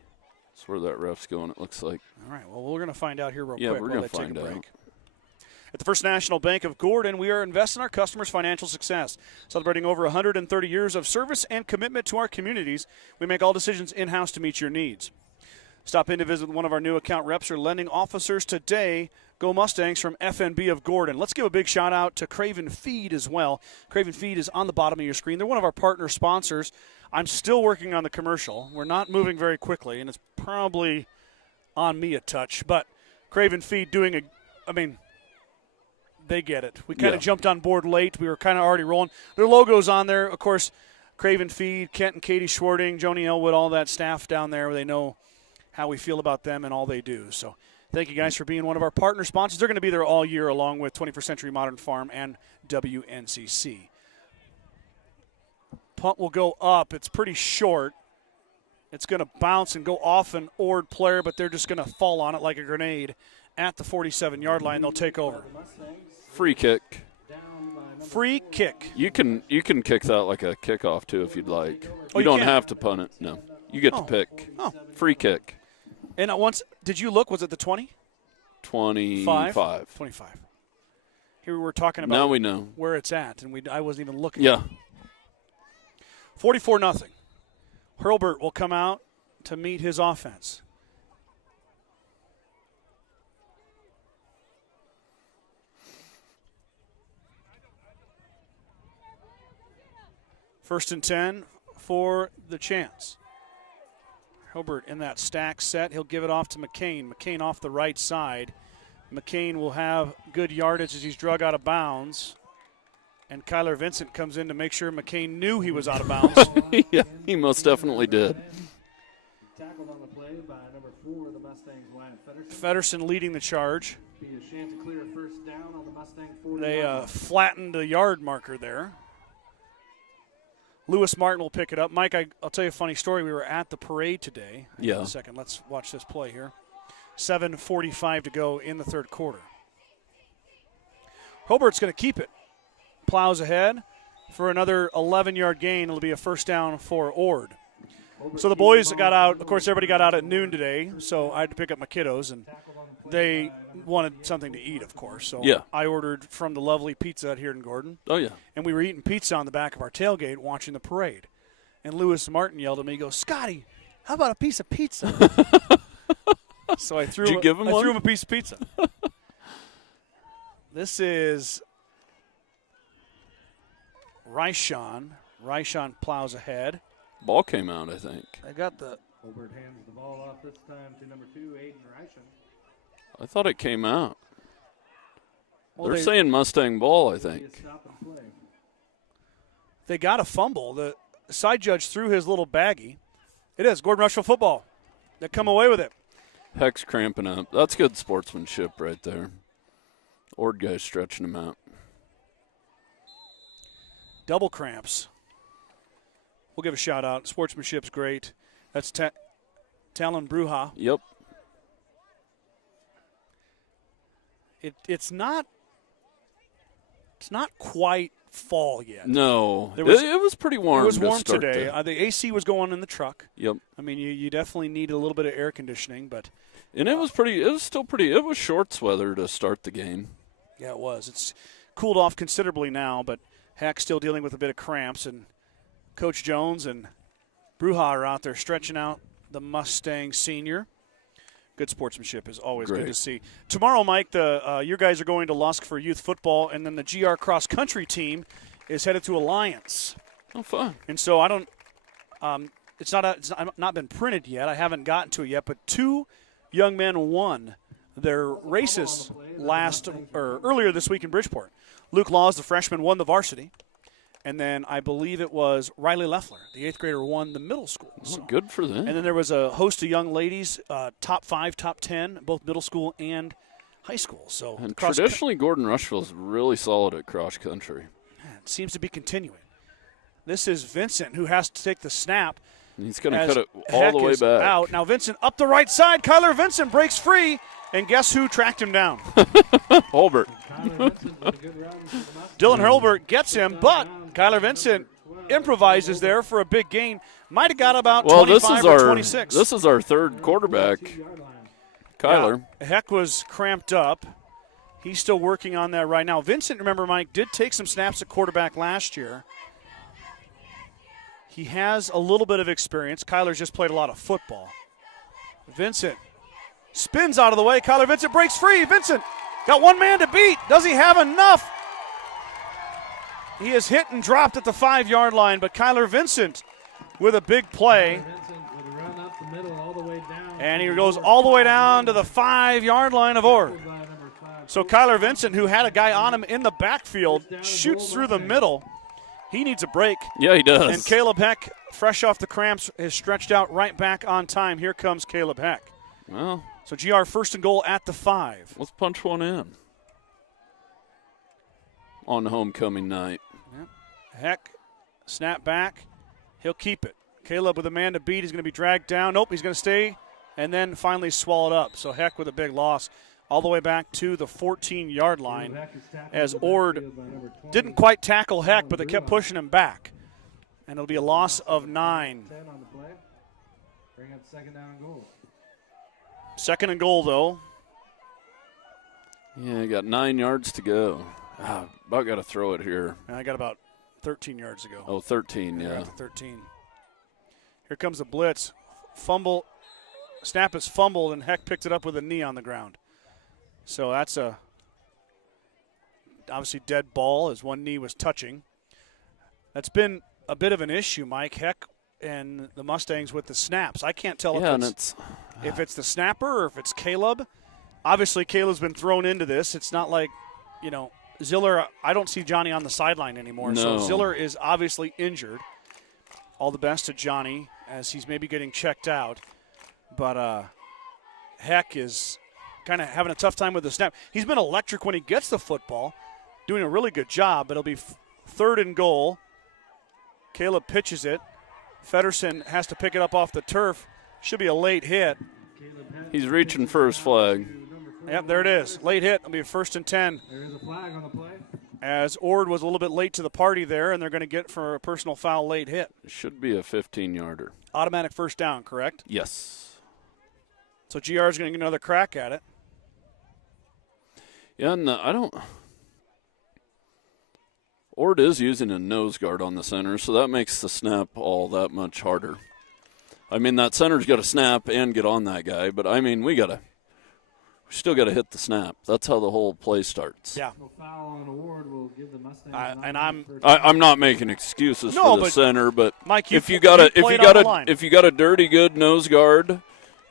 That's where that ref's going, it looks like. All right, well, we're going to find out here real Yeah, quick we're while going they to take find a break. out. At the First National Bank of Gordon, we are investing in our customers' financial success. Celebrating over 130 years of service and commitment to our communities, we make all decisions in-house to meet your needs. Stop in to visit one of our new account reps or lending officers today. Go Mustangs from FNB of Gordon. Let's give a big shout out to Craven Feed as well. Craven Feed is on the bottom of your screen. They're one of our partner sponsors. I'm still working on the commercial. We're not moving very quickly, and it's probably on me a touch. But Craven Feed they get it. We kind of jumped on board late. We were kind of already rolling. Their logo's on there. Of course, Craven Feed, Kent and Katie Schwarting, Joni Elwood, all that staff down there. They know how we feel about them and all they do. So thank you guys for being one of our partner sponsors. They're going to be there all year along with 21st Century Modern Farm and WNCC. Punt will go up. It's pretty short. It's going to bounce and go off an Ord player, but they're just going to fall on it like a grenade at the 47-yard line. They'll take over. Free kick. Free kick. You can kick that like a kickoff too if you'd like. Oh, you don't can? have to punt it. No, you get to pick. Oh. Free kick. And once, did you look? Was it the 20? 25. 25. Here we were talking about Now we know where it's at, and I wasn't even looking. Yeah. 44-0. Hurlburt will come out to meet his offense. First and 10 for the Chants. Hurlburt in that stack set. He'll give it off to McCain. McCain off the right side. McCain will have good yardage as he's drug out of bounds. And Kyler Vincent comes in to make sure McCain knew he was out of bounds. Yeah, he most definitely did. Tackled on the play by number 4, the Mustangs, Wyatt Feddersen. Feddersen leading the charge. Be a Chanticleer first down on the Mustang 40. They flattened the yard marker there. Lewis Martin will pick it up. Mike, I'll tell you a funny story. We were at the parade today. Hang on a second. Let's watch this play here. 7:45 to go in the third quarter. Hurlburt's going to keep it. Plows ahead for another 11-yard gain. It'll be a first down for Ord. So the boys got out. Of course, everybody got out at noon today, so I had to pick up my kiddos, and they wanted something to eat, of course. So I ordered from the lovely Pizza Hut here in Gordon. Oh, yeah. And we were eating pizza on the back of our tailgate watching the parade. And Lewis Martin yelled at me, he goes, "Scotty, how about a piece of pizza?" So I threw Did you give him one? I threw him a piece of pizza. This is Ryshawn. Ryshawn plows ahead. Ball came out, I think. I got the Hurlburt hands the ball off this time to number 2, Aiden Ryshawn. I thought it came out. Well, They're saying Mustang ball, I think. They got a fumble. The side judge threw his little baggie. It is Gordon-Rushville football. They come away with it. Heck's cramping up. That's good sportsmanship right there. Ord guy's stretching him out. Double cramps. We'll give a shout out. Sportsmanship's great. That's Talon Bruja. Yep. It's not quite fall yet. No. It was pretty warm. It was warm to start today. The AC was going in the truck. Yep. I mean, you definitely need a little bit of air conditioning, but and it was shorts weather to start the game. Yeah, it was. It's cooled off considerably now, but Hack's still dealing with a bit of cramps, and Coach Jones and Bruja are out there stretching out the Mustang senior. Good sportsmanship is always good to see. Tomorrow, Mike, your guys are going to Lusk for youth football, and then the GR cross country team is headed to Alliance. Oh, fun! And so I don't. It's not been printed yet. I haven't gotten to it yet, but 2 young men won their races earlier this week in Bridgeport. Luke Laws, the freshman, won the varsity. And then I believe it was Riley Leffler, the 8th grader, won the middle school. So good for them. And then there was a host of young ladies, top 5, top 10, both middle school and high school. So and traditionally, Gordon-Rushville is really solid at cross country. It seems to be continuing. This is Vincent, who has to take the snap. And he's going to cut it all the way back. Out. Now Vincent up the right side. Kyler Vincent breaks free, and guess who tracked him down? Hurlburt. Dylan Hurlburt gets him, but Kyler Vincent improvises there for a big gain. Might have got about 25 or 26. This is our third quarterback, Kyler. Yeah, Heck was cramped up. He's still working on that right now. Vincent, remember, Mike, did take some snaps at quarterback last year. He has a little bit of experience. Kyler's just played a lot of football. Vincent spins out of the way. Kyler Vincent breaks free. Vincent got one man to beat. Does he have enough? He is hit and dropped at the 5-yard line, but Kyler Vincent with a big play. And he goes all the way down to the 5-yard line of Ord. So Kyler Vincent, who had a guy on him in the backfield, shoots through the middle. He needs a break. Yeah, he does. And Caleb Heck, fresh off the cramps, is stretched out right back on time. Here comes Caleb Heck. Well, so GR first and goal at the 5. Let's punch one in on homecoming night. Yep. Heck, snap back. He'll keep it. Caleb with a man to beat. He's going to be dragged down. Nope, he's going to stay and then finally swallowed up. So Heck with a big loss all the way back to the 14-yard line as Ord didn't quite tackle Heck, but they kept pushing him back. And it'll be a loss of 9. Bring up second down and goal. Second and goal, though. Yeah, got 9 yards to go. About got to throw it here. And I got about 13 yards to go. Oh, 13, They're yeah. at the 13. Here comes the blitz. Fumble. Snap is fumbled, and Heck picked it up with a knee on the ground. So that's a obviously dead ball as one knee was touching. That's been a bit of an issue, Mike. Heck and the Mustangs with the snaps. I can't tell if it's the snapper or if it's Caleb. Obviously, Caleb's been thrown into this. It's not like, Ziller, I don't see Johnny on the sideline anymore. No. So Ziller is obviously injured. All the best to Johnny as he's maybe getting checked out. But Heck is kind of having a tough time with the snap. He's been electric when he gets the football, doing a really good job. It'll be third and goal. Caleb pitches it. Feddersen has to pick it up off the turf. Should be a late hit. He's reaching for his flag. Yep, there it is. Late hit. It'll be first and 10. There is a flag on the play. As Ord was a little bit late to the party there, and they're going to get for a personal foul late hit. Should be a 15-yarder. Automatic first down, correct? Yes. So GR is going to get another crack at it. Yeah, and Ord is using a nose guard on the center, so that makes the snap all that much harder. I mean, that center's got to snap and get on that guy, but, I mean, we still got to hit the snap. That's how the whole play starts. Yeah. Foul on Ord will give the Mustangs I'm not making excuses for the center, but Mike, if you got a dirty good nose guard,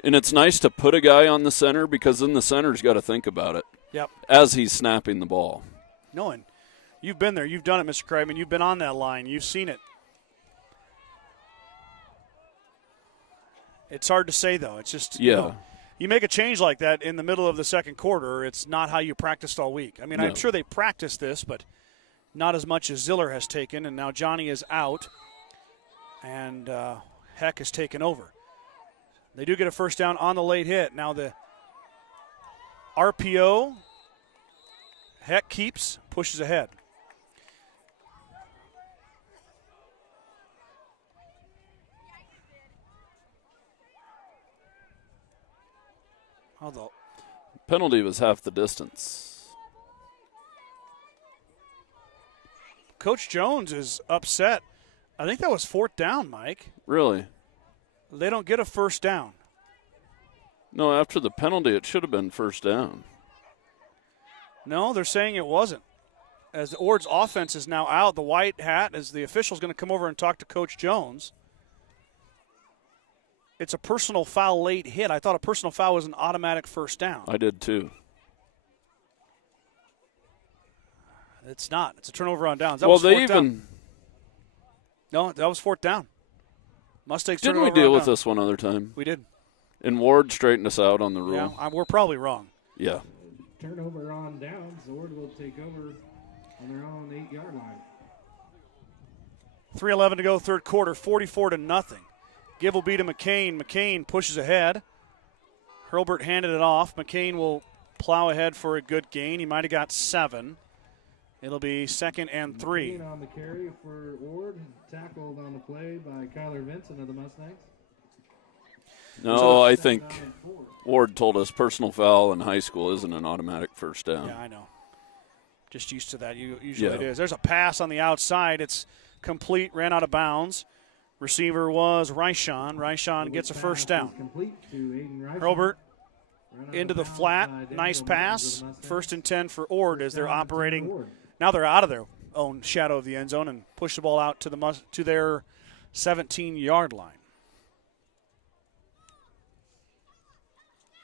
and it's nice to put a guy on the center because then the center's got to think about it. Yep. As he's snapping the ball. No, and you've been there. You've done it, Mr. Craven. You've been on that line. You've seen it. It's hard to say, though. It's just, you make a change like that in the middle of the second quarter, it's not how you practiced all week. I mean, No. I'm sure they practiced this, but not as much as Ziller has taken, and now Johnny is out, and Heck has taken over. They do get a first down on the late hit. Now the RPO, Heck keeps, pushes ahead. Although Penalty was half the distance. Coach Jones is upset. I think that was fourth down, Mike. Really? They don't get a first down. No, after the penalty, it should have been first down. No, they're saying it wasn't. As the Ord's offense is now out, the white hat, as the official's going to come over and talk to Coach Jones. It's a personal foul late hit. I thought a personal foul was an automatic first down. I did too. It's not. It's a turnover on downs. No, that was fourth down. Mustangs didn't we deal with this one other time? We did. And Ward straightened us out on the rule. Yeah, we're probably wrong. Yeah. Turnover on downs. Ord will take over on their own 8-yard line. 3:11 to go, third quarter, 44-0. Give will be to McCain. McCain pushes ahead. Hurlburt handed it off. McCain will plow ahead for a good gain. He might have got 7. It'll be second and 3. McCain on the carry for Ord. Tackled on the play by Kyler Vincent of the Mustangs. No, I think Ward told us personal foul in high school isn't an automatic first down. Yeah, I know. Just used to that. Usually it is. There's a pass on the outside. It's complete, ran out of bounds. Receiver was Ryshawn. Ryshawn gets a first down. Hurlburt into the flat. Nice pass. First and 10 for Ord as they're operating. Now they're out of their own shadow of the end zone and push the ball out to their 17-yard line.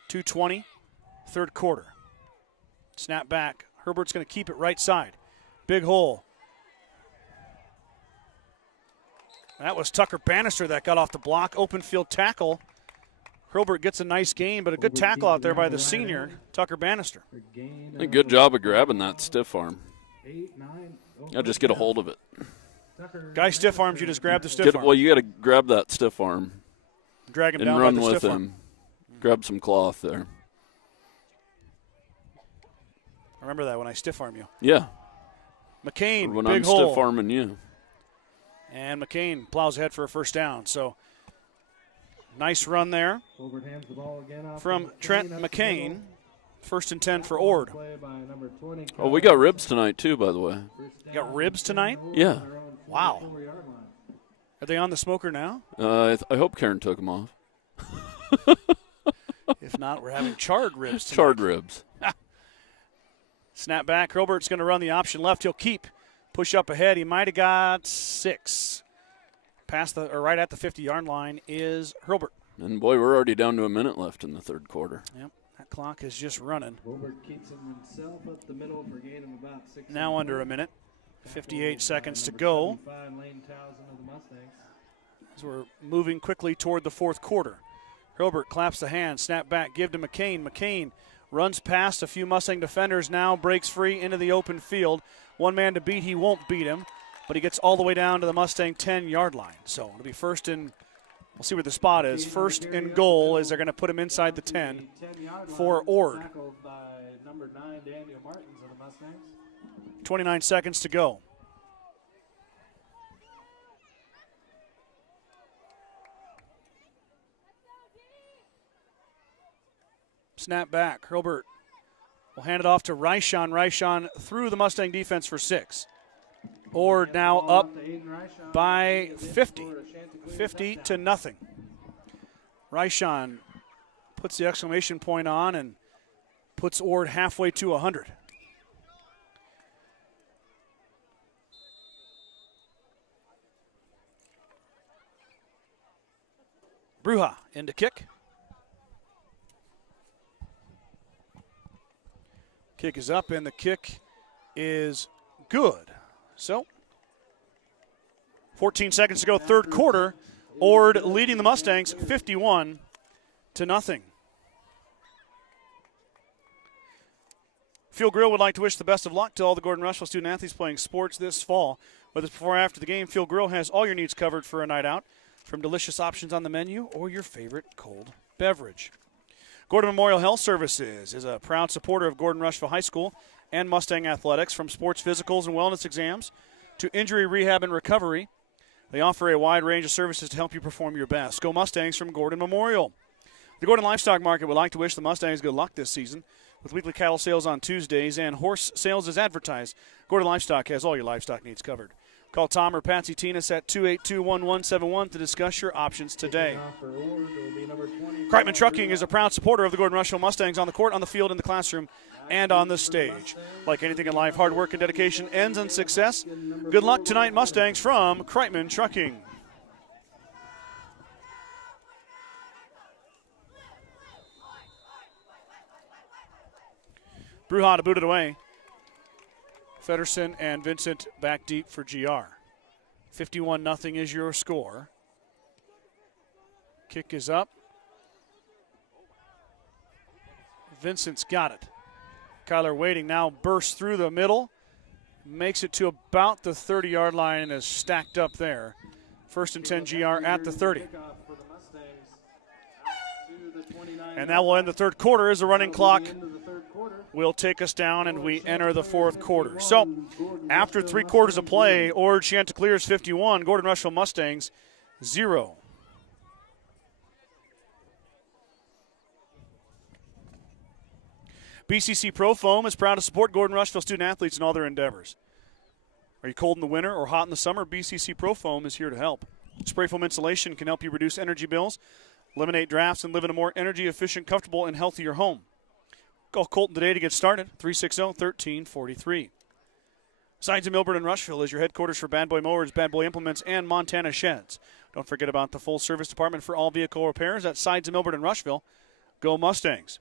2:20, third quarter. Snap back. Herbert's going to keep it right side. Big hole. That was Tucker Bannister that got off the block. Open field tackle. Hurlburt gets a nice gain, but a good tackle out there by the senior, Tucker Bannister. A good job of grabbing that stiff arm. I'll just get a hold of it. Guy stiff arms, you just grab the stiff arm. Well, you got to grab that stiff arm. Drag him and down run by the with stiff him. arm. Grab some cloth there. Remember that when I stiff arm you. Yeah. McCain, When big I'm hole. stiff arming you. And McCain plows ahead for a first down. So nice run there Colbert hands the ball again off from to Trent up the McCain. middle. 1st and 10 for Ord. Play by number 20, Oh, we got ribs tonight, too, by the way. You got ribs tonight? Yeah. Wow. Are they on the smoker now? I hope Karen took them off. If not, we're having charred ribs tonight. Charred ribs. Snap back. Hurlbert's going to run the option left. He'll keep. Push up ahead. He might have got 6. Right at the 50-yard line is Hurlbert. And, boy, we're already down to a minute left in the third quarter. Yep, that clock is just running. Colbert keeps himself up the middle for a gain of about 6. Now under a minute. 58 seconds to go. Lane Townsend of the Mustangs. As we're moving quickly toward the fourth quarter. Hurlbert claps the hand. Snap back. Give to McCain. McCain runs past a few Mustang defenders now. Breaks free into the open field. One man to beat. He won't beat him. But he gets all the way down to the Mustang 10-yard line. So it'll be first and we'll see where the spot is. First and goal as they're going to put him inside the 10 for Ord. 29 seconds to go. Snap back. Hurlbert will hand it off to Ryshon. Ryshon through the Mustang defense for 6. Ord now up by 50. 50 to nothing. Ryshon puts the exclamation point on and puts Ord halfway to 100. Bruja into kick. Kick is up, and the kick is good. So, 14 seconds to go, third quarter. Ord leading the Mustangs 51 to nothing. Fuel Grill would like to wish the best of luck to all the Gordon-Rushville student athletes playing sports this fall. Whether it's before or after the game, Fuel Grill has all your needs covered for a night out, from delicious options on the menu or your favorite cold beverage. Gordon Memorial Health Services is a proud supporter of Gordon-Rushville High School and Mustang athletics, from sports physicals and wellness exams to injury rehab and recovery. They offer a wide range of services to help you perform your best. Go Mustangs from Gordon Memorial. The Gordon Livestock Market would like to wish the Mustangs good luck this season with weekly cattle sales on Tuesdays and horse sales as advertised. Gordon Livestock has all your livestock needs covered. Call Tom or Patsy Tinas at 282-1171 to discuss your options today. Kreitman Trucking is a proud supporter of the Gordon-Rushville Mustangs on the court, on the field, in the classroom, and on the stage. Like anything in life, hard work and dedication ends in success. Good luck tonight, Mustangs, from Kreitman Trucking. Bruja to boot it away. Feddersen and Vincent back deep for GR. 51-0 is your score. Kick is up. Vincent's got it. Kyler waiting now, bursts through the middle, makes it to about the 30-yard line and is stacked up there. 1st and 10 GR at the 30. And that will end the third quarter as the running clock will take us down and we enter the fourth quarter. So, after 3 quarters of play, Ord Chanticleers 51, Gordon-Rushville Mustangs 0. BCC Pro Foam is proud to support Gordon-Rushville student athletes in all their endeavors. Are you cold in the winter or hot in the summer? BCC Pro Foam is here to help. Spray foam insulation can help you reduce energy bills, eliminate drafts, and live in a more energy-efficient, comfortable, and healthier home. Call Colton today to get started, 360-1343. Sides of Milburn and Rushville is your headquarters for Bad Boy Mowers, Bad Boy Implements, and Montana Sheds. Don't forget about the full service department for all vehicle repairs at Sides of Milburn and Rushville. Go Mustangs.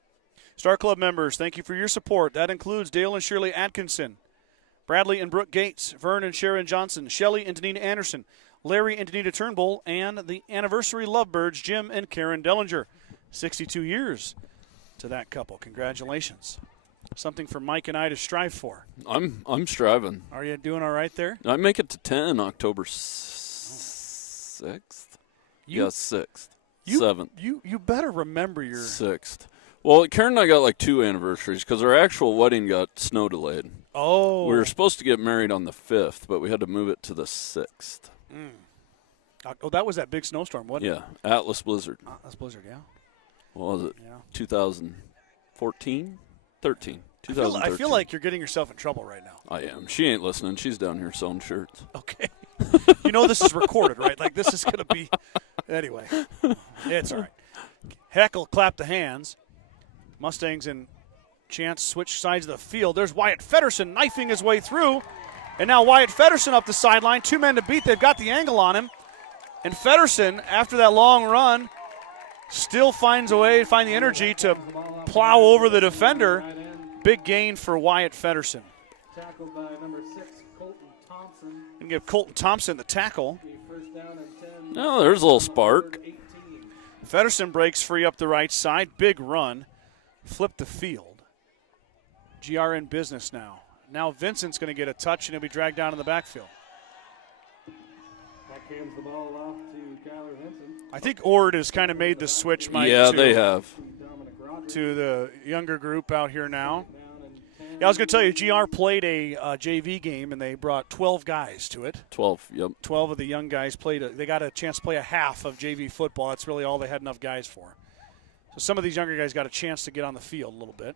Star Club members, thank you for your support. That includes Dale and Shirley Atkinson, Bradley and Brooke Gates, Vern and Sharon Johnson, Shelley and Danita Anderson, Larry and Danita Turnbull, and the anniversary lovebirds, Jim and Karen Dellinger. 62 years to that couple. Congratulations. Something for Mike and I to strive for. I'm striving. Are you doing all right there? I make it to 10 October 6th. Yes, 6th. 7th. You better remember your 6th. Well, Karen and I got like 2 anniversaries because our actual wedding got snow delayed. Oh. We were supposed to get married on the 5th, but we had to move it to the 6th. Oh, that was that big snowstorm, wasn't it? Yeah, Atlas Blizzard. Atlas Blizzard, yeah. What was it? Yeah. 2014? 13. I feel like you're getting yourself in trouble right now. I am. She ain't listening. She's down here selling shirts. Okay. You know this is recorded, right? Like this is going to be – anyway, it's all right. Heck will clap the hands. Mustangs and Chance switch sides of the field. There's Wyatt Feddersen knifing his way through. And now Wyatt Feddersen up the sideline. 2 men to beat. They've got the angle on him. And Feddersen, after that long run, still finds a way to find the energy to plow over the defender. Big gain for Wyatt Feddersen. Tackled by number 6, Colton Thompson. And give Colton Thompson the tackle. First down and 10. No, there's a little spark. Feddersen breaks free up the right side. Big run. Flip the field. GR in business now. Now Vincent's going to get a touch, and he'll be dragged down in the backfield. Back hands the ball off to Kyler Vincent. I think Ord has kind of made the switch, Mike. Yeah, they have. To the younger group out here now. Yeah, I was going to tell you, GR played a JV game, and they brought 12 guys to it. 12, yep. 12 of the young guys played. They got a chance to play a half of JV football. That's really all they had enough guys for. So some of these younger guys got a chance to get on the field a little bit.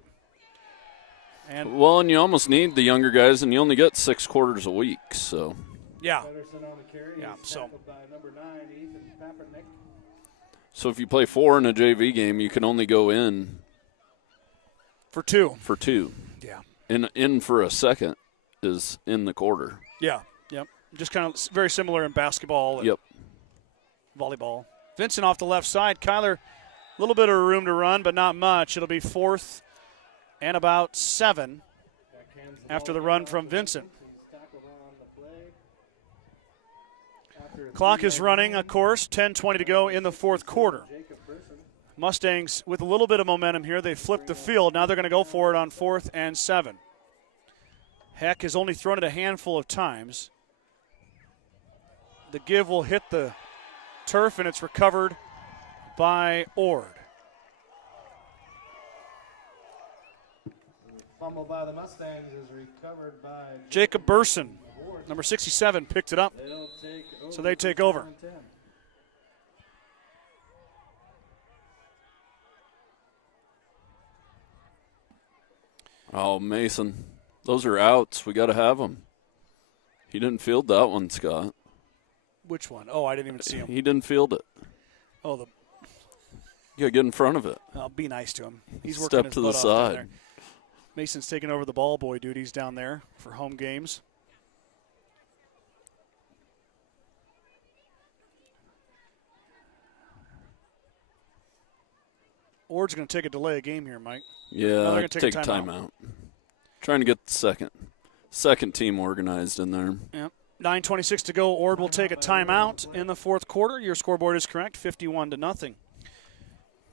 And you almost need the younger guys, and you only get 6 quarters a week. So yeah, Yeah, so by number 9, Ethan Papernick. So if you play 4 in a JV game, you can only go in for 2. For 2. Yeah. In for a second is in the quarter. Yeah. Yep. Just kind of very similar in basketball and yep. volleyball. Vincent off the left side. Kyler, a little bit of room to run, but not much. It'll be 4th and about 7 after the run from Vincent. Clock is running, of course, 10:20 to go in the 4th quarter. Mustangs with a little bit of momentum here. They flipped the field. Now they're going to go for it on 4th and 7. Heck has only thrown it a handful of times. The give will hit the turf, and it's recovered by Ord. Fumble by the Mustangs is recovered by Jacob Burson, number 67, picked it up. So they take over. Oh, Mason. Those are outs. We got to have them. He didn't field that one, Scott. Which one? Oh, I didn't even see him. He didn't field it. Oh, you got to get in front of it. I'll be nice to him. He's working Step his to the butt off down side. there. Mason's taking over the ball boy duties down there for home games. Ord's going to take a delay of game here, Mike. Yeah, take a timeout. Trying to get the second team organized in there. Yep. 9:26 to go. Ord will take a timeout in the 4th quarter. Your scoreboard is correct, 51-0.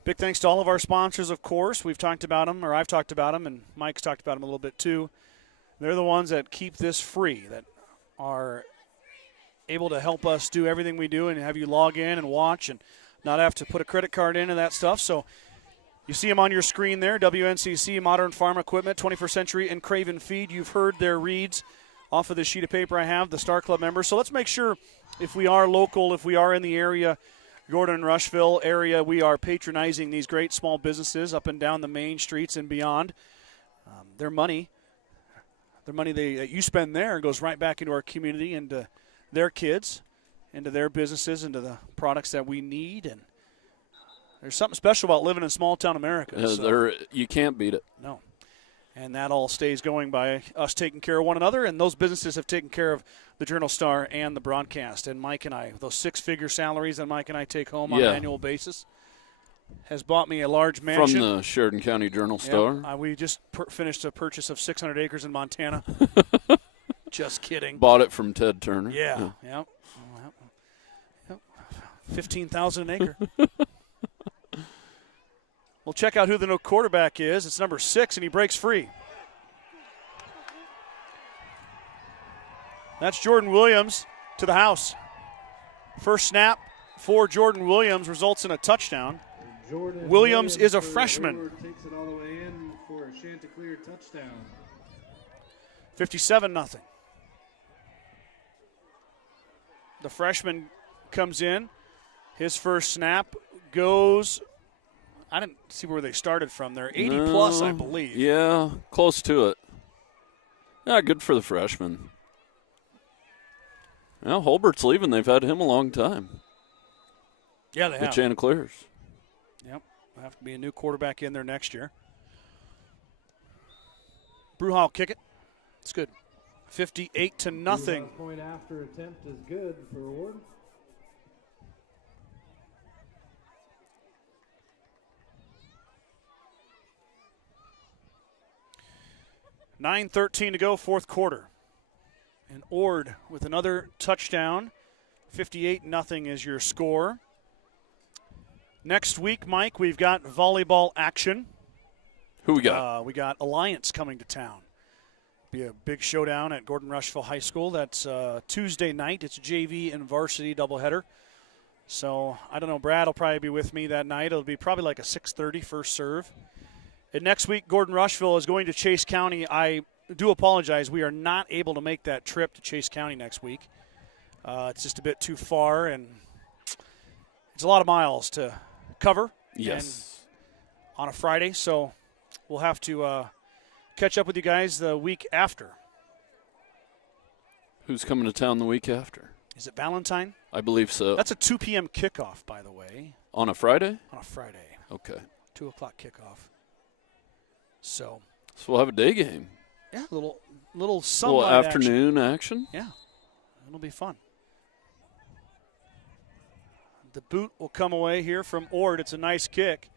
Big thanks to all of our sponsors, of course. We've talked about them, or I've talked about them, and Mike's talked about them a little bit too. They're the ones that keep this free, that are able to help us do everything we do and have you log in and watch and not have to put a credit card in and that stuff. So you see them on your screen there, WNCC, Modern Farm Equipment, 21st Century, and Craven Feed. You've heard their reads off of the sheet of paper I have, the Star Club members. So let's make sure if we are local, if we are in the area, Gordon-Rushville area, we are patronizing these great small businesses up and down the main streets and beyond. Their money that you spend there goes right back into our community and to their kids, into their businesses, into the products that we need. And there's something special about living in small-town America. You can't beat it. No. And that all stays going by us taking care of one another, and those businesses have taken care of the Journal-Star and the broadcast. And Mike and I, those 6-figure salaries that Mike and I take home on an annual basis, has bought me a large mansion. From the Sheridan County Journal-Star? Yep. We just finished a purchase of 600 acres in Montana. Just kidding. Bought it from Ted Turner. Yeah. Yep. 15,000 an acre. We'll check out who the new quarterback is. It's number 6, and he breaks free. That's Jordan Williams to the house. First snap for Jordan Williams results in a touchdown. Jordan Williams is a for freshman. Ord takes it all the way in for a Chanticleer touchdown. 57-0. The freshman comes in. His first snap goes, I didn't see where they started from there. 80 plus, I believe. Yeah, close to it. Yeah, good for the freshman. Well, Holbert's leaving. They've had him a long time. Yeah, they The have. Chanticleers. Yep. There'll have to be a new quarterback in there next year. Bruhal will kick it. It's good. 58-0. Point after attempt is good for Ord. $9:13 to go, fourth quarter. And Ord with another touchdown. 58-0 is your score. Next week, Mike, we've got volleyball action. Who we got? We got Alliance coming to town. Be a big showdown at Gordon-Rushville High School. That's Tuesday night. It's JV and varsity doubleheader. So, I don't know, Brad will probably be with me that night. It'll be probably like a 6:30 first serve. And next week, Gordon-Rushville is going to Chase County. I do apologize. We are not able to make that trip to Chase County next week. It's just a bit too far, and it's a lot of miles to cover. Yes. And on a Friday, so we'll have to catch up with you guys the week after. Who's coming to town the week after? Is it Valentine? I believe so. That's a 2 p.m. kickoff, by the way. On a Friday? On a Friday. Okay. 2 o'clock kickoff. So we'll have a day game. yeah, little Little sunlight afternoon action. Yeah, it'll be fun. The boot will come away here from Ord. It's a nice kick.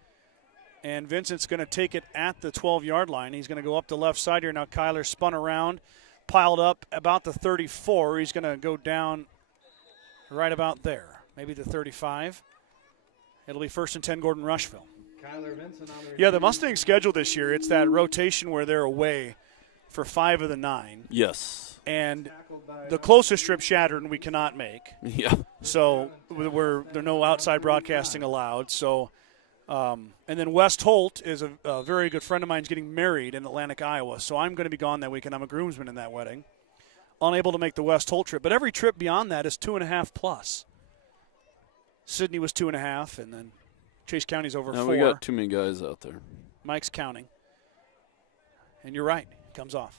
And Vincent's going to take it at the 12-yard line. He's going to go up the left side here. Now Kyler spun around, piled up about the 34. He's going to go down right about there, maybe the 35. It'll be 1st and 10 Gordon-Rushville. Kyler Vincent on the Yeah, the Mustang schedule this year, it's that rotation where they're away for 5 of the 9. Yes. And the closest trip Shattered we cannot make. Yeah. So there are no outside broadcasting allowed. So, and then West Holt is a very good friend of mine. Is getting married in Atlantic, Iowa. So I'm going to be gone that weekend. I'm a groomsman in that wedding. Unable to make the West Holt trip. But every trip beyond that is 2.5 plus. Sydney was 2.5, and then Chase County's over 4. We got too many guys out there. Mike's counting. And you're right. It comes off.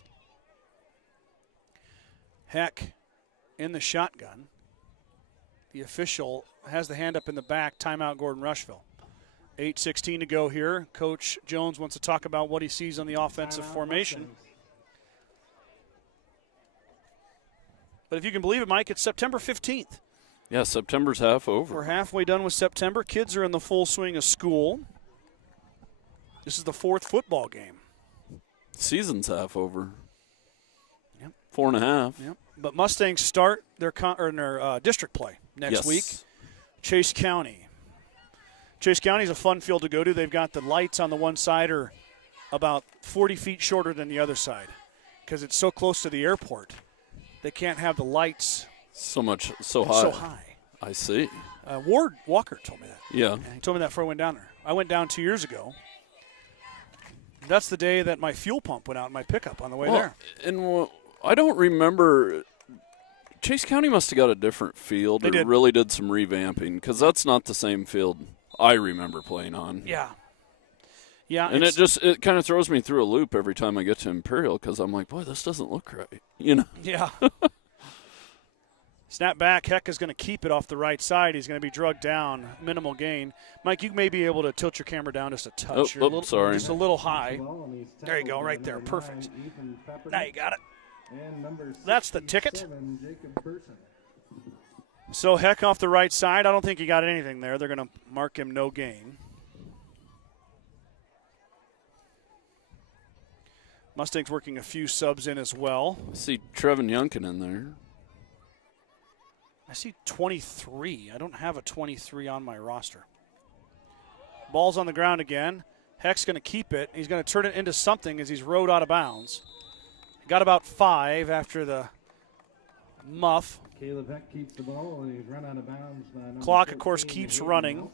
Heck in the shotgun. The official has the hand up in the back. Timeout Gordon-Rushville. 8:16 to go here. Coach Jones wants to talk about what he sees on the offensive formation. But if you can believe it, Mike, it's September 15th. Yeah, September's half over. We're halfway done with September. Kids are in the full swing of school. This is the 4th football game. Season's half over. Yep. 4.5. Yep. But Mustangs start their district play next week. Chase County. Chase County is a fun field to go to. They've got the lights on the one side are about 40 feet shorter than the other side because it's so close to the airport. They can't have the lights so high. So high. I see. Ward Walker told me that. Yeah. He told me that before I went down there. I went down 2 years ago. That's the day that my fuel pump went out in my pickup on the way there. And I don't remember. Chase County must have got a different field. They really did some revamping because that's not the same field I remember playing on. Yeah. Yeah. And it kind of throws me through a loop every time I get to Imperial because I'm like, boy, this doesn't look right. You know? Yeah. Snap back. Heck is going to keep it off the right side. He's going to be drugged down. Minimal gain. Mike, you may be able to tilt your camera down just a touch. Sorry. Just a little high. There you go, right there. Perfect. Now you got it. That's the ticket. So Heck off the right side. I don't think he got anything there. They're going to mark him no gain. Mustangs working a few subs in as well. I see Trevin Youngkin in there. I see 23. I don't have a 23 on my roster. Ball's on the ground again. Heck's going to keep it. He's going to turn it into something as he's rode out of bounds. Got about 5 after the muff. Caleb Heck keeps the ball and he's run out of bounds. Clock, of course, keeps running.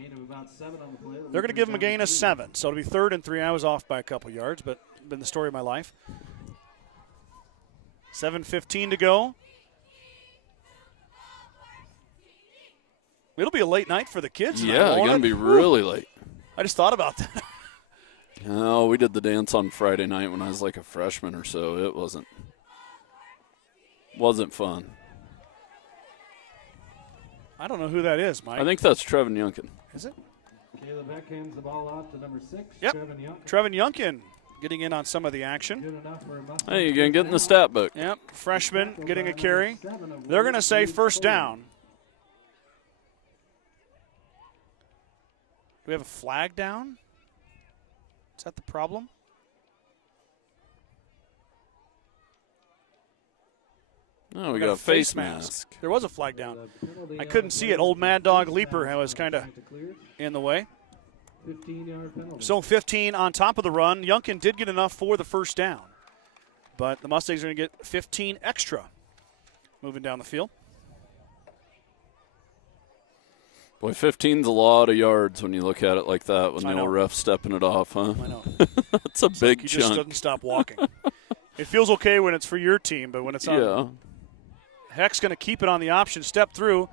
Gain of about 7 on the play. They're going to give him a gain of 7. So it'll be 3rd and 3. I was off by a couple yards, but been the story of my life. 7:15 to go. It'll be a late night for the kids. Yeah, it's going to be really late. I just thought about that. Oh, we did the dance on Friday night when I was like a freshman or so. It wasn't fun. I don't know who that is, Mike. I think that's Trevin Youngkin. Is it? Caleb Heck hands the ball off to number 6, Yep. Trevin Youngkin. Trevin Youngkin getting in on some of the action. Good enough for a Mustang. Hey, you're going to get in the stat book. Yep, freshman getting a carry. They're going to say first down. Do we have a flag down? Is that the problem? No, we got a face mask. There was a flag down. I couldn't see it. Old Mad Dog Leaper was kind of in the way. 15-yard penalty. So 15 on top of the run. Youngkin did get enough for the first down. But the Mustangs are going to get 15 extra moving down the field. Boy, 15's a lot of yards when you look at it like that, when the old ref's stepping it off, huh? I know. That's a big He chunk. just doesn't stop walking. It feels okay when it's for your team, but when it's on. Yeah. Heck's going to keep it on the option, step through,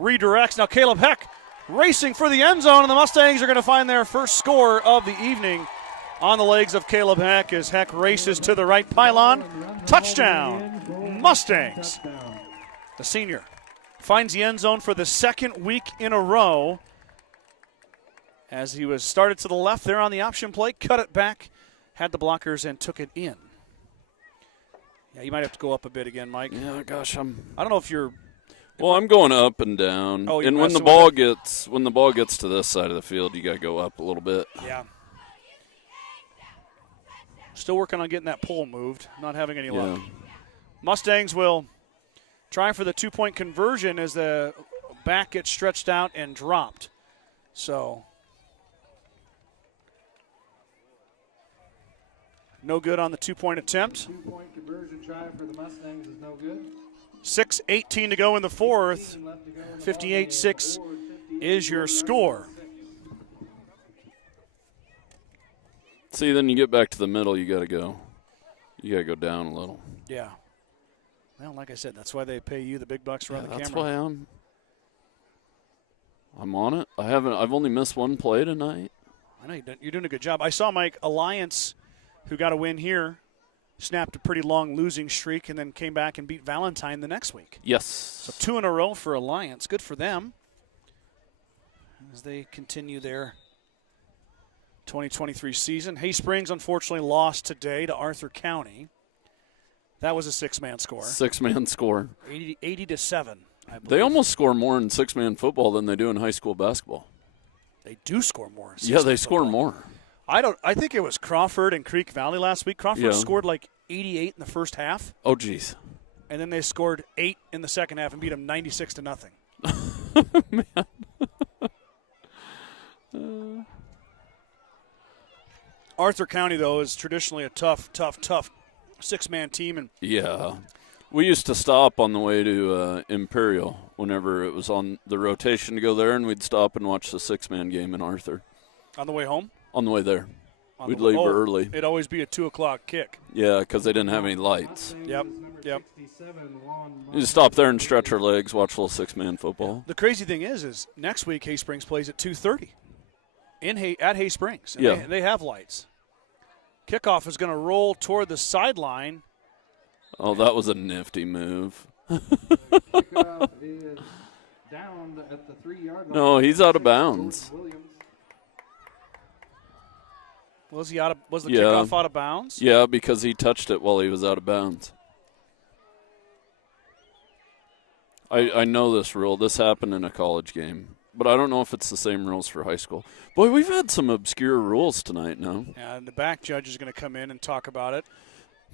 redirects. Now Caleb Heck racing for the end zone, and the Mustangs are going to find their first score of the evening on the legs of Caleb Heck as Heck races to the right pylon. Touchdown, Mustangs. The senior finds the end zone for the second week in a row as he was started to the left there on the option play, cut it back, had the blockers, and took it in. Yeah, you might have to go up a bit again, Mike. Yeah, gosh, I don't know if you're. Well, I'm going up and down. Oh, and when the ball gets to this side of the field, you got to go up a little bit. Yeah. Still working on getting that pole moved. Not having any luck. Mustangs will try for the 2-point conversion as the back gets stretched out and dropped. So no good on the 2-point attempt. 2-point conversion try for the Mustangs is no good. 6:18 to go in the fourth. 58-6 is your score. See, then you get back to the middle, you got to go down a little. Yeah. Well, like I said, that's why they pay you the big bucks to run the That's camera. why I'm on it. I've only missed one play tonight. I know you're doing a good job. I saw Mike Alliance, who got a win here, snapped a pretty long losing streak and then came back and beat Valentine the next week. Yes. So 2 in a row for Alliance. Good for them as they continue their 2023 season. Hay Springs, unfortunately, lost today to Arthur County. That was a 6-man score. 6-man score. 80-7, I believe. They almost score more in 6-man football than they do in high school basketball. They do score more. Yeah, they score more. I think it was Crawford and Creek Valley last week. Crawford Yeah. scored like 88 in the first half. Oh, geez. And then they scored 8 in the second half and beat them 96-0. Man. Arthur County, though, is traditionally a tough 6-man team. And Yeah. We used to stop on the way to Imperial whenever it was on the rotation to go there, and we'd stop and watch the 6-man game in Arthur. on the way home? On the way there. On We'd the way- leave early. It'd always be a 2 o'clock kick. Yeah, because they didn't have any lights. Yep. You just stop there and stretch our legs, watch a little 6-man football. The crazy thing is next week Hay Springs plays at 2:30 at Hay Springs. And Yeah. they have lights. Kickoff is going to roll toward the sideline. Oh, that was a nifty move. Kickoff is down at the 3-yard line. No, he's out of bounds. Was the Yeah. kickoff out of bounds? Yeah, because he touched it while he was out of bounds. I know this rule. This happened in a college game. But I don't know if it's the same rules for high school. Boy, we've had some obscure rules tonight now. And the back judge is going to come in and talk about it.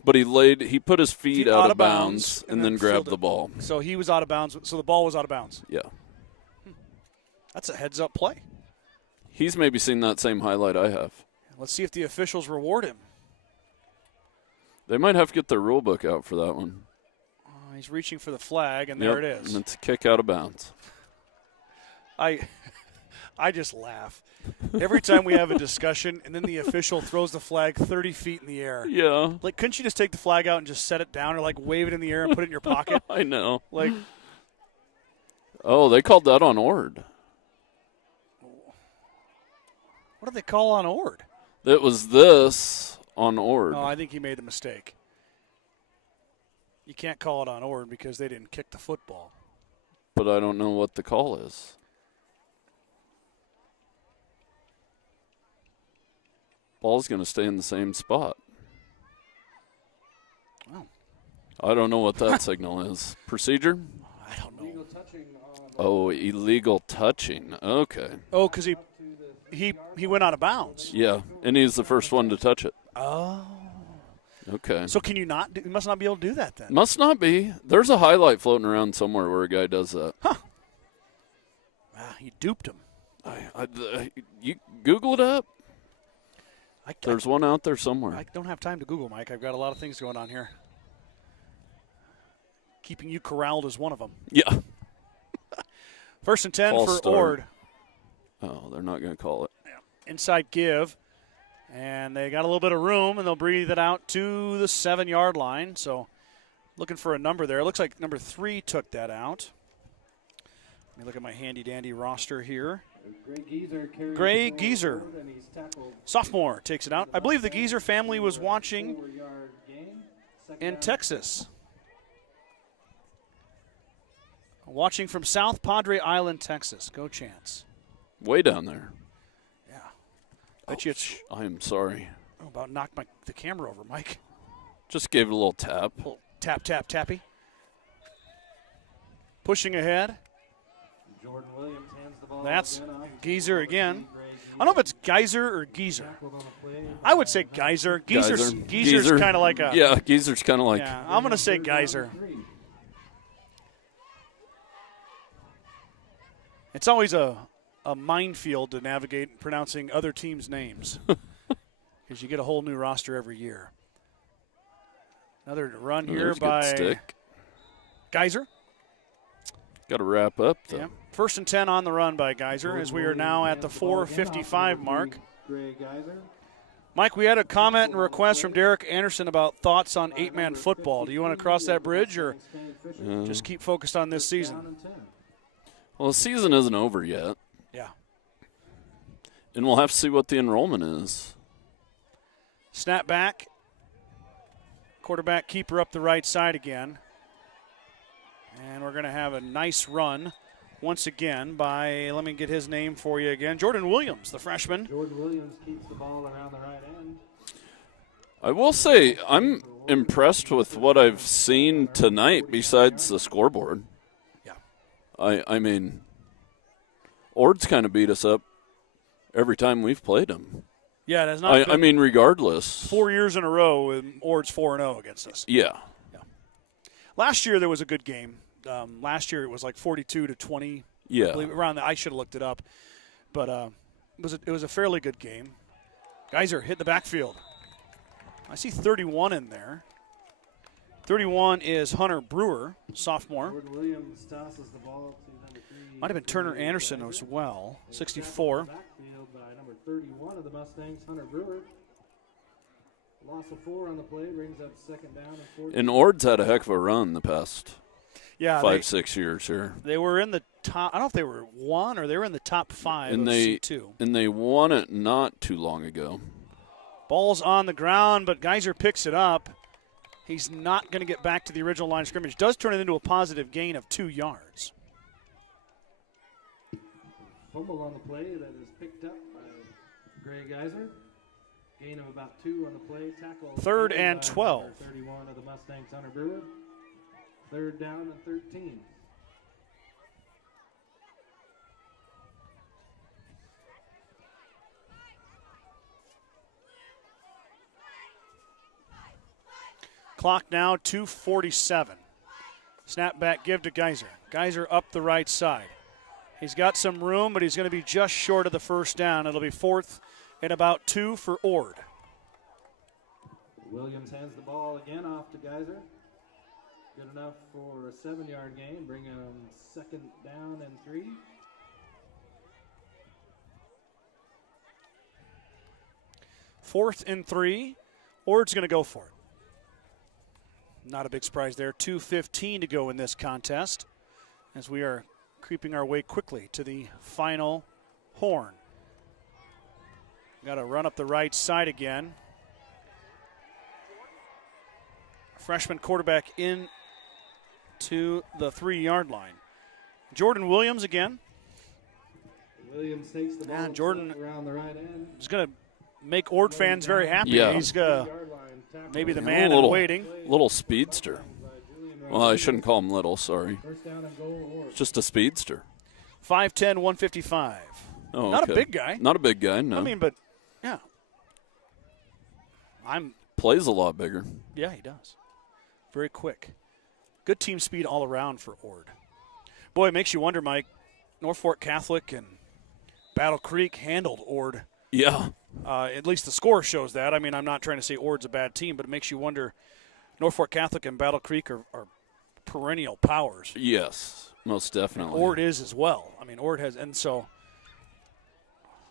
But he put his feet out of bounds and then grabbed fielded. the ball. So he was out of bounds. So the ball was out of bounds. Yeah. That's a heads-up play. He's maybe seen that same highlight I have. Let's see if the officials reward him. They might have to get their rule book out for that one. He's reaching for the flag, and there it is. And it's a kick out of bounds. I I just laugh. Every time we have a discussion and then the official throws the flag 30 feet in the air. Yeah. Like, couldn't you just take the flag out and just set it down or, like, wave it in the air and put it in your pocket? I know. Like, oh, they called that on Ord. what did they call on Ord? It was this on Ord. Oh, I think he made a mistake. You can't call it on Ord because they didn't kick the football. But I don't know what the call is. Ball's going to stay in the same spot. Oh. I don't know what that signal is. Procedure? I don't know. Oh, illegal touching. Okay. Oh, because he went out of bounds. Yeah, and he's the first one to touch it. Oh. Okay. So can you not? You must not be able to do that then. Must not be. There's a highlight floating around somewhere where a guy does that. Huh. You duped him. You Google it up. There's There's one out there somewhere. I don't have time to Google, Mike. I've got a lot of things going on here. Keeping you corralled is one of them. Yeah. 1st and 10 False for start. Ord. Oh, they're not going to call it. Inside give. And they got a little bit of room, and they'll breathe it out to the 7-yard line. So looking for a number there. It looks like number 3 took that out. Let me look at my handy-dandy roster here. Gray Geezer, sophomore, takes it out. I believe the Geezer family was watching in Texas. Watching from South Padre Island, Texas. Go Chance. Way down there. Yeah. Bet you it's I am sorry. about knocked the camera over, Mike. Just gave it a little tap. Tap, tap, tappy. Pushing ahead. Jordan Williams hands the ball. That's Geezer again. I don't know if it's Geyser or Geezer. I would say Geyser. Geezer's kind of like a. Yeah, Geezer's kind of like. Yeah, I'm going to say Geyser. It's always a minefield to navigate pronouncing other teams' names because you get a whole new roster every year. Another run here There's a good by stick. Geyser. Got to wrap up, though. Yeah. 1st and 10 on the run by Geyser as we are now at the 4:55 mark. Mike, we had a comment and request from Derek Anderson about thoughts on 8-man football. Do you want to cross that bridge or just keep focused on this season? Well, the season isn't over yet. Yeah. And we'll have to see what the enrollment is. Snap back. Quarterback keeper up the right side again. And we're going to have a nice run once again by, let me get his name for you again, Jordan Williams, the freshman. Jordan Williams keeps the ball around the right end. I will say I'm impressed with what I've seen tonight besides the scoreboard. Yeah. I mean, Ord's kind of beat us up every time we've played them. Yeah, it has not I mean, regardless. 4 years in a row, and Ord's 4-0 against us. Yeah. Last year there was a good game. Last year it was like 42-20. Yeah. I believe around that. I should have looked it up, but it was a fairly good game. Geyser hit the backfield. I see 31 in there. 31 is Hunter Brewer, sophomore. Jordan Williams tosses the ball to number 3. Might have been Turner Anderson as well. 64. Backfield by number 31 of the Mustangs, Hunter Brewer. Loss of 4 on the play brings up 2nd down and 14. And Ord's had a heck of a run the past 5-6 years here. They were in the top. I don't know if they were 1 or they were in the top 5 And of they C2. And they won it not too long ago. Ball's on the ground, but Geyser picks it up. He's not going to get back to the original line of scrimmage. Does turn it into a positive gain of 2 yards. Fumble on the play that is picked up by Gray Geyser. Gain of about 2 on the play. Tackle. 3rd and by 12. number 31 of the Mustangs, Hunter Brewer. 3rd down and 13. Clock now 2:47. Snap back give to Geyser. Geyser up the right side. He's got some room, but he's going to be just short of the 1st down. It'll be 4th and about 2 for Ord. Williams hands the ball again off to Geyser. Good enough for a 7-yard gain. Bring him 2nd down and 3. 4th and 3. Ord's going to go for it. Not a big surprise there. 2:15 to go in this contest as we are creeping our way quickly to the final horn. Got to run up the right side again. Freshman quarterback in to the 3-yard line. Jordan Williams again. Williams takes the ball And Jordan around the right end. is going to make Ord fans very happy. Yeah. He's maybe the Yeah, man in waiting. Little speedster. Well, I shouldn't call him little, sorry. First down and goal, Ord. Just a speedster. 5'10", 155. Oh, Not okay. a big guy. Not a big guy, no. I mean, but, yeah. Plays a lot bigger. Yeah, he does. Very quick. Good team speed all around for Ord. Boy, it makes you wonder, Mike. Norfolk Catholic and Battle Creek handled Ord. Yeah. At least the score shows that. I mean, I'm not trying to say Ord's a bad team, but it makes you wonder. Norfolk Catholic and Battle Creek are perennial powers. Yes, most definitely. Ord is as well. I mean, Ord has, and so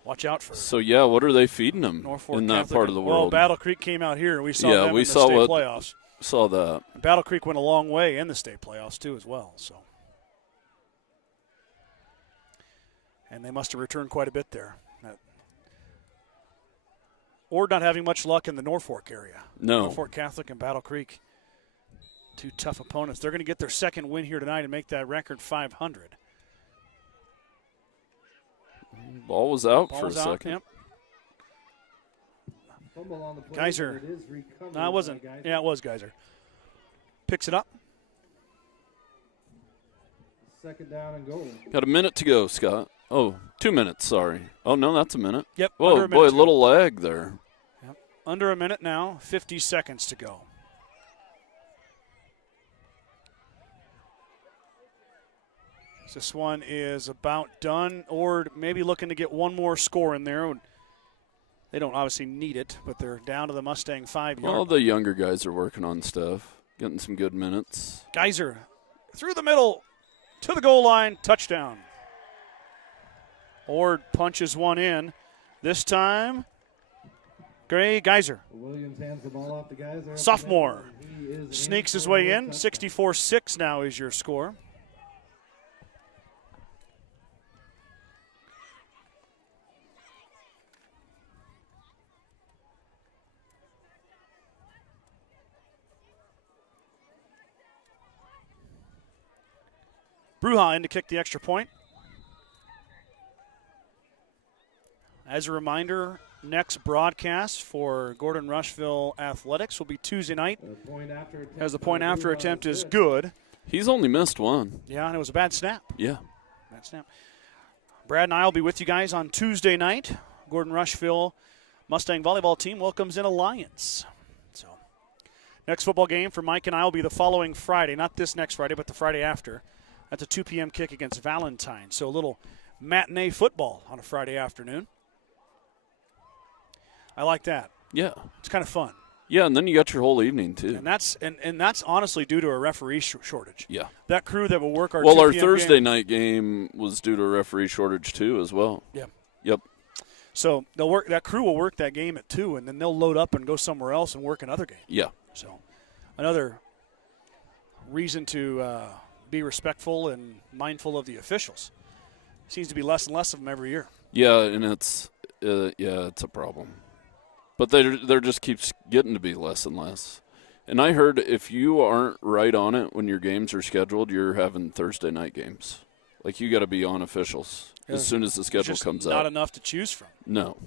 watch out for So, yeah, what are they feeding them Norfolk in that Catholic. part of the Well, world? Battle Creek came out here, and we saw Yeah, them we in the saw state what- playoffs. Saw that. Battle Creek went a long way in the state playoffs, too, as well. So, and they must have returned quite a bit there. Ord not having much luck in the Norfolk area. No. Norfolk Catholic and Battle Creek, two tough opponents. They're going to get their second win here tonight and make that record 500. Ball was out for a Ball's out, second. yep. Fumble on the play, Geyser. but it is recovered No, it wasn't. by Geyser. Yeah, it was Geyser. Picks it up. Second down and goal. Got a minute to go, Scott. Oh, 2 minutes, sorry. Oh, no, that's a minute. Yep. Whoa, under a boy, minute to go. little lag there. Yep. Under a minute now, 50 seconds to go. This one is about done. Ord maybe looking to get one more score in there. They don't obviously need it, but they're down to the Mustang 5-yard Well, line. the younger guys are working on stuff, getting some good minutes. Geyser through the middle to the goal line, touchdown. Ord punches one in. This time, Gray Geyser, Williams hands the ball off to Geyser. sophomore, He is sneaks his for way a in. touchdown. 64-6 now is your score. Bruja in to kick the extra point. As a reminder, next broadcast for Gordon-Rushville Athletics will be Tuesday night, The point after attempt as the point by after Bruja attempt is good. good. He's only missed one. Yeah, and it was a bad snap. Yeah. Bad snap. Brad and I will be with you guys on Tuesday night. Gordon-Rushville Mustang volleyball team welcomes in Alliance. So, next football game for Mike and I will be the following Friday. Not this next Friday, but the Friday after. That's a 2 p.m. kick against Valentine. So a little matinee football on a Friday afternoon. I like that. Yeah. It's kind of fun. Yeah, and then you got your whole evening, too. And that's honestly due to a referee shortage. Yeah. That crew that will work our 2 Well, our p.m. Thursday game, night game was due to a referee shortage, too, as well. Yeah. Yep. So they'll work. That crew will work that game at 2, and then they'll load up and go somewhere else and work another game. Yeah. So another reason to be respectful and mindful of the officials. Seems to be less and less of them every year. Yeah, and it's a problem. But there just keeps getting to be less and less. And I heard if you aren't right on it when your games are scheduled, you're having Thursday night games. Like, you got to be on officials as soon as the There's schedule just comes not out. enough to choose from. No.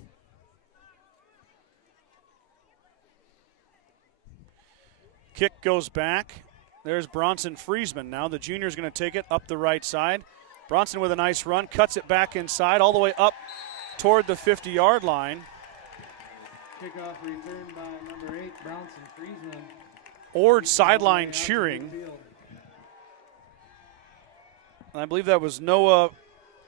Kick goes back. There's Bronson Friesman now. The junior's going to take it up the right side. Bronson with a nice run, cuts it back inside, all the way up toward the 50-yard line. Kickoff returned by number 8, Bronson Friesman. Ord sideline Out to cheering. midfield. I believe that was Noah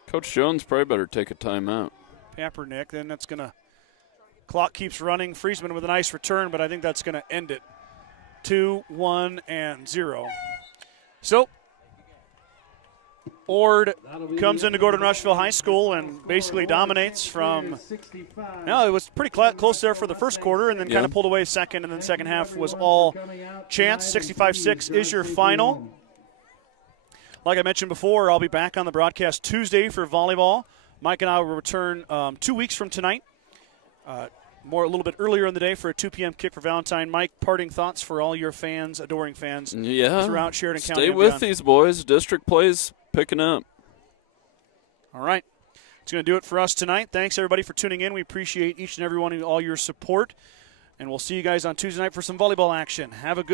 Coach Jones probably better take a timeout. Pampernick. Then that's going to – clock keeps running. Friesman with a nice return, but I think that's going to end it. 2, 1, and 0. So Ord comes into Gordon-Rushville High School and basically dominates from – no, it was pretty close there for the first quarter and then kind of pulled away second, and then second half was all chance. 65-6 is your final. Like I mentioned before, I'll be back on the broadcast Tuesday for volleyball. Mike and I will return 2 weeks from tonight, a little bit earlier in the day for a 2 p.m. kick for Valentine. Mike, parting thoughts for all your fans, adoring fans throughout Sheridan County. Stay with these boys. District plays picking up. All right. It's going to do it for us tonight. Thanks, everybody, for tuning in. We appreciate each and every one of all your support. And we'll see you guys on Tuesday night for some volleyball action. Have a good